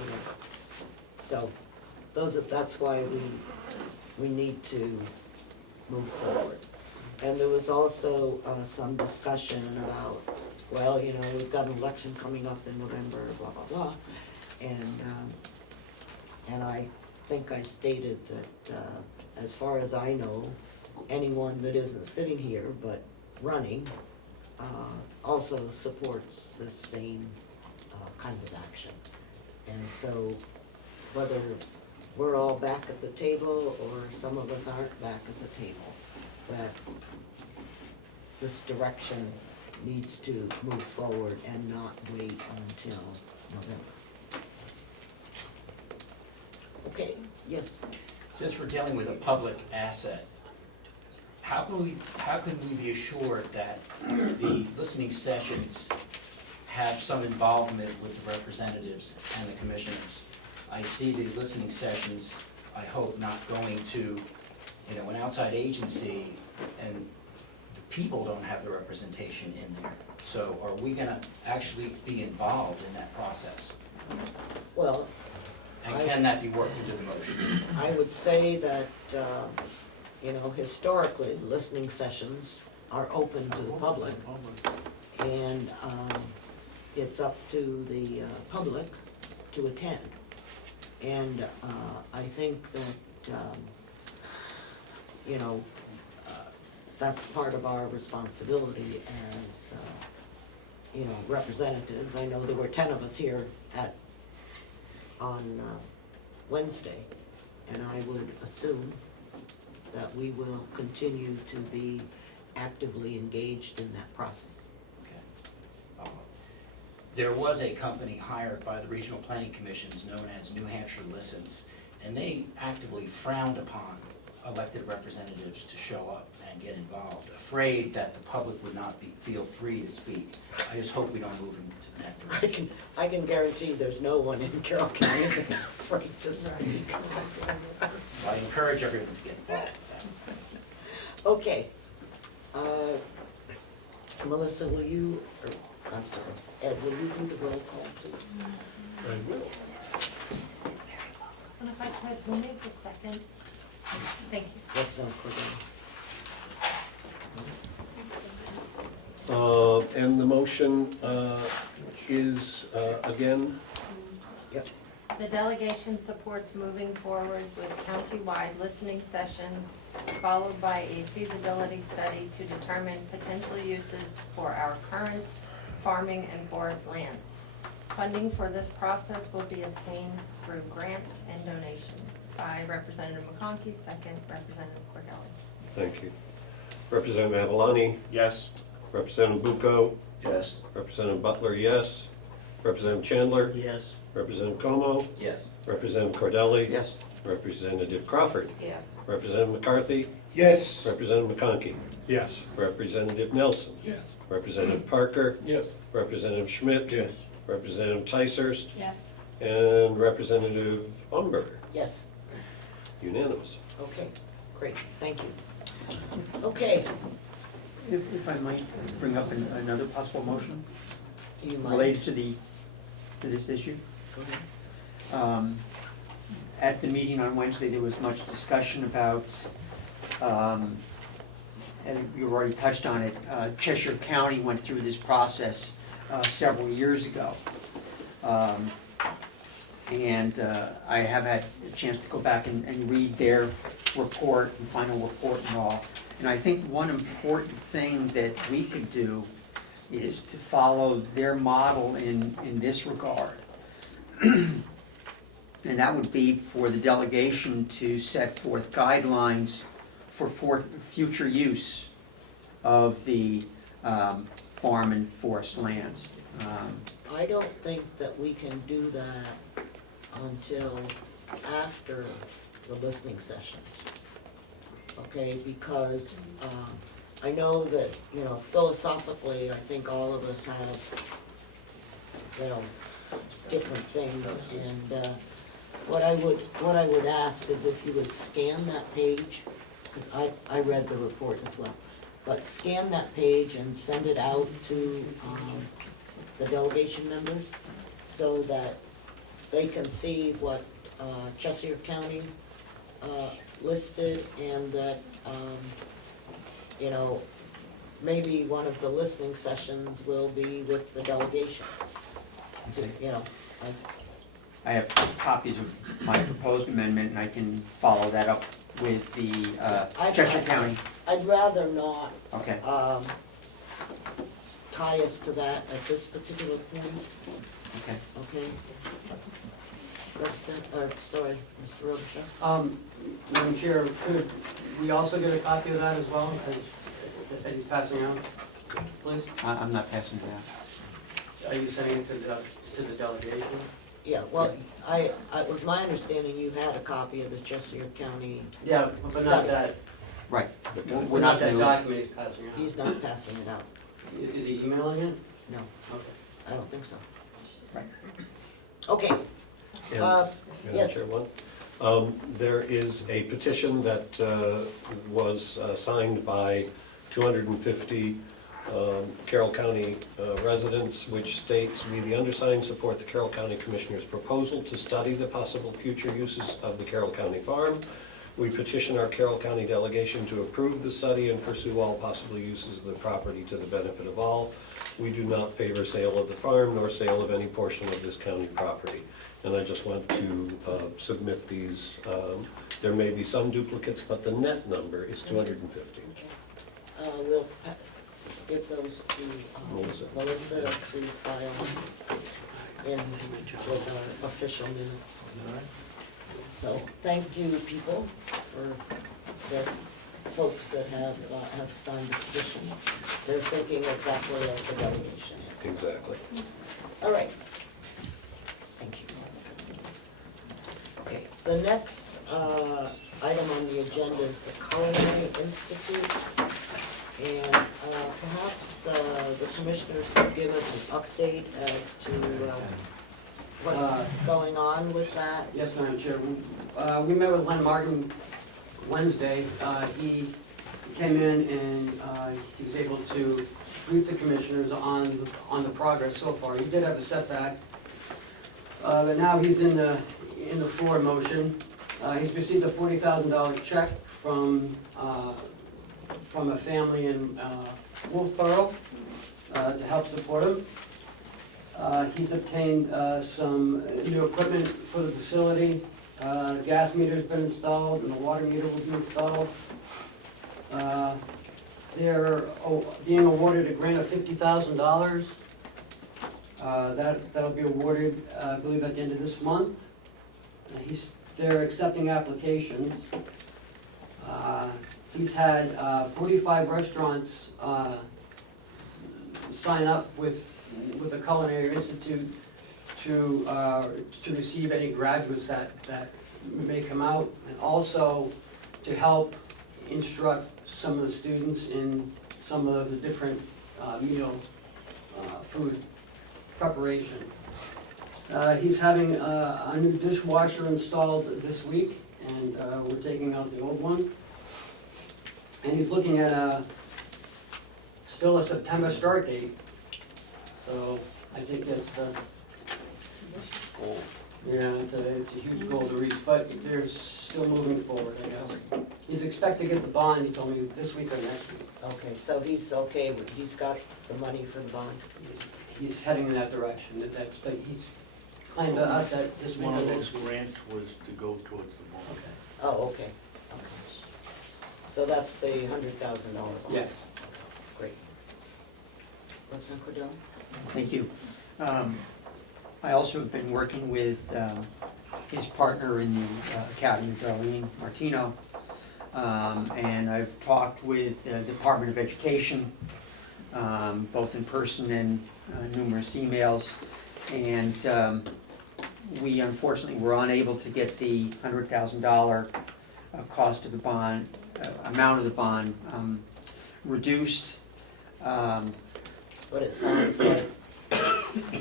whatever. So, that's why we need to move forward. And there was also some discussion about, well, we've got an election coming up in November, blah, blah, blah. And I think I stated that, as far as I know, anyone that isn't sitting here but running also supports the same kind of action. And so whether we're all back at the table or some of us aren't back at the table, that this direction needs to move forward and not wait until November. Okay, yes? Since we're dealing with a public asset, how can we be assured that the listening sessions have some involvement with the representatives and the commissioners? I see the listening sessions, I hope, not going to, an outside agency, and the people don't have the representation in there. So are we gonna actually be involved in that process? Well, And can that be worked into the motion? I would say that, historically, listening sessions are open to the public. And it's up to the public to attend. And I think that, that's part of our responsibility as, representatives. I know there were 10 of us here on Wednesday, and I would assume that we will continue to be actively engaged in that process. Okay. There was a company hired by the regional planning commissions known as New Hampshire Listens, and they actively frowned upon elected representatives to show up and get involved, afraid that the public would not feel free to speak. I just hope we don't move into that direction. I can guarantee there's no one in Carroll County that's afraid to speak. I encourage everyone to get involved. Okay. Melissa, will you, I'm sorry. Ed, will you do the roll call, please? I will. And if I could, we'll make the second. Thank you. Representative Cordell? And the motion is, again, The delegation supports moving forward with county-wide listening sessions, followed by a feasibility study to determine potential uses for our current farming and forest lands. Funding for this process will be obtained through grants and donations. By Representative McConkey, second Representative Cordelli. thank you. Representative Avalani, Yes. Representative Bucco, Yes. Representative Butler, yes. Representative Chandler, Yes. Representative Comeau, Yes. Representative Cordelli. Yes. Representative Crawford, Yes. Representative McCarthy, Yes. Representative McConkey, Yes. Representative Nelson, Yes. Representative Parker, Yes. Representative Schmidt, Yes. Representative Ticehurst, Yes. and Representative Umberger. Yes. Unanimous. Okay, great, thank you. Okay, If I might bring up another possible motion do you mind? related to this issue. Go ahead. At the meeting on Wednesday, there was much discussion about, and you already touched on it, Cheshire County went through this process several years ago. And I have had a chance to go back and read their report and final report and all. And I think one important thing that we could do is to follow their model in this regard. And that would be for the delegation to set forth guidelines for future use of the farm and forest lands. I don't think that we can do that until after the listening sessions. Okay, because I know that, you know, philosophically, I think all of us have, you know, different things. And what I would ask is if you would scan that page, 'cause I read the report as well, but scan that page and send it out to the delegation members so that they can see what Cheshire County listed, and that, you know, maybe one of the listening sessions will be with the delegation. You know, I have copies of my proposed amendment, and I can follow that up with the Cheshire County. I'd rather not Okay. tie us to that at this particular point, Okay. okay? Sorry, Mr. Robichaud? Madam Chair, could we also get a copy of that as well, as that he's passing out, please? I'm not passing it out. Are you sending it to the delegation? Yeah, well, it was my understanding you had a copy of the Cheshire County. Yeah, but not Study. that, Right. we're not that document he's passing out. He's not passing it out. Is he emailing it? No, Okay. I don't think so. Right. Okay, And, Madam Madam Chair, there is a petition that was signed by 250 Carroll County residents, which states, "We, the undersigned, support the Carroll County Commissioner's proposal to study the possible future uses of the Carroll County farm. We petition our Carroll County delegation to approve the study and pursue all possible uses of the property to the benefit of all. We do not favor sale of the farm nor sale of any portion of this county property." And I just want to submit these. There may be some duplicates, but the net number is 250. we'll give those to Melissa to file in with our official minutes. So, thank you, people, for the folks that have signed the petition. They're thinking exactly as the delegation is. Exactly. All right. Thank you. Okay, the next item on the agenda is the Culinary Institute. And perhaps the commissioners could give us an update as to what's going on with that. Yes, Madam Chair. We met with Len Martin Wednesday. He came in and he was able to brief the commissioners on the progress so far. He did have a setback, but now he's in the forward motion. He's received a $40,000 check from a family in Wolfboro to help support him. He's obtained some new equipment for the facility. Gas meter's been installed and the water meter will be installed. They're being awarded a grant of $50,000. That'll be awarded, I believe, at the end of this month. They're accepting applications. He's had 45 restaurants sign up with the Culinary Institute to receive any graduates that may come out, and also to help instruct some of the students in some of the different meal food preparation. He's having a new dishwasher installed this week, and we're taking out the old one. And he's looking at still a September start date. So I think that's yeah, it's a huge goal to reach, but they're still moving forward, I guess. He's expected to get the bond, he told me, this week or next week. Okay, so he's okay, he's got the money for the bond? He's heading in that direction, he's claimed to us that this week or next week. grants was to go towards the bond. Okay. Oh, okay. So that's the $100,000 bond? Yes. Great. Representative Cordell? Thank you. I also have been working with his partner in the academy, Darlene Martino, and I've talked with the Department of Education, both in person and numerous emails, and we unfortunately were unable to get the $100,000 cost of the bond, amount of the bond reduced. But it sounds like...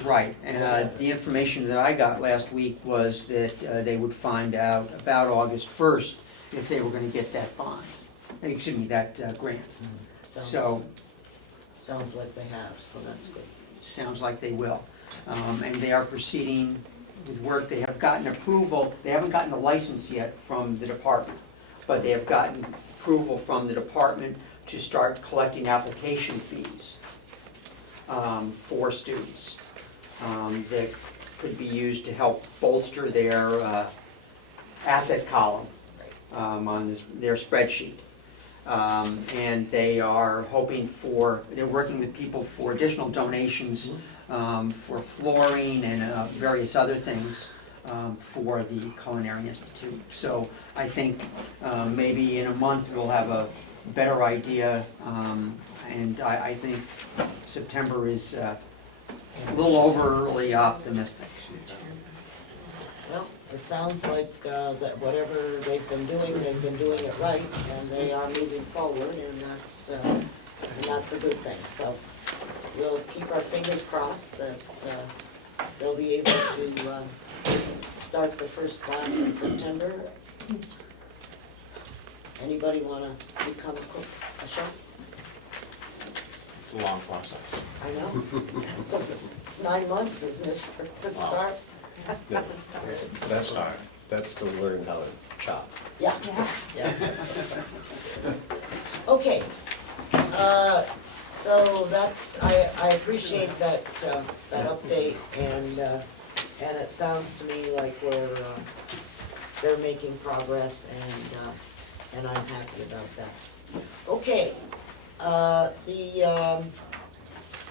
Right, and the information that I got last week was that they would find out about August 1st if they were gonna get that bond, excuse me, that grant. Sounds like they have, so that's good. Sounds like they will. And they are proceeding with work. They have gotten approval, they haven't gotten a license yet from the department, but they have gotten approval from the department to start collecting application fees for students that could be used to help bolster their asset column on their spreadsheet. And they are hoping they're working with people for additional donations for flooring and various other things for the Culinary Institute. So I think maybe in a month we'll have a better idea, and I think September is a little overly optimistic. Well, it sounds like that whatever they've been doing it right, and they are moving forward, and that's a good thing. So we'll keep our fingers crossed that they'll be able to start the first class in September. Anybody want to become a cook, a chef? It's a long process. I know. It's 9 months, isn't it, to start? That's to learn how to chop. Yeah, yeah. Okay, so that's, I appreciate that update, and it sounds to me like they're making progress, and I'm happy about that. Okay, the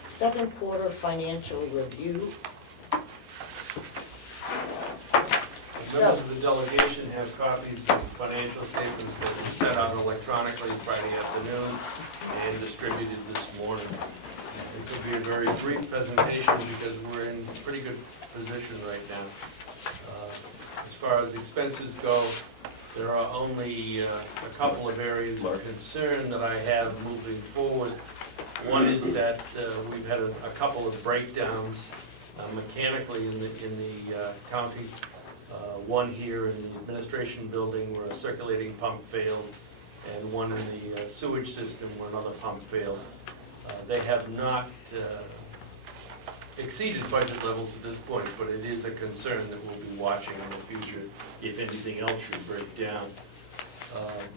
second quarter financial review. Members of the delegation have copies of financial statements that were sent out electronically Friday afternoon and distributed this morning. This will be a very brief presentation because we're in pretty good position right now. As far as expenses go, there are only a couple of areas of concern that I have moving forward. One is that we've had a couple of breakdowns mechanically in the county. One here in the administration building where a circulating pump failed, and one in the sewage system where another pump failed. They have not exceeded budget levels at this point, but it is a concern that we'll be watching in the future if anything else should break down.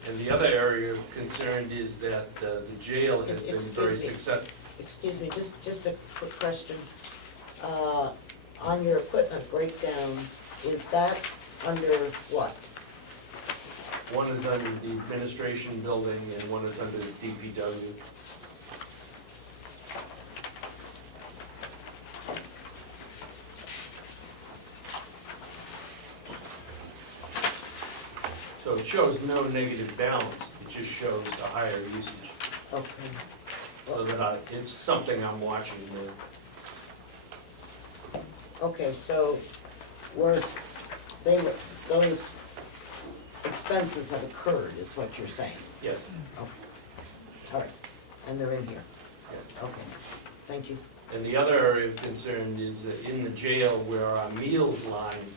And the other area of concern is that the jail has been very successful. Excuse me, just a quick question. On your equipment breakdowns, is that under what? One is under the administration building and one is under the DPW. So it shows no negative balance, it just shows a higher usage. Okay. So that it's something I'm watching more. Okay, so those expenses have occurred, is what you're saying? Yes. Okay. All right, and they're in here? Yes. Okay, thank you. And the other area of concern is that in the jail where our meals line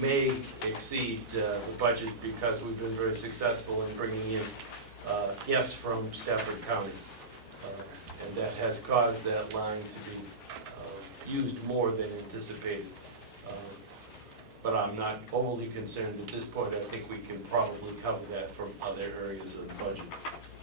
may exceed the budget because we've been very successful in bringing in guests from Stafford County. And that has caused that line to be used more than anticipated. But I'm not overly concerned at this point. I think we can probably cover that from other areas of the budget.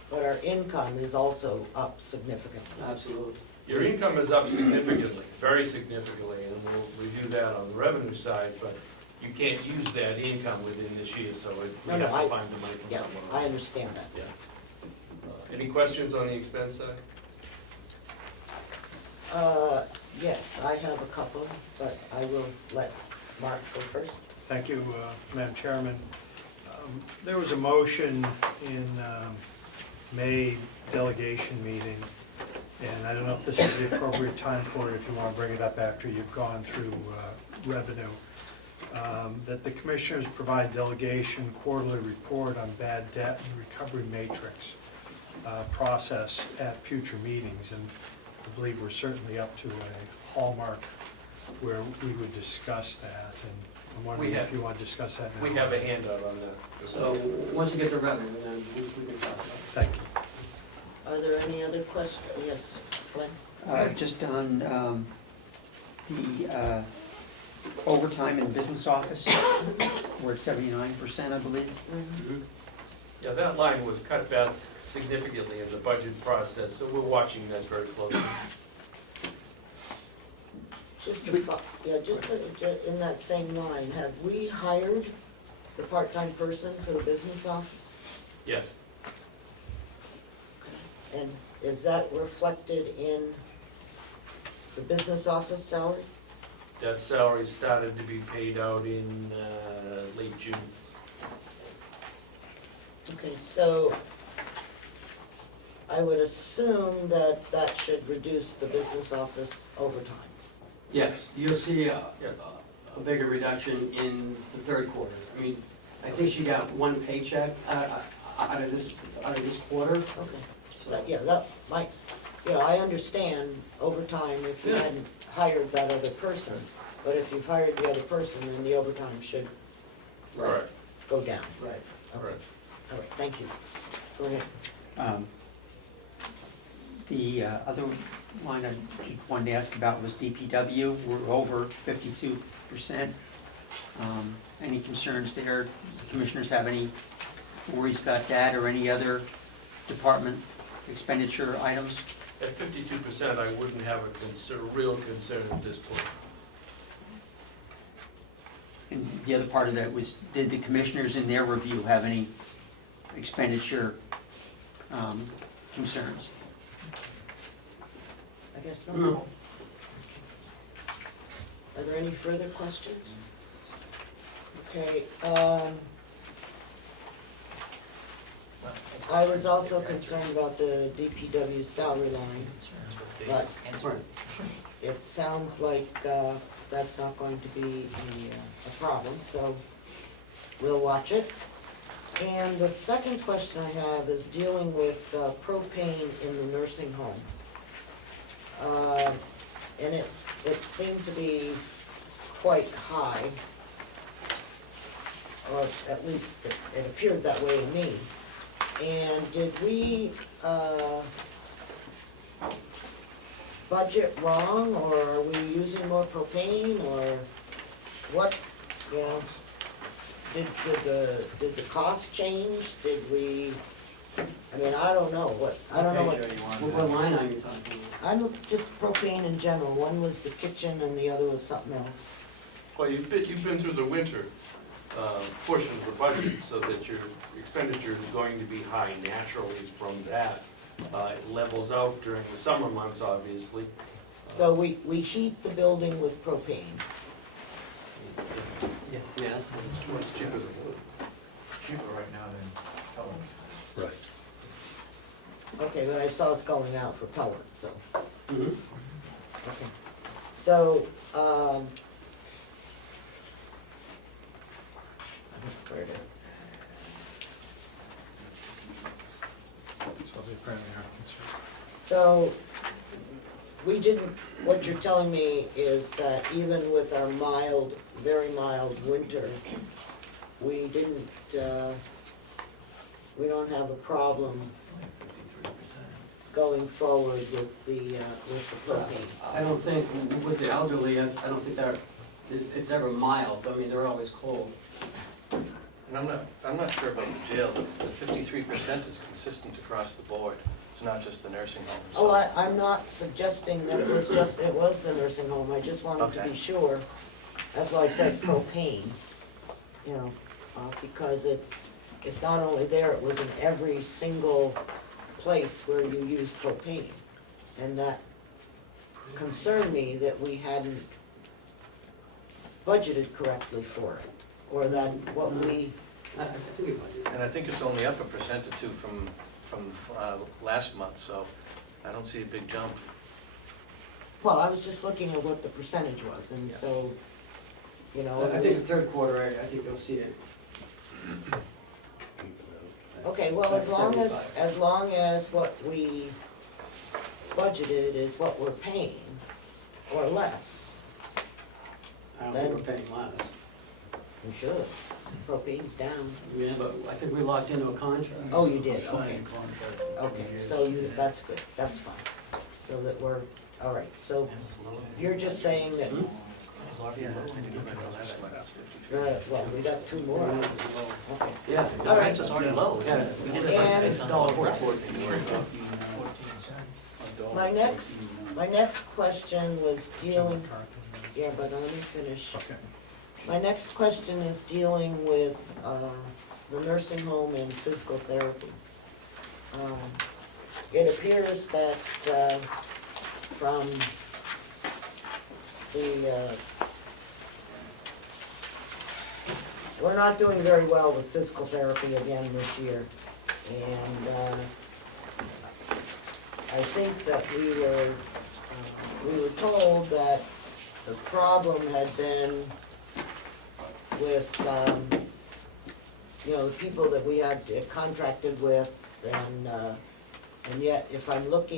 But our income is also up significantly. Absolutely. Your income is up significantly, very significantly, and we'll review that on the revenue side, but you can't use that income within this year, so we have to find the money from Yeah, somewhere else. I understand that. Yeah. Any questions on the expense side? Yes, I have a couple, but I will let Mark go first. Thank you, Madam Chairman. There was a motion in May delegation meeting, and I don't know if this is the appropriate time for it, if you want to bring it up after you've gone through revenue, that the commissioners provide delegation quarterly report on bad debt and recovery matrix process at future meetings, and I believe we're certainly up to a hallmark where we would discuss that, and I'm wondering if you want to discuss that now. We have a handout on that. So, once you get the revenue, then we can talk about it. Thank you. Are there any other questions? Yes, Glenn? Just on the overtime in the business office, we're at 79%, I believe. Mm-hmm. Yeah, that line was cut back significantly in the budget process, so we're watching that very closely. Just in that same line, have we hired the part-time person for the business office? Yes. And is that reflected in the business office salary? That salary started to be paid out in late June. Okay, so I would assume that that should reduce the business office overtime. Yes, you'll see a bigger reduction in the third quarter. I mean, I think she got one paycheck out of this quarter. Okay. Yeah, that might, I understand overtime if you hadn't hired that other person, but if you've hired the other person, then the overtime should go down. Right. Okay. All right, thank you. Go ahead. The other line I wanted to ask about was DPW. We're over 52%. Any concerns there? The commissioners have any worries about that or any other department expenditure items? At 52%, I wouldn't have a real concern at this point. And the other part of that was, did the commissioners in their review have any expenditure concerns? I guess no. Are there any further questions? Okay, I was also concerned about the DPW salary line, but it sounds like that's not going to be a problem, so we'll watch it. And the second question I have is dealing with propane in the nursing home. And it seemed to be quite high, or at least it appeared that way to me. And did we budget wrong, or are we using more propane, or what, you know? Did the cost change? Did we, I mean, I don't know what. What line are you talking about? I'm just propane in general. One was the kitchen and the other was something else. Well, you've been through the winter portion of the budget, so that your expenditure is going to be high naturally from that. It levels out during the summer months, obviously. So we heat the building with propane. Yeah. It's much cheaper than Cheaper right now than pellets. Right. Okay, but I saw it's going out for pellets, so. Mhm. Okay. So, where did, So they apparently are concerned. so, we didn't, what you're telling me is that even with our mild, very mild winter, we didn't, we don't have a problem going forward with the propane. I don't think, with the elderly, I don't think it's ever mild, I mean, they're always cold. And I'm not sure about the jail, the 53% is consistent across the board. It's not just the nursing home. Oh, I'm not suggesting that it was the nursing home, I just wanted to be sure. That's why I said propane, you know, because it's not only there, it was in every single place where you use propane. And that concerned me that we hadn't budgeted correctly for it, or that what we, I think we budgeted. And I think it's only up 1% or 2% from last month, so I don't see a big jump. well, I was just looking at what the percentage was, and so, you know. I think the third quarter, I think you'll see it. Okay, well, as long as what we budgeted is what we're paying, or less, I don't think we're paying less. we should. Propane's down. Yeah, but I think we locked into a contract. Oh, you did, okay. Okay, so that's good, that's fine. So that we're, all right, so you're just saying that, well, we got two more. Okay. Yeah. All right. It's already low. Yeah. My next question was dealing, yeah, but let me finish. My next question is dealing with the nursing home and physical therapy. It appears that from the, we're not doing very well with physical therapy again this year. And I think that we were told that the problem had been with, you know, the people that we had contracted with, and yet if I look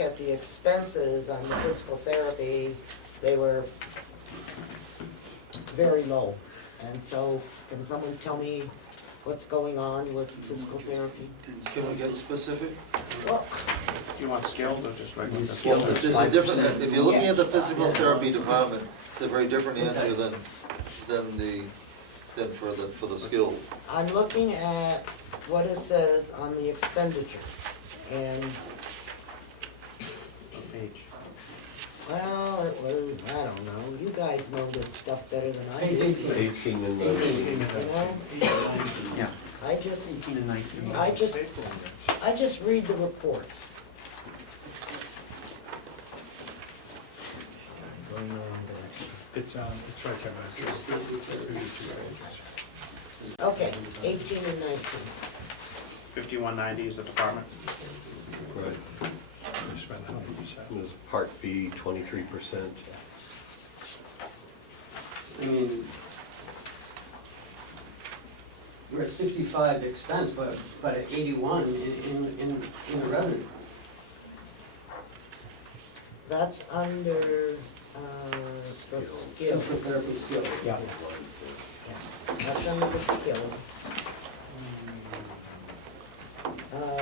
at the expenses on the physical therapy, they were very low. And so, can someone tell me what's going on with physical therapy? Can we get specific? Well, You want skilled or just regular? Skilled. This is a different, if you're looking at the physical therapy department, it's a very different answer than for the skilled. I'm looking at what it says on the expenditure, and, Page. well, it was, I don't know, you guys know this stuff better than I do. Page 18. 18 and 19. You know, Yeah. I just, 18 and 19. I just read the reports. Going the wrong direction. It's right there, man. Okay, 18 and 19. 5190 is the department. Right. We spent 100%. It was Part B, 23%. I mean, we're at 65 expense, but at 81 in the revenue. That's under, the skill. Physical therapy skill. Yeah. That's under the skill.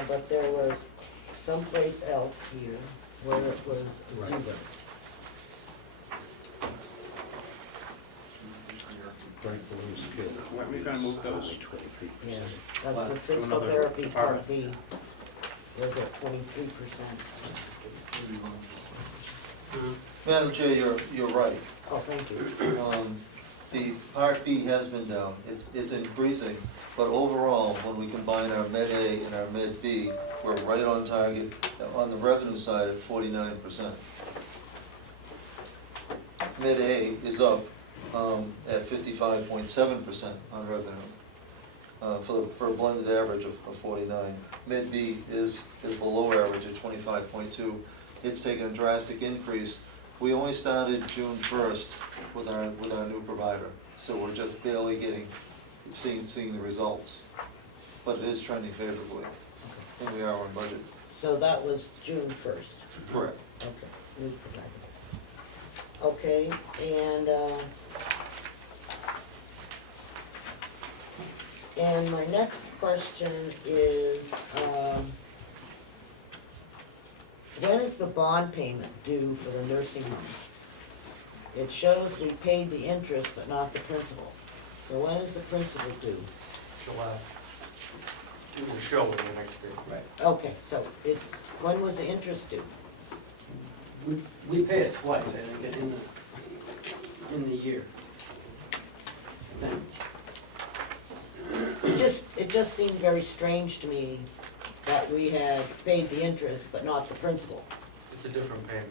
But there was someplace else here. where it was zero. We're gonna move those. Yeah, that's the To physical another therapy part department. B was at 23%. Madam Chair, you're right. Oh, thank you. The Part B has been down, it's increasing, but overall, when we combine our Med A and our Med B, we're right on target on the revenue side at 49%. Med A is up at 55.7% on revenue, for a blended average of 49. Med B is below average at 25.2. It's taken a drastic increase. We only started June 1st with our new provider, so we're just barely seeing the results. But it is trending favorably, and we are on budget. So that was June 1st. Correct. Okay, new provider. Okay, and my next question is, when is the bond payment due for the nursing home? It shows we paid the interest but not the principal. So when is the principal due? July. It will show in the next day. Right. Okay, so when was the interest due? We pay it twice, I think, in the year. Then, It just seemed very strange to me that we had paid the interest but not the principal. It's a different payment.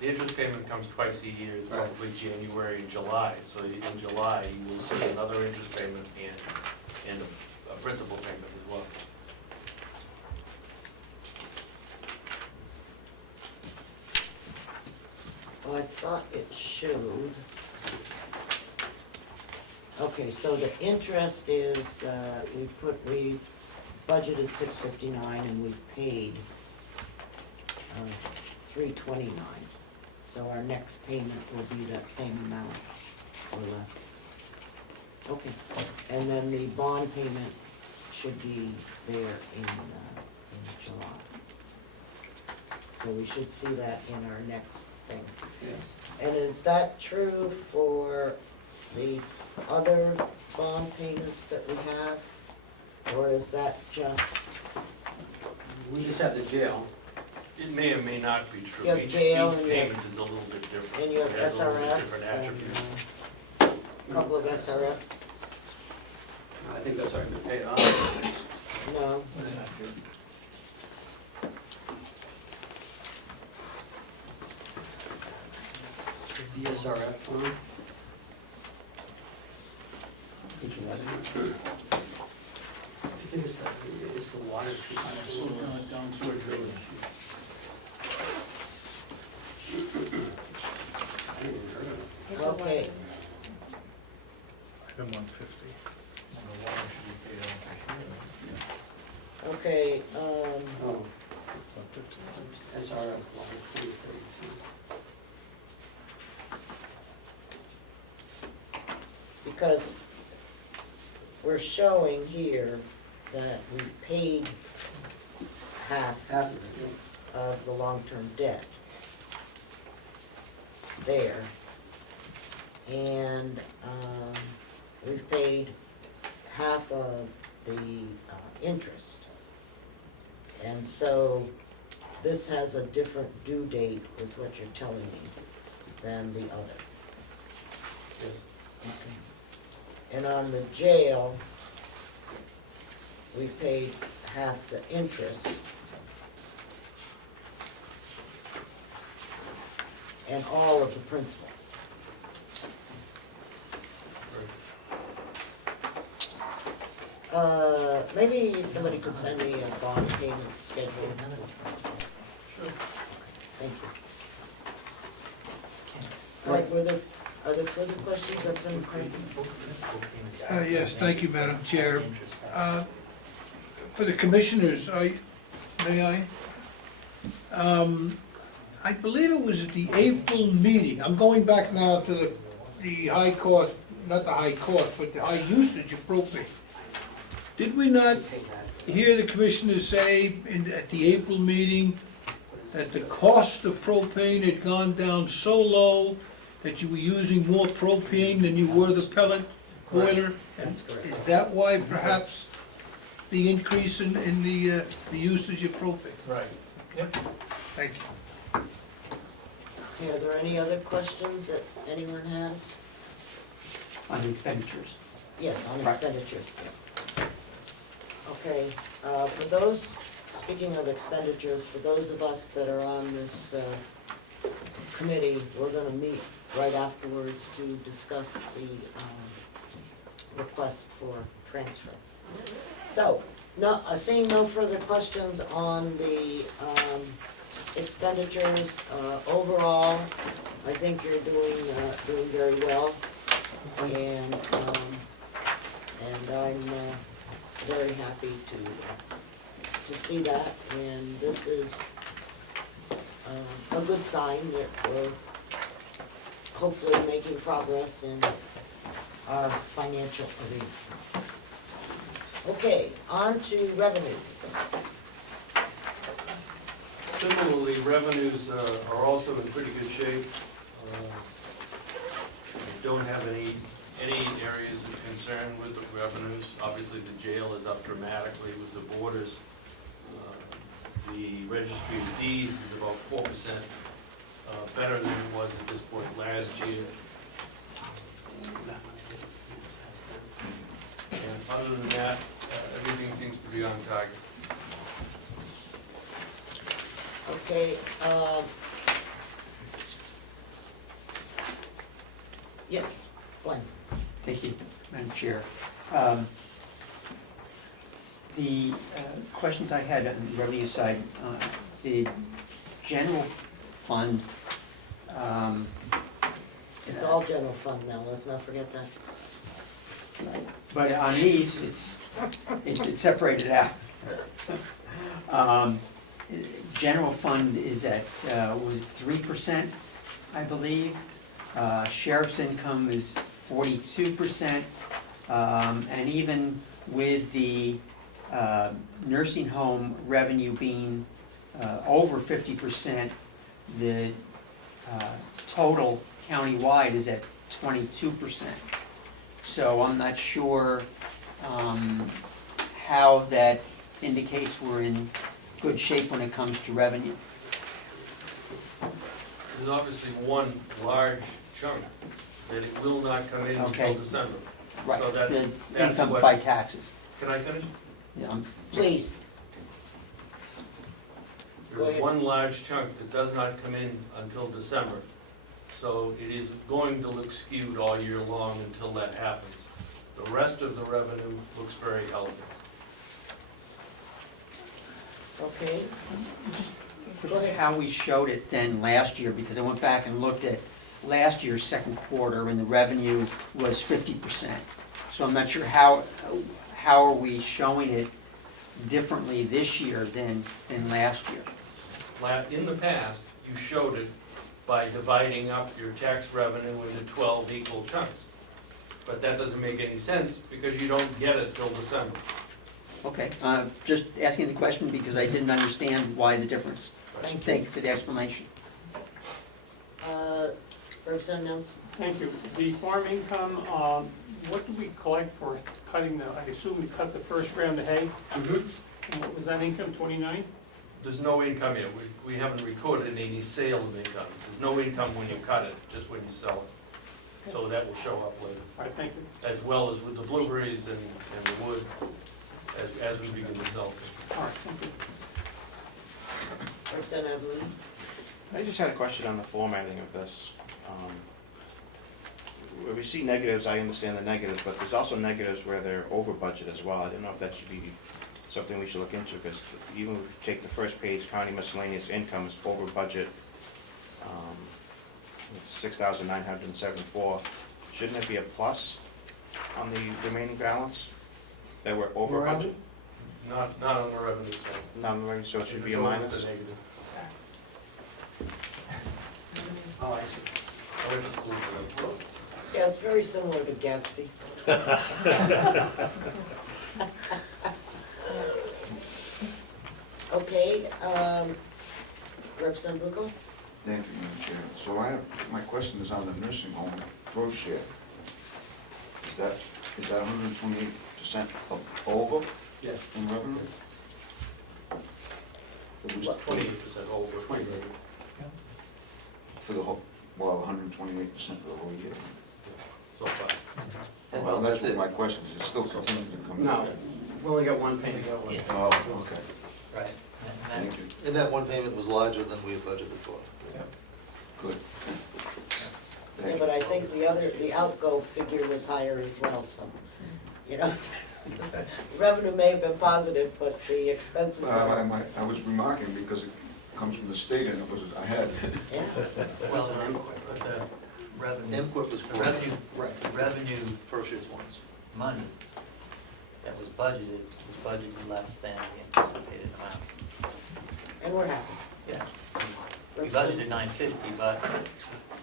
The interest payment comes twice a year, probably January and July. So in July, you will see another interest payment and a principal payment as well. Well, I thought it showed. Okay, so the interest is, we budgeted $659 and we've paid $329. So our next payment will be that same amount or less. Okay, and then the bond payment should be there in July. So we should see that in our next thing. And is that true for the other bond payments that we have? Or is that just? we just have the jail. It may or may not be true. You have Each jail and payment is a little bit different. And you have It has a little bit SRF different and attributes. a couple of SRF? I think that's already been paid off. No. The SRF fund. Which one is it? I think it's the water treatment. Down Sword Village. I didn't even heard of it. Okay, Item 150. And the water should be paid off this year. okay, Oh, 150. SRF water 2032. because we're showing here that we've paid half Half of it, yeah. of the long-term debt there. And we've paid half of the interest. And so this has a different due date, is what you're telling me, than the other. Okay. And on the jail, we paid half the interest. And all of the principal. Maybe somebody could send me a bond payment schedule. Sure. Thank you. Mike, are there further questions, Representative McCarthy? Yes, thank you, Madam Chair. For the commissioners, may I? I believe it was at the April meeting, I'm going back now to the high cost, not the high cost, but the high usage appropriate. Did we not hear the commissioners say at the April meeting that the cost of propane had gone down so low that you were using more propane than you were the pellet boiler? And is that why perhaps the increase in the usage of propane? Right. Yep. Thank you. Okay, are there any other questions that anyone has? On the expenditures. Yes, on Right. expenditures. Okay, for those, speaking of expenditures, for those of us that are on this committee, we're gonna meet right afterwards to discuss the request for transfer. So, no, seeing no further questions on the expenditures, overall, I think you're doing very well. And I'm very happy to see that, and this is a good sign that we're hopefully making progress in our financial arena. Okay, on to revenue. Similarly, revenues are also in pretty good shape. We don't have any areas of concern with the revenues. Obviously, the jail is up dramatically with the borders. The registry of deeds is about 4% better than it was at this point last year. And other than that, everything seems to be on target. Okay, yes, Glenn. Thank you, Madam Chair. The questions I had on the revenue side, the general fund. It's all general fund now, let's not forget that. But on these, it's separated out. General fund is at, was it 3%, I believe? Sheriff's income is 42%, and even with the nursing home revenue being over 50%, the total countywide is at 22%. So I'm not sure how that indicates we're in good shape when it comes to revenue. There's obviously one large chunk that it will not come in Okay. until December. Right, So the that's income what- by taxes. Can I finish? Yeah, Please. Go There's ahead. one large chunk that does not come in until December. So it is going to look skewed all year long until that happens. The rest of the revenue looks very healthy. Okay. Go ahead. How we showed it then last year, because I went back and looked at last year's second quarter and the revenue was 50%. So I'm not sure how are we showing it differently this year than last year? In the past, you showed it by dividing up your tax revenue into 12 equal chunks. But that doesn't make any sense because you don't get it till December. Okay, just asking the question because I didn't understand why the difference. Thank Thank you for the explanation. Representative Nelson? Thank you. The farm income, what do we collect for cutting the, I assume we cut the first round of hay? And what was that income, 29? There's no income yet. We haven't recorded any sale of income. There's no income when you cut it, just when you sell it. So that will show up later. All right, thank you. As well as with the blueberries and the wood, as we begin to sell. All right, thank you. Representative Evelyn? I just had a question on the formatting of this. Where we see negatives, I understand the negatives, but there's also negatives where they're over budget as well. I don't know if that should be something we should look into, because even if we take the first page, county miscellaneous income is over budget, 6,974. Shouldn't it be a plus on the remaining balance? That we're over Where are budget? Not on the revenue side. Not on the revenue, so it should If be it's a over, minus? it's a negative. Oh, I see. I went to school for that. Yeah, it's very similar to Gatsby. Okay, Representative Bucco? Thank you, Madam Chair. So my question is on the nursing home pro share. Is that 128% over Yes. in revenue? It was 28% over. 20. for the whole, well, 128% for the whole year. So far. Well, that's what my question is. It still continues to come No, down. we only got one payment. Oh, okay. Right. Thank you. And that one payment was larger than we had budgeted for. Good. Yeah, but I think the outgo figure was higher as well, so, you know, revenue may have been positive, but the expenses are. I was remarking because it comes from the state and it was ahead. Yeah. Well, but the revenue. Input was The revenue purchase ones. money that was budgeted less than the anticipated amount. And we're happy. Yeah. We budgeted 950, but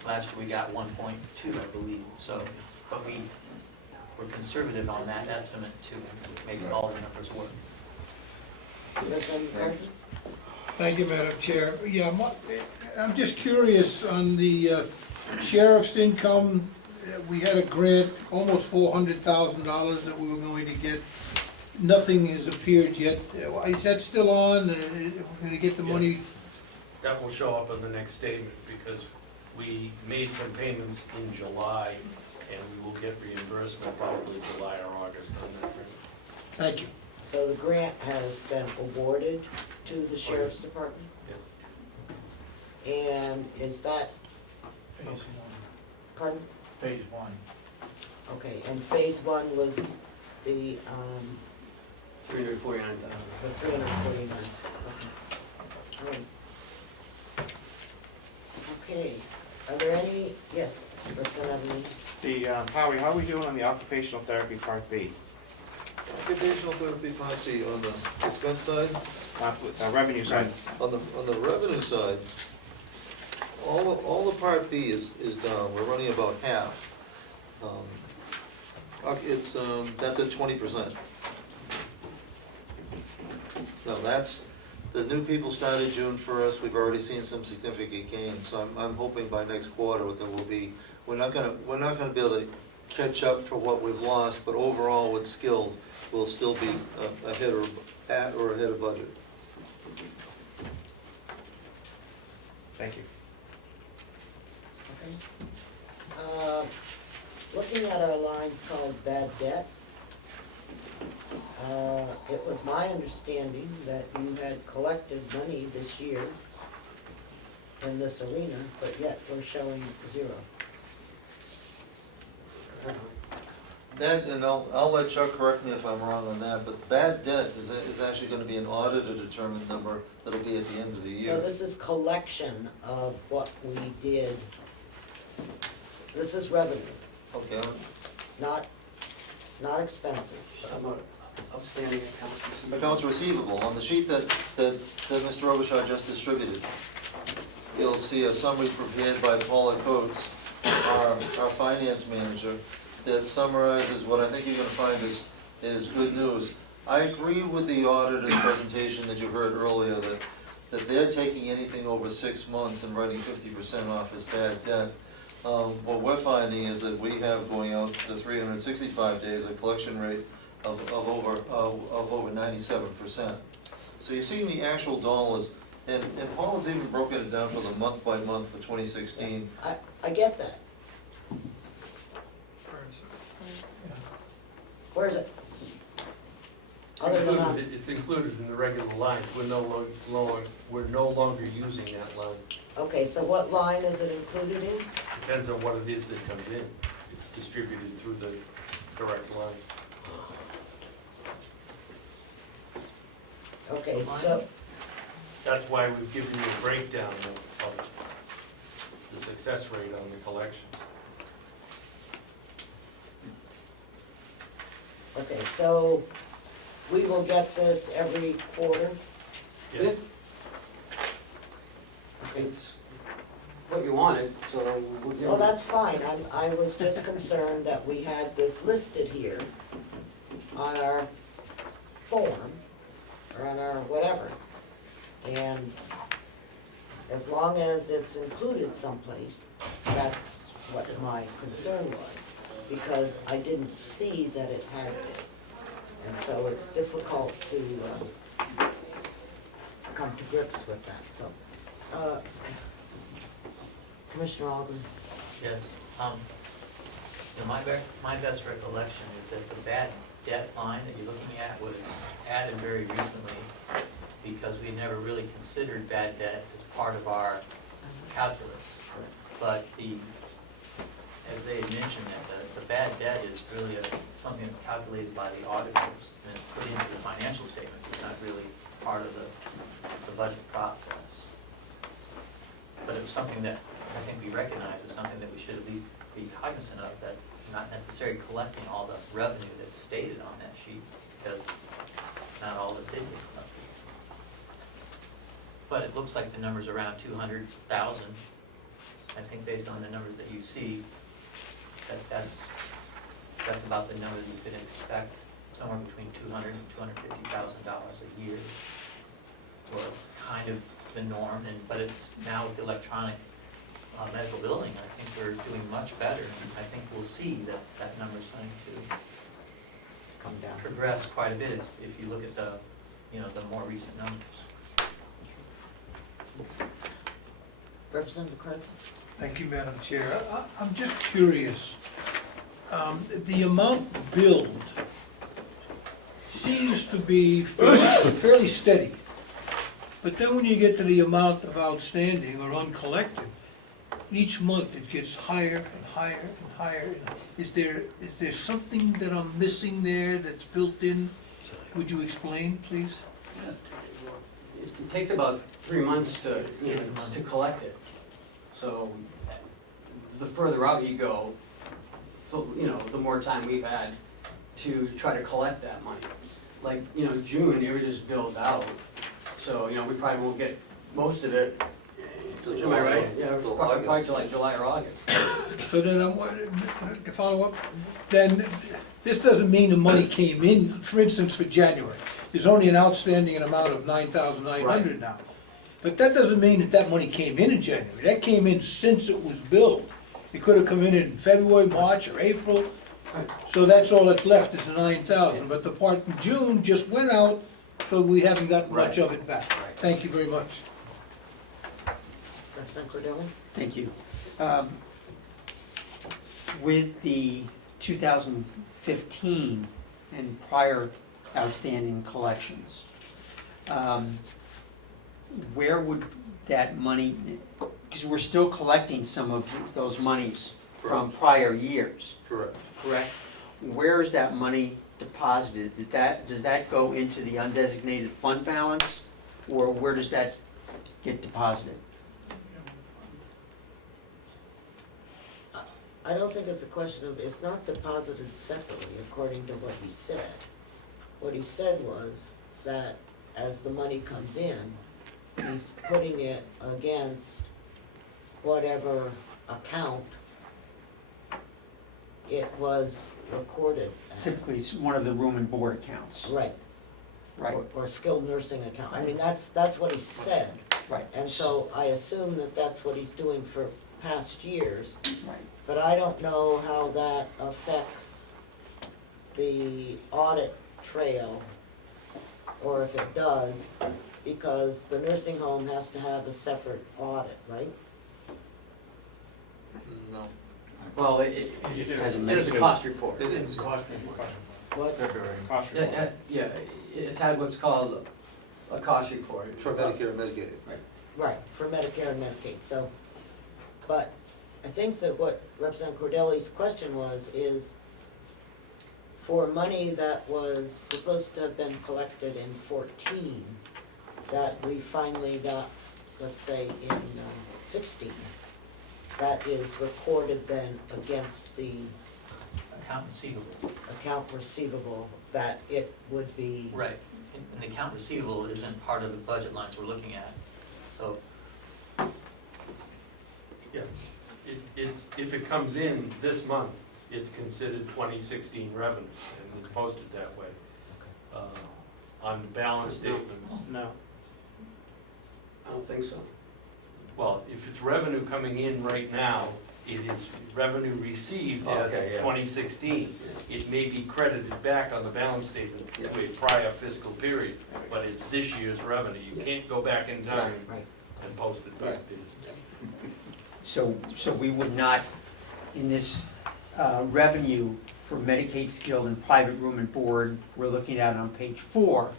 last year we got 1.2, I believe, so, but we're conservative on that estimate to make all the numbers work. Representative McCarthy? Thank you, Madam Chair. Yeah, I'm just curious on the sheriff's income. We had a grant, almost $400,000 that we were going to get. Nothing has appeared yet. Is that still on? We're gonna get the money? That will show up in the next statement because we made some payments in July and we will get reimbursement probably July or August on that. Thank you. So the grant has been awarded to the sheriff's department? Yes. And is that, Phase 1. pardon? Phase 1. Okay, and phase one was the, 349,000. the 349. Okay. All right. Okay, are there any, yes, Representative Lee? Howie, how are we doing on the occupational therapy Part B? Occupational therapy policy on the expense side? Revenue side? On the revenue side, all the Part B is down, we're running about half. That's at 20%. No, the new people started June 1st, we've already seen some significant gains, so I'm hoping by next quarter there will be, we're not gonna be able to catch up for what we've lost, but overall with skilled, we'll still be ahead or ahead of budget. Thank you. Okay. Looking at our lines called bad debt, it was my understanding that you had collected money this year in this arena, but yet we're showing zero. That, and I'll let Chuck correct me if I'm wrong on that, but bad debt is actually gonna be an auditor determined number that'll be at the end of the year. So this is collection of what we did. This is revenue, Okay, not expenses. Outstanding accounts receivable. accounts receivable, on the sheet that Mr. Robichaud just distributed, you'll see a summary prepared by Paula Coates, our finance manager, that summarizes what I think you're gonna find is good news. I agree with the auditor's presentation that you heard earlier, that they're taking anything over 6 months and writing 50% off as bad debt. What we're finding is that we have going out to 365 days, a collection rate of over 97%. So you're seeing the actual dollars, and Paul has even broken it down for the month by month for 2016. I get that. Where is it? Other than that, It's included in the regular lines, we're no longer using that line. okay, so what line is it included in? Depends on what it is that comes in, it's distributed through the correct line. Okay, so, That's why we've given you a breakdown of the success rate on the collections. okay, so we will get this every quarter? Yes. It's what you wanted, so we'll give Well, that's fine, I was just concerned that we had this listed here on our form, or on our whatever, And as long as it's included someplace, that's what my concern was, because I didn't see that it had been. And so it's difficult to come to grips with that, so. Commissioner Alden? Yes, my best recollection is that the bad debt line that you're looking at was added very recently because we never really considered bad debt as part of our calculus. But as they had mentioned, that the bad debt is really something that's calculated by the auditors and it's put into the financial statements. It's not really part of the budget process. But it was something that I think we recognize as something that we should at least be cognizant of, that not necessarily collecting all the revenue that's stated on that sheet, because not all of it did get collected. But it looks like the number's around 200,000. I think based on the numbers that you see, that's about the number that you could expect, somewhere between $200,000 and $250,000 a year was kind of the norm. But it's now with the electronic medical billing, I think we're doing much better, and I think we'll see that number's going to come down, progress quite a bit if you look at the more recent numbers. Representative Crescent? Thank you, Madam Chair. I'm just curious. The amount billed seems to be fairly steady. But then when you get to the amount of outstanding or uncollected, each month it gets higher and higher and higher. Is there something that I'm missing there that's built in? Would you explain, please? It takes about 3 months to collect it. So the further out you go, the more time we've had to try to collect that money. Like, June, it was just billed out. So, we probably won't get most of it. Am I right? Yeah, probably till like July or August. So then, to follow up, then this doesn't mean the money came in, for instance, for January. There's only an outstanding amount of $9,900 now. But that doesn't mean that money came in January. That came in since it was billed. It could have come in February, March, or April. So that's all that's left is the $9,000. But the part in June just went out, so we haven't got much of it back. Thank you very much. Representative Cordelli? Thank you. With the 2015 and prior outstanding collections, where would that money, because we're still collecting some of those monies from prior years. Correct? Where is that money deposited? Does that go into the undesignated fund balance, or where does that get deposited? I don't think it's a question of, it's not deposited separately, according to what he said. What he said was that as the money comes in, he's putting it against whatever account it was recorded as. Typically, it's one of the room and board accounts. Right. Right. Or skilled nursing account. I mean, that's what he said. Right. And so I assume that that's what he's doing for past years. Right. But I don't know how that affects the audit trail, or if it does, because the nursing home has to have a separate audit, right? No. Well, it has a cost report. It is. Cost report. What? Cost report. Yeah, it's had what's called a cost report. For Medicare and Medicaid. Right, for Medicare and Medicaid, so, but I think that what Representative Cordelli's question was is for money that was supposed to have been collected in 14, that we finally got, let's say, in 16, that is recorded then against the account receivable, that it would be. Right, and the account receivable isn't part of the budget lines we're looking at, so. Yeah, if it comes in this month, it's considered 2016 revenue, and it's posted that way. On the balance statements. No. think so. Well, if it's revenue coming in right now, it is revenue received as Okay, yeah. 2016. It may be credited back on the balance statement to a prior fiscal period, but it's this year's revenue. You can't go back in time and post it back. So we would not, in this revenue for Medicaid skilled and private room and board, we're looking at on page 4,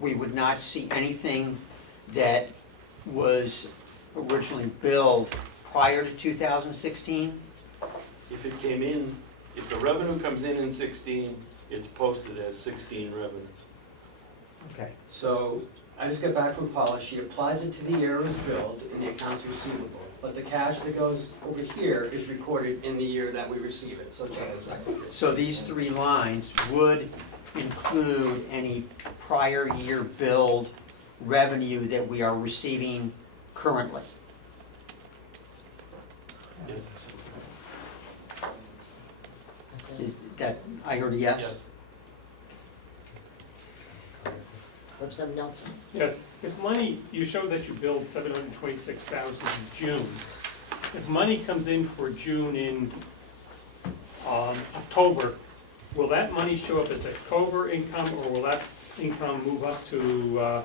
we would not see anything that was originally billed prior to 2016? If it came in, if the revenue comes in 16, it's posted as 16 revenue. Okay. So I just got back from Paula, she applies it to the year it was billed in the accounts receivable, but the cash that goes over here is recorded in the year that we receive it, so So these 3 lines would include any prior year billed revenue that we are receiving currently? Is that, I heard a yes? Yes. Representative Nelson? Yes, if money, you showed that you billed $726,000 in June. If money comes in for June in October, will that money show up as October income, or will that income move up to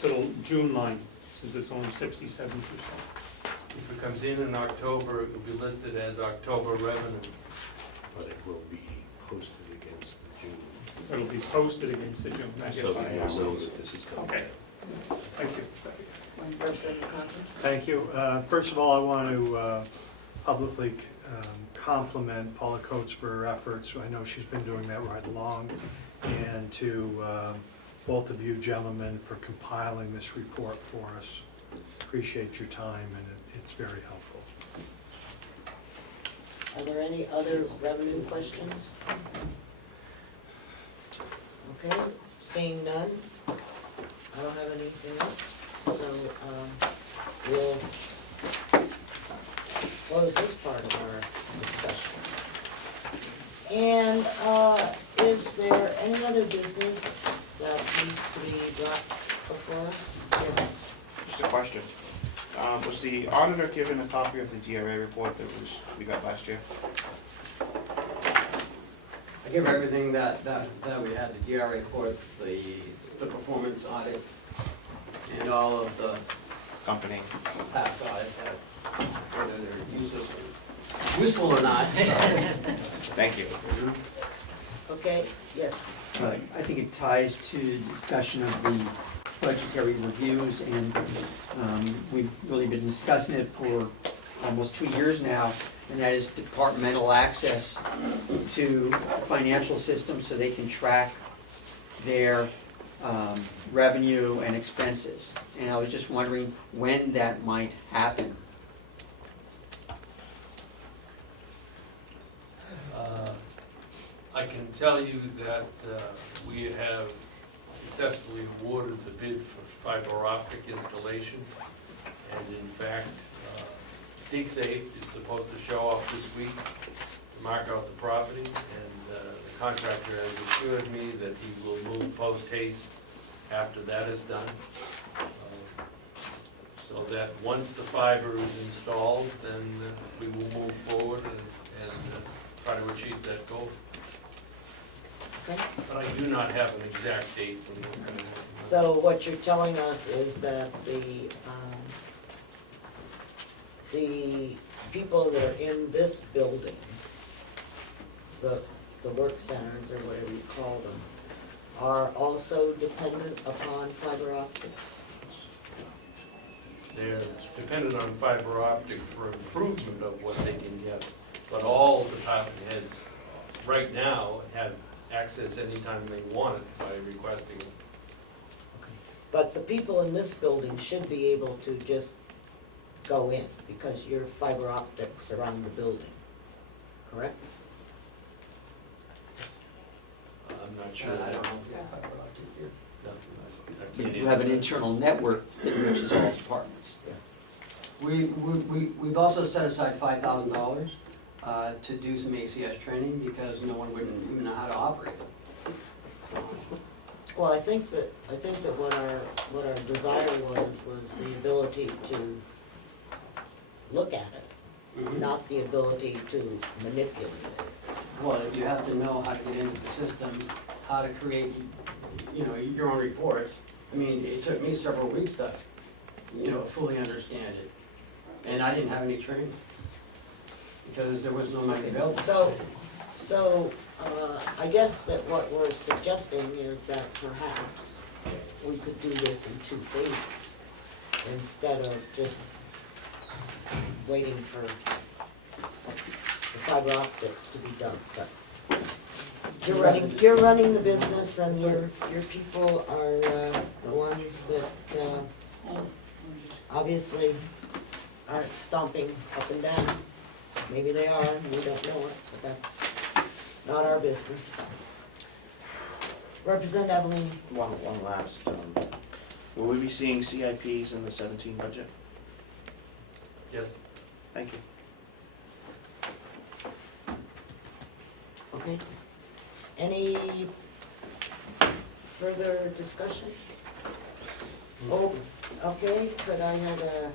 the June line, since it's only 67%? If it comes in October, it will be listed as October revenue. But it will be posted against the June. It'll be posted against the June, I So guess. that you'll know that this is coming. Okay, thank you. Representative Conklin? Thank you. First of all, I want to publicly compliment Paula Coates for her efforts. I know she's been doing that right along. And to both of you gentlemen for compiling this report for us. Appreciate your time, and it's very helpful. Are there any other revenue questions? Okay, seeing none, I don't have anything else, so we'll close this part of our discussion. And is there any other business that needs to be brought before us? Yes. Just a question. Was the auditor given a copy of the DRA report that we got last year? I give her everything that we had, the DRA report, the performance audit, and all of the Company. past audits, whether they're useful or not. Thank you. Okay, yes. I think it ties to the discussion of the budgetary reviews, and we've really been discussing it for almost 2 years now, and that is departmental access to financial systems so they can track their revenue and expenses. And I was just wondering when that might happen. I can tell you that we have successfully awarded the bid for fiber optic installation. And in fact, DigSafe is supposed to show up this week to mark out the property. And the contractor has assured me that he will move post haste after that is done. So that once the fiber is installed, then we will move forward and try to achieve that goal. Okay. But I do not have an exact date when we're going to have. So what you're telling us is that the people that are in this building, the work centers or whatever you call them, are also dependent upon fiber optics? They're dependent on fiber optic for improvement of what they can get. But all department heads right now have access anytime they want it by requesting it. But the people in this building should be able to just go in because your fiber optics around the building, correct? I'm not sure. I don't know if you have fiber optic here. No, I can't You have an answer that. internal network that reaches all departments. We've also set aside $5,000 to do some ACS training because no one wouldn't even know how to operate it. Well, I think that what our desire was the ability to look at it, not the ability to manipulate it. Well, you have to know how to get into the system, how to create, your own reports. I mean, it took me several weeks to, fully understand it. And I didn't have any training, because there was no money available. So, I guess that what we're suggesting is that perhaps we could do this in 2 phases, instead of just waiting for the fiber optics to be done, but you're running the business, and your people are the ones that obviously aren't stomping up and down. Maybe they are, and we don't know it, but that's not our business. Representative Evelyn. One last, will we be seeing CIPs in the 17 budget? Yes. Thank you. Okay. Any further discussion? Oh, okay, could I have a,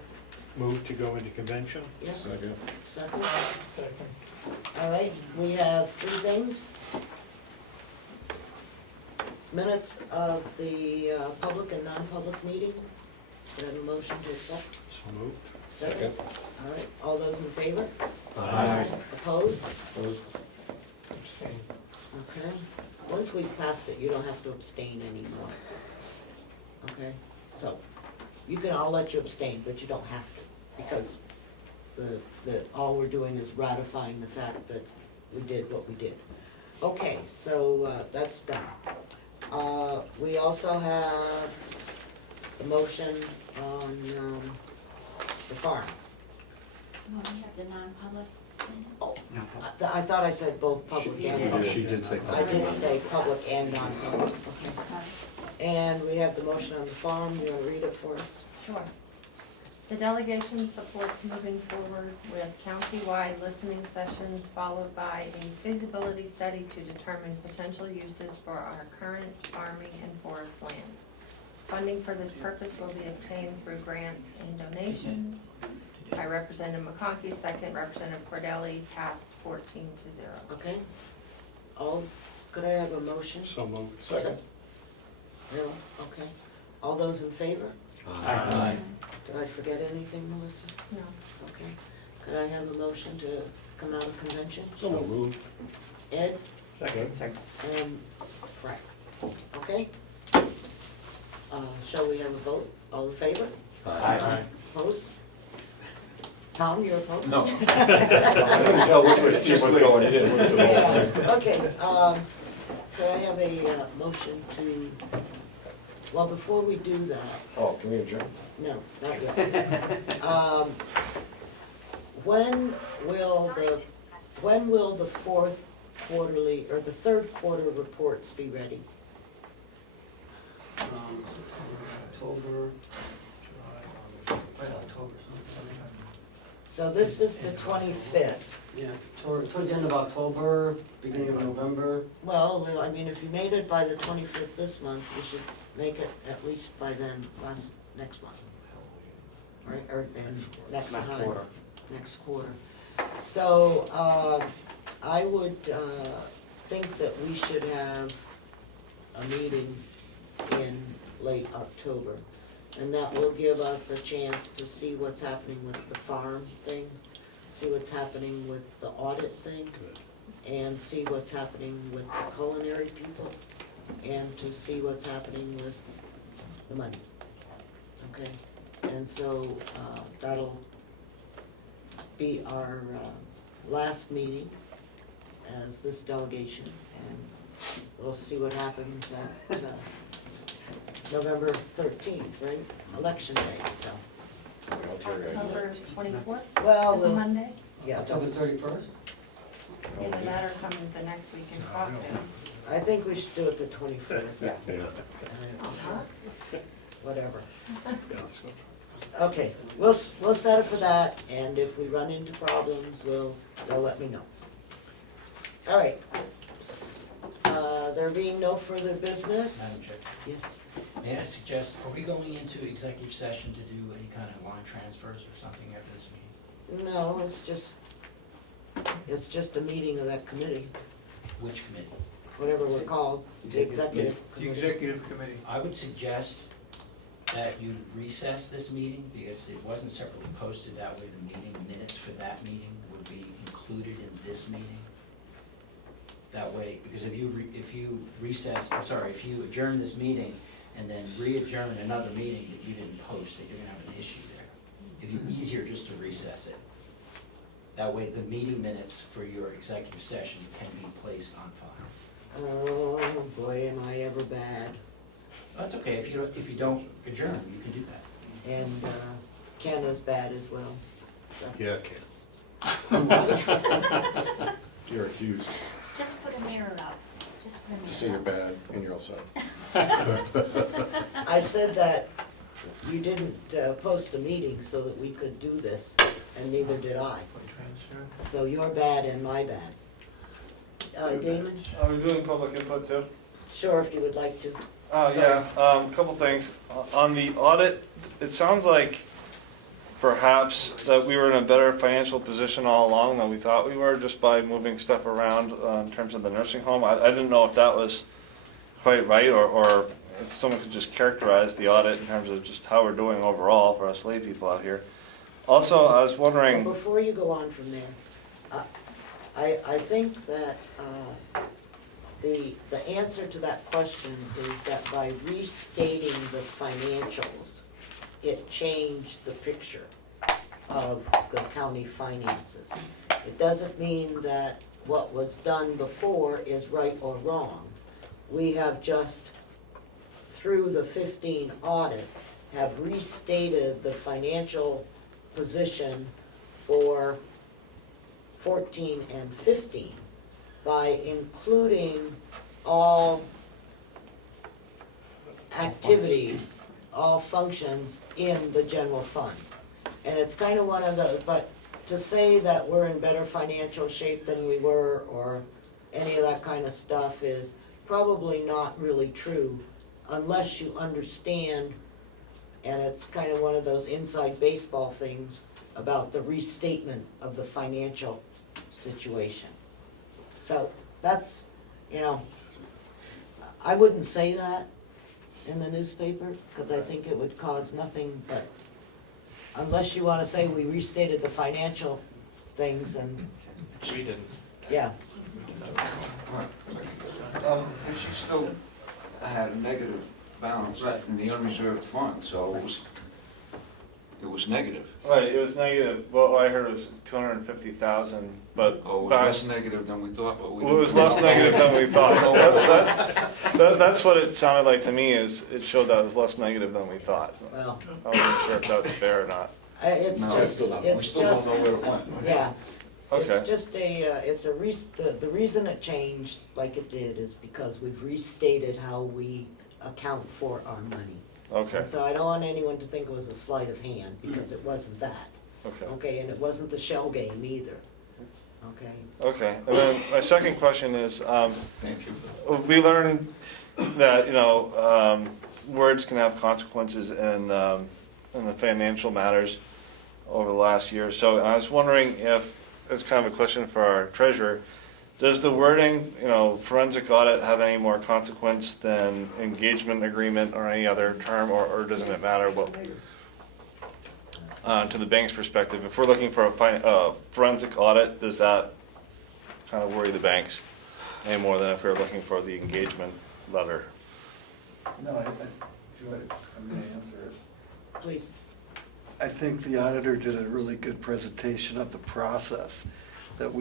Move to go into convention? yes? Second. Second? All right, we have 3 things. Minutes of the public and non-public meeting. Could I have a motion to accept? So moved. Second? All right, all those in favor? Aye. Opposed? Abstain. Okay. Once we've passed it, you don't have to abstain anymore. Okay? So, I'll let you abstain, but you don't have to, because all we're doing is ratifying the fact that we did what we did. Okay, so, that's done. We also have the motion on, the farm. Well, we have the non-public minutes. Oh, I thought I said both public and. Oh, she did say I did say public and non-public. Okay. Sorry. And we have the motion on the farm. You want to read it for us? Sure. The delegation supports moving forward with county-wide listening sessions, followed by a feasibility study to determine potential uses for our current farming and forest lands. Funding for this purpose will be obtained through grants and donations. By Representative McConkey, second, Representative Cordelli, passed 14-0. Okay. Could I have a motion? So moved. Second. No? Okay. All those in favor? Aye. Did I forget anything, Melissa? No. Okay. Could I have a motion to come out of convention? So moved. Ed Second. and Frank. Okay? Shall we have a vote? All in favor? Aye. Opposed? Tom, you're opposed? No. I couldn't tell which way Steve was going, he didn't move to the Yeah. Okay, could I have a motion to, well, before we do that, Oh, can we adjourn? no, not yet. When will the 4th quarterly, or the 3rd quarter reports be ready? October, October sometime. So this is the 25th. Yeah, toward the end of October, beginning of November. Well, I mean, if you made it by the 25th this month, you should make it at least by then, next month. Right, or, and next time. Quarter. Next quarter. So, I would, think that we should have a meeting in late October. And that will give us a chance to see what's happening with the farm thing, see what's happening with the audit thing, and see what's happening with the culinary people, and to see what's happening with the money. Okay? And so, that'll be our, last meeting as this delegation, and we'll see what happens at, November 13th, right? Election day, so. October 24th Well, is a we'll- Monday? Yeah, October 31st? Either that or come the next week in costume. I think we should do it the 24th. Yeah. Whatever. Okay, we'll set it for that, and if we run into problems, they'll let me know. All right. There being no further business, Madam Chair. Yes. May I suggest, are we going into executive session to do any kind of line transfers or something after this meeting? No, it's just a meeting of that committee, Which committee? whatever we're called, the executive The committee. executive committee. I would suggest that you recess this meeting, because it wasn't separately posted that way. The meeting minutes for that meeting would be included in this meeting. That way, because if you adjourn this meeting and then re-adjourn another meeting that you didn't post, that you're gonna have an issue there. It'd be easier just to recess it. That way, the meeting minutes for your executive session can be placed on file. Oh, boy, am I ever bad. That's okay, if you don't adjourn, you can do that. And Ken is bad as well. So. Yeah, Ken. You're accused. Just put a mirror up. Just put a mirror up. Just say you're bad and you're outside. I said that you didn't post a meeting so that we could do this, and neither did I. So you're bad and my bad. Damon? Are we doing public input too? Sure, if you would like to. Yeah, couple things. On the audit, it sounds like perhaps that we were in a better financial position all along than we thought we were, just by moving stuff around in terms of the nursing home. I didn't know if that was quite right, or if someone could just characterize the audit in terms of just how we're doing overall for us lay people out here. Also, I was wondering. Well, before you go on from there, I think that the answer to that question is that by restating the financials, it changed the picture of the county finances. It doesn't mean that what was done before is right or wrong. We have just, through the 15 audit, have restated the financial position for 14 and 15 by including all activities, all functions in the general fund. And it's kind of one of the, but to say that we're in better financial shape than we were, or any of that kind of stuff, is probably not really true unless you understand, and it's kind of one of those inside baseball things about the restatement of the financial situation. So that's, I wouldn't say that in the newspaper, because I think it would cause nothing but, unless you want to say we restated the financial things, and, We didn't. yeah. And she still had a negative balance in the unreserved fund, so it was negative. Right, it was negative. Well, I heard it was 250,000, but Oh, it was back- less negative than we thought, but we Well, it was didn't- less negative than we thought. That's what it sounded like to me, is it showed that it was less negative than we thought. Well, I wasn't sure if that's fair or not. it's No, just, we still don't know where it went. yeah. Okay. It's just the reason it changed like it did is because we've restated how we account for our money. Okay, And so I don't want anyone to think it was a sleight of hand, because it wasn't that. okay. Okay, and it wasn't the shell game either. Okay? Okay, and then my second question is, Thank you. we learned that, words can have consequences in the financial matters over the last year or so. And I was wondering if, it's kind of a question for our treasurer, does the wording, forensic audit, have any more consequence than engagement agreement or any other term, or doesn't it matter what, to the bank's perspective? If we're looking for a forensic audit, does that kind of worry the banks any more than if we're looking for the engagement letter? No, I may answer it. Please. I think the auditor did a really good presentation of the process, that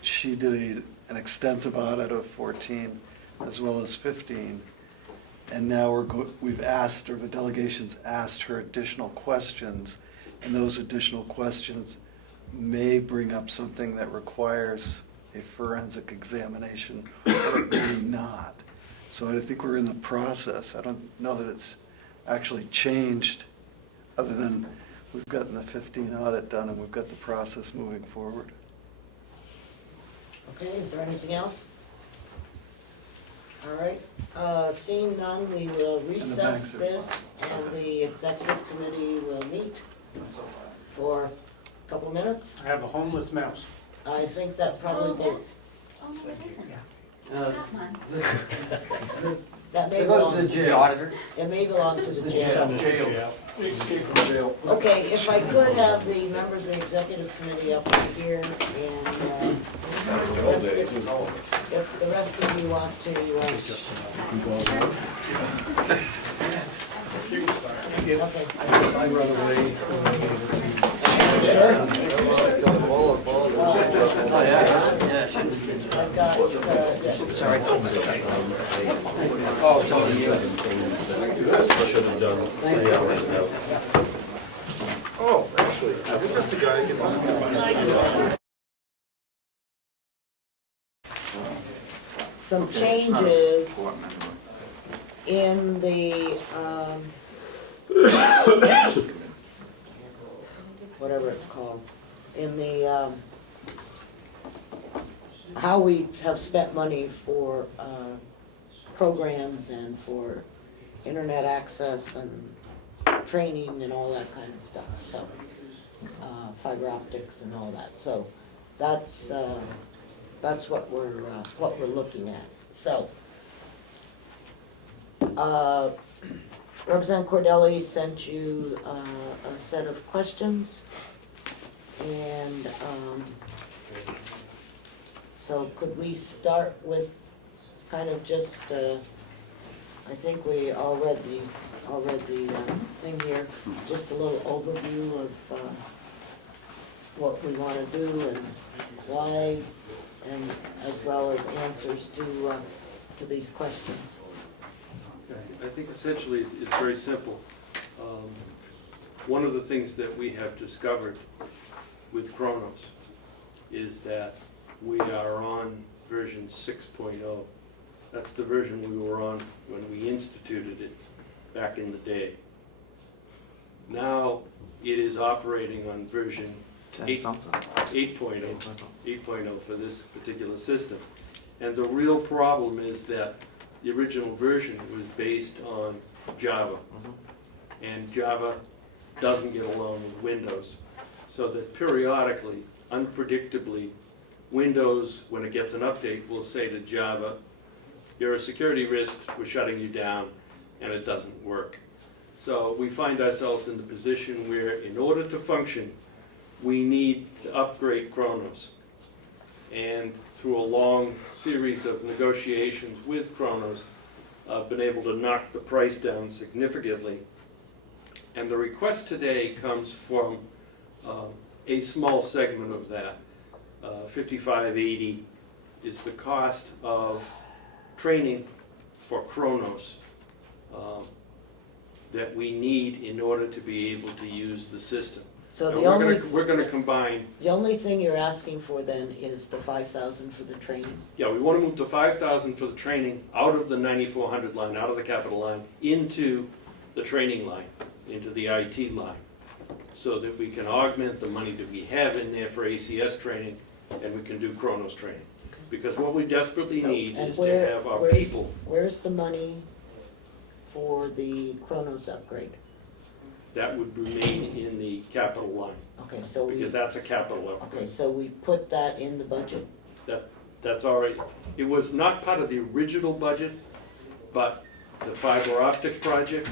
she did an extensive audit of 14 as well as 15. And now we've asked, or the delegation's asked her additional questions, and those additional questions may bring up something that requires a forensic examination, or it may not. So I think we're in the process. I don't know that it's actually changed, other than we've gotten the 15 audit done and we've got the process moving forward. Okay, is there anything else? All right, seeing none, we will recess banks are this, and the executive committee will meet for a couple of minutes. I have a homeless mouse. I think that probably will, Oh, no, it isn't. Uh, Got mine. that may It goes belong to the to jail. Auditor. It may belong to the jail. Jail. Escape from jail. Okay, if I could have the members of the executive committee up here, and if the rest of you want to, okay. If I run away. Oh, yeah. I've got, Sorry. Oh, tell me. Should have done 3 hours ago. Oh, actually, I think that's the guy who gets on. some changes in the, whatever it's called, in the, how we have spent money for, programs and for internet access and training and all that kind of stuff, so, fiber optics and all that, so that's what we're looking at, so. Representative Cordelli sent you, a set of questions, and, so could we start with kind of just, I think we all read the thing here, just a little overview of, what we wanna do and why, and as well as answers to these questions. I think essentially it's very simple. One of the things that we have discovered with Kronos is that we are on version 6.0. That's the version we were on when we instituted it back in the day. Now it is operating on version 8.0 for this particular system. And the real problem is that the original version was based on Java. And Java doesn't get along with Windows. So that periodically, unpredictably, Windows, when it gets an update, will say to Java, you're a security risk, we're shutting you down, and it doesn't work. So we find ourselves in the position where, in order to function, we need to upgrade Kronos. And through a long series of negotiations with Kronos, I've been able to knock the price down significantly. And the request today comes from a small segment of that. $55.80 is the cost of training for Kronos that we need in order to be able to use the system. So And we're gonna combine. The only thing you're asking for then is the 5,000 for the training? Yeah, we want to move to 5,000 for the training, out of the 9,400 line, out of the capital line, into the training line, into the IT line, so that we can augment the money that we have in there for ACS training, and we can do Kronos training. Because what we desperately need is to have our people. Where's the money for the Kronos upgrade? That would remain in the capital line, Okay, so we, because that's a capital upgrade. okay, so we put that in the budget? That's already, it was not part of the original budget, but the fiber optic project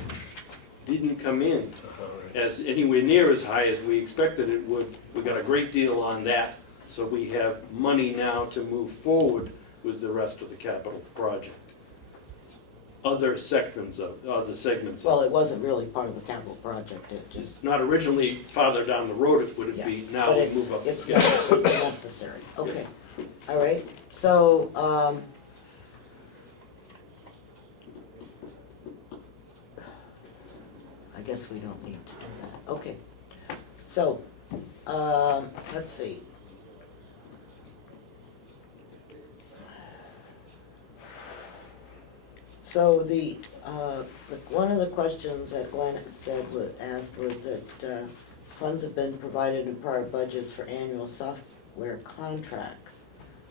didn't come in as anywhere near as high as we expected it would. We got a great deal on that, so we have money now to move forward with the rest of the capital project. Other segments of. Well, it wasn't really part of the capital project, it just. Not originally farther down the road it would be, now But we it's- move up. It's necessary, okay, all right, so, I guess we don't need to do that, okay. So, let's see. So one of the questions that Glenn asked was that funds have been provided in prior budgets for annual software contracts,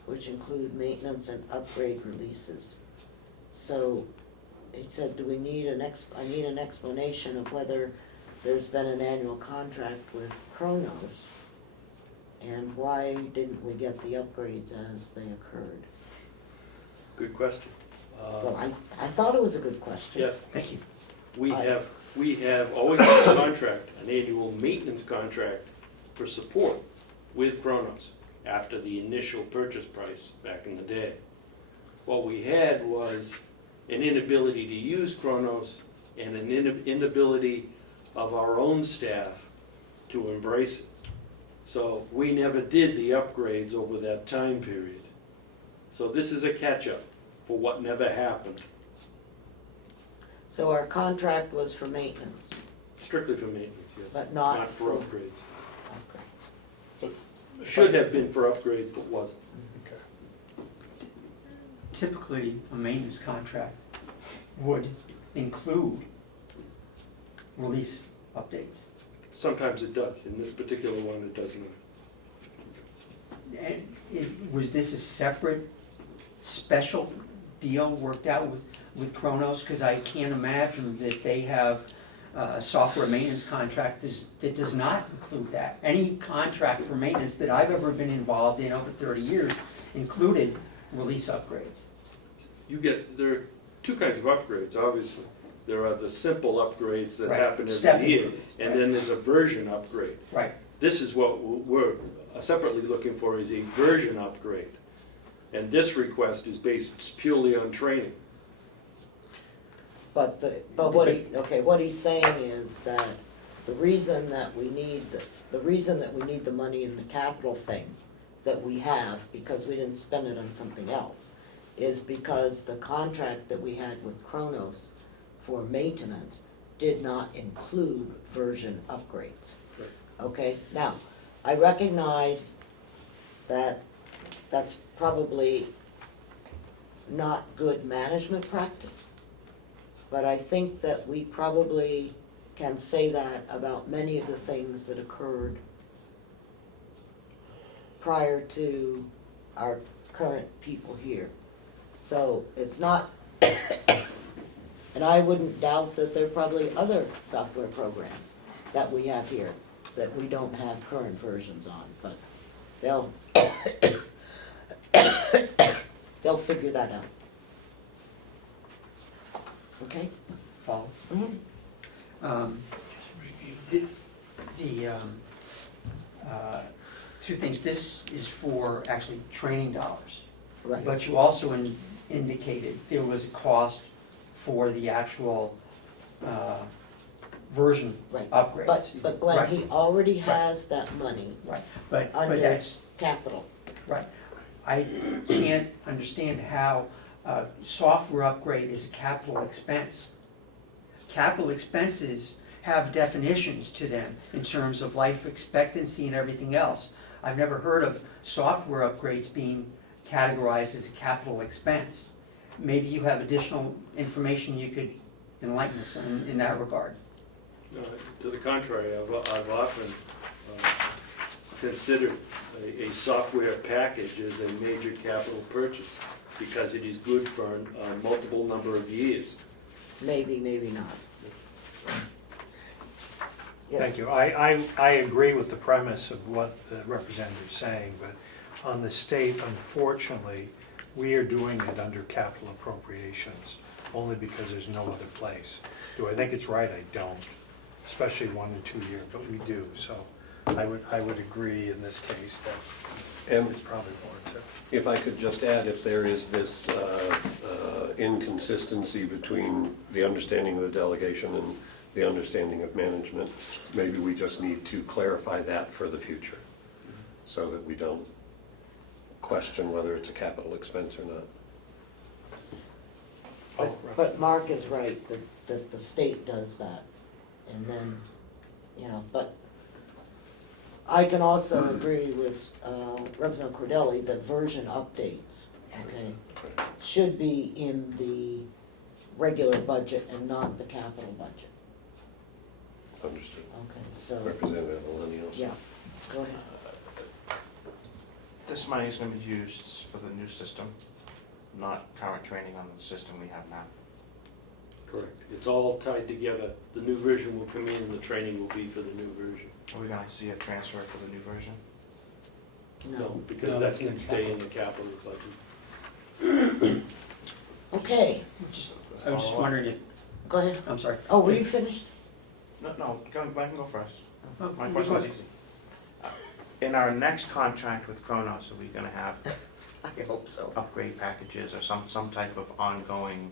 which include maintenance and upgrade releases. So he said, do we need I need an explanation of whether there's been an annual contract with Kronos, and why didn't we get the upgrades as they occurred? Good question. Well, I thought it was a good question. Yes. Thank you. We have always had a contract, an annual maintenance contract for support with Kronos after the initial purchase price back in the day. What we had was an inability to use Kronos and an inability of our own staff to embrace it. So we never did the upgrades over that time period. So this is a catch-up for what never happened, So our contract was for maintenance, strictly for maintenance, yes. but not for for upgrades. upgrades. Should have been for upgrades, but wasn't. Typically, a maintenance contract would include release updates. Sometimes it does. In this particular one, it does not. And was this a separate, special deal worked out with Kronos? Because I can't imagine that they have a software maintenance contract that does not include that. Any contract for maintenance that I've ever been involved in over 30 years included release upgrades. There are two kinds of upgrades, obviously. There are the simple upgrades that Right. happen Step every year, increment, and right. then there's a version upgrade. Right. This is what we're separately looking for, is a version upgrade. And this request is based purely on training. But what he's saying is that the reason that we need the money in the capital thing that we have, because we didn't spend it on something else, is because the contract that we had with Kronos for maintenance did not include version upgrades. Right. Okay, now, I recognize that that's probably not good management practice, but I think that we probably can say that about many of the things that occurred prior to our current people here. So it's not, and I wouldn't doubt that there are probably other software programs that we have here that we don't have current versions on, but they'll figure that out. Okay? Follow? Mhm. Two things. This is for actually training dollars. Right. But you also indicated there was a cost for the actual version Right. upgrades. But Glenn, Right. he already has that money Right, but under that's, capital. right. I can't understand how software upgrade is a capital expense. Capital expenses have definitions to them in terms of life expectancy and everything else. I've never heard of software upgrades being categorized as a capital expense. Maybe you have additional information you could enlighten us in that regard. To the contrary, I've often considered a software package as a major capital purchase because it is good for a multiple number of years. Maybe, maybe not. Yes. Thank you. I agree with the premise of what the representative's saying, but on the state, unfortunately, we are doing it under capital appropriations, only because there's no other place. Do I think it's right? I don't, especially 1 and 2 year, but we do. So I would agree in this case that it's probably warranted. If I could just add, if there is this inconsistency between the understanding of the delegation and the understanding of management, maybe we just need to clarify that for the future, so that we don't question whether it's a capital expense or not. But Mark is right, that the state does that, and then, but I can also agree with Representative Cordelli that version updates, okay, should be in the regular budget and not the capital budget. Understood. Okay, so, Representative Millennials. yeah, go ahead. This money is gonna be used for the new system, not current training on the system we have now. Correct. It's all tied together. The new version will come in, the training will be for the new version. Are we gonna see a transfer for the new version? No, because No, that's that's in gonna the stay in the capital budget. Okay, I was just wondering if, go ahead. I'm sorry. Oh, were you finished? No, I can go first. Oh, My you question go is ahead. easy. In our next contract with Kronos, are we gonna have I hope so. upgrade packages or some type of ongoing,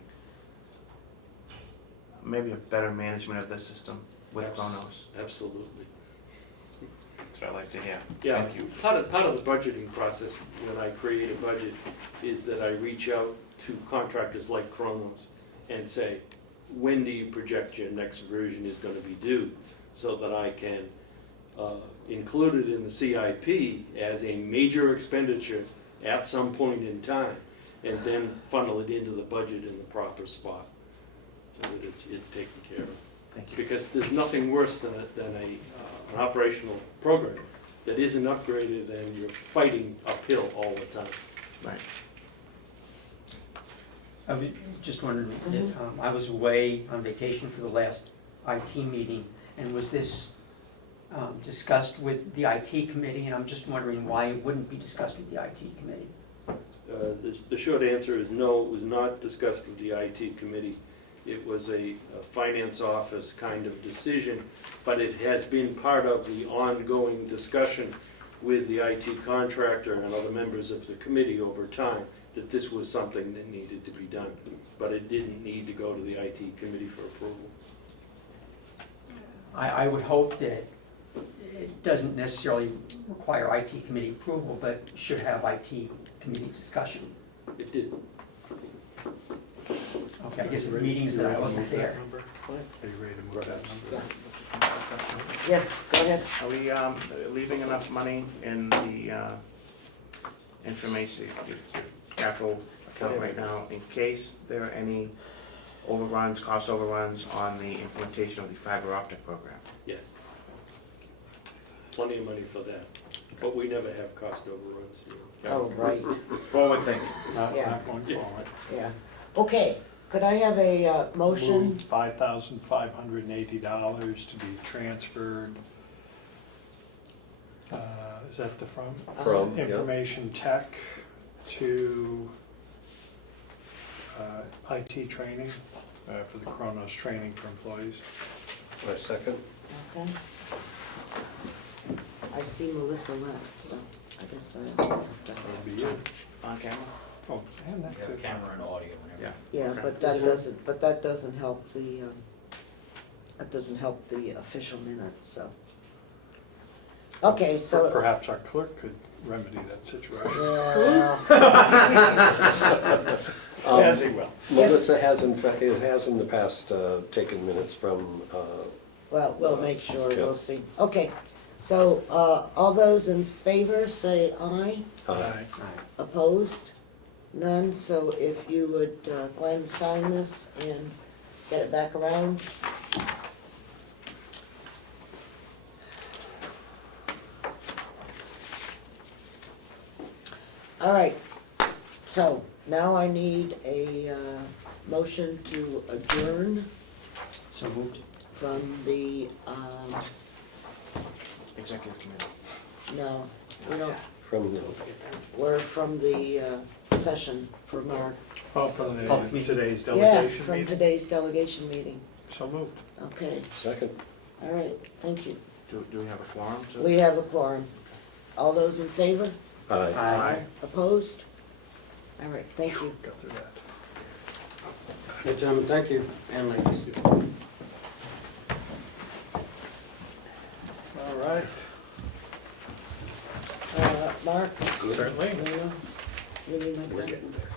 maybe a better management of the system with Kronos? Absolutely. So I'd like to hear. Yeah, Thank you. part of the budgeting process, when I create a budget, is that I reach out to contractors like Kronos and say, when do you project your next version is gonna be due? So that I can include it in the CIP as a major expenditure at some point in time, and then funnel it into the budget in the proper spot, so that it's taken care of. Thank you. Because there's nothing worse than an operational program that isn't upgraded and you're fighting uphill all the time. Right. I was just wondering, if, I was away on vacation for the last IT meeting, and was this discussed with the IT committee? And I'm just wondering why it wouldn't be discussed with the IT committee. The short answer is no, it was not discussed with the IT committee. It was a finance office kind of decision, but it has been part of the ongoing discussion with the IT contractor and other members of the committee over time, that this was something that needed to be done. But it didn't need to go to the IT committee for approval. I would hope that it doesn't necessarily require IT committee approval, but should have IT committee discussion. It did. Okay, I guess the meetings that I wasn't there. Are you ready to move that number? Yeah. Yes, go ahead. Are we leaving enough money in the information, the capital account right now, in case there are any overruns, cost overruns on the implementation of the fiber optic program? Yes. Plenty of money for that, but we never have cost overruns. Oh, right, Forward thinking. Yeah. Not going forward. yeah. Okay, could I have a motion? Move $5,580 to be transferred. Is that the from? From, yeah. Information tech to IT training, for the Kronos training for employees. My second. Okay. I see Melissa left, so I guess I have to. That'll be you. On camera? Oh, and that Yeah, too. camera and audio and everything. Yeah. Yeah, but that doesn't help the, official minutes, so. Okay, so. Perhaps our clerk could remedy that situation. Yeah, Yes, he will. Melissa has in fact, it has in the past taken minutes from, well, we'll make sure, Yeah. we'll see. Okay, so, all those in favor, say aye. Aye. Opposed? None, so if you would, Glenn, sign this and get it back around. All right, so now I need a motion to adjourn So moved. from the, Executive committee. no, we don't, from the, we're from the session for Mark. Oh, from Public today's Yeah, delegation from meeting? today's delegation meeting. So moved. Okay, second. all right, thank you. Do we have a quorum? We have a quorum. All those in favor? Aye. Aye. Opposed? All right, thank you. Got through that. Okay, gentlemen, thank you, and ladies. All right. Mark? Certainly. Will you leave my We're pen? getting there.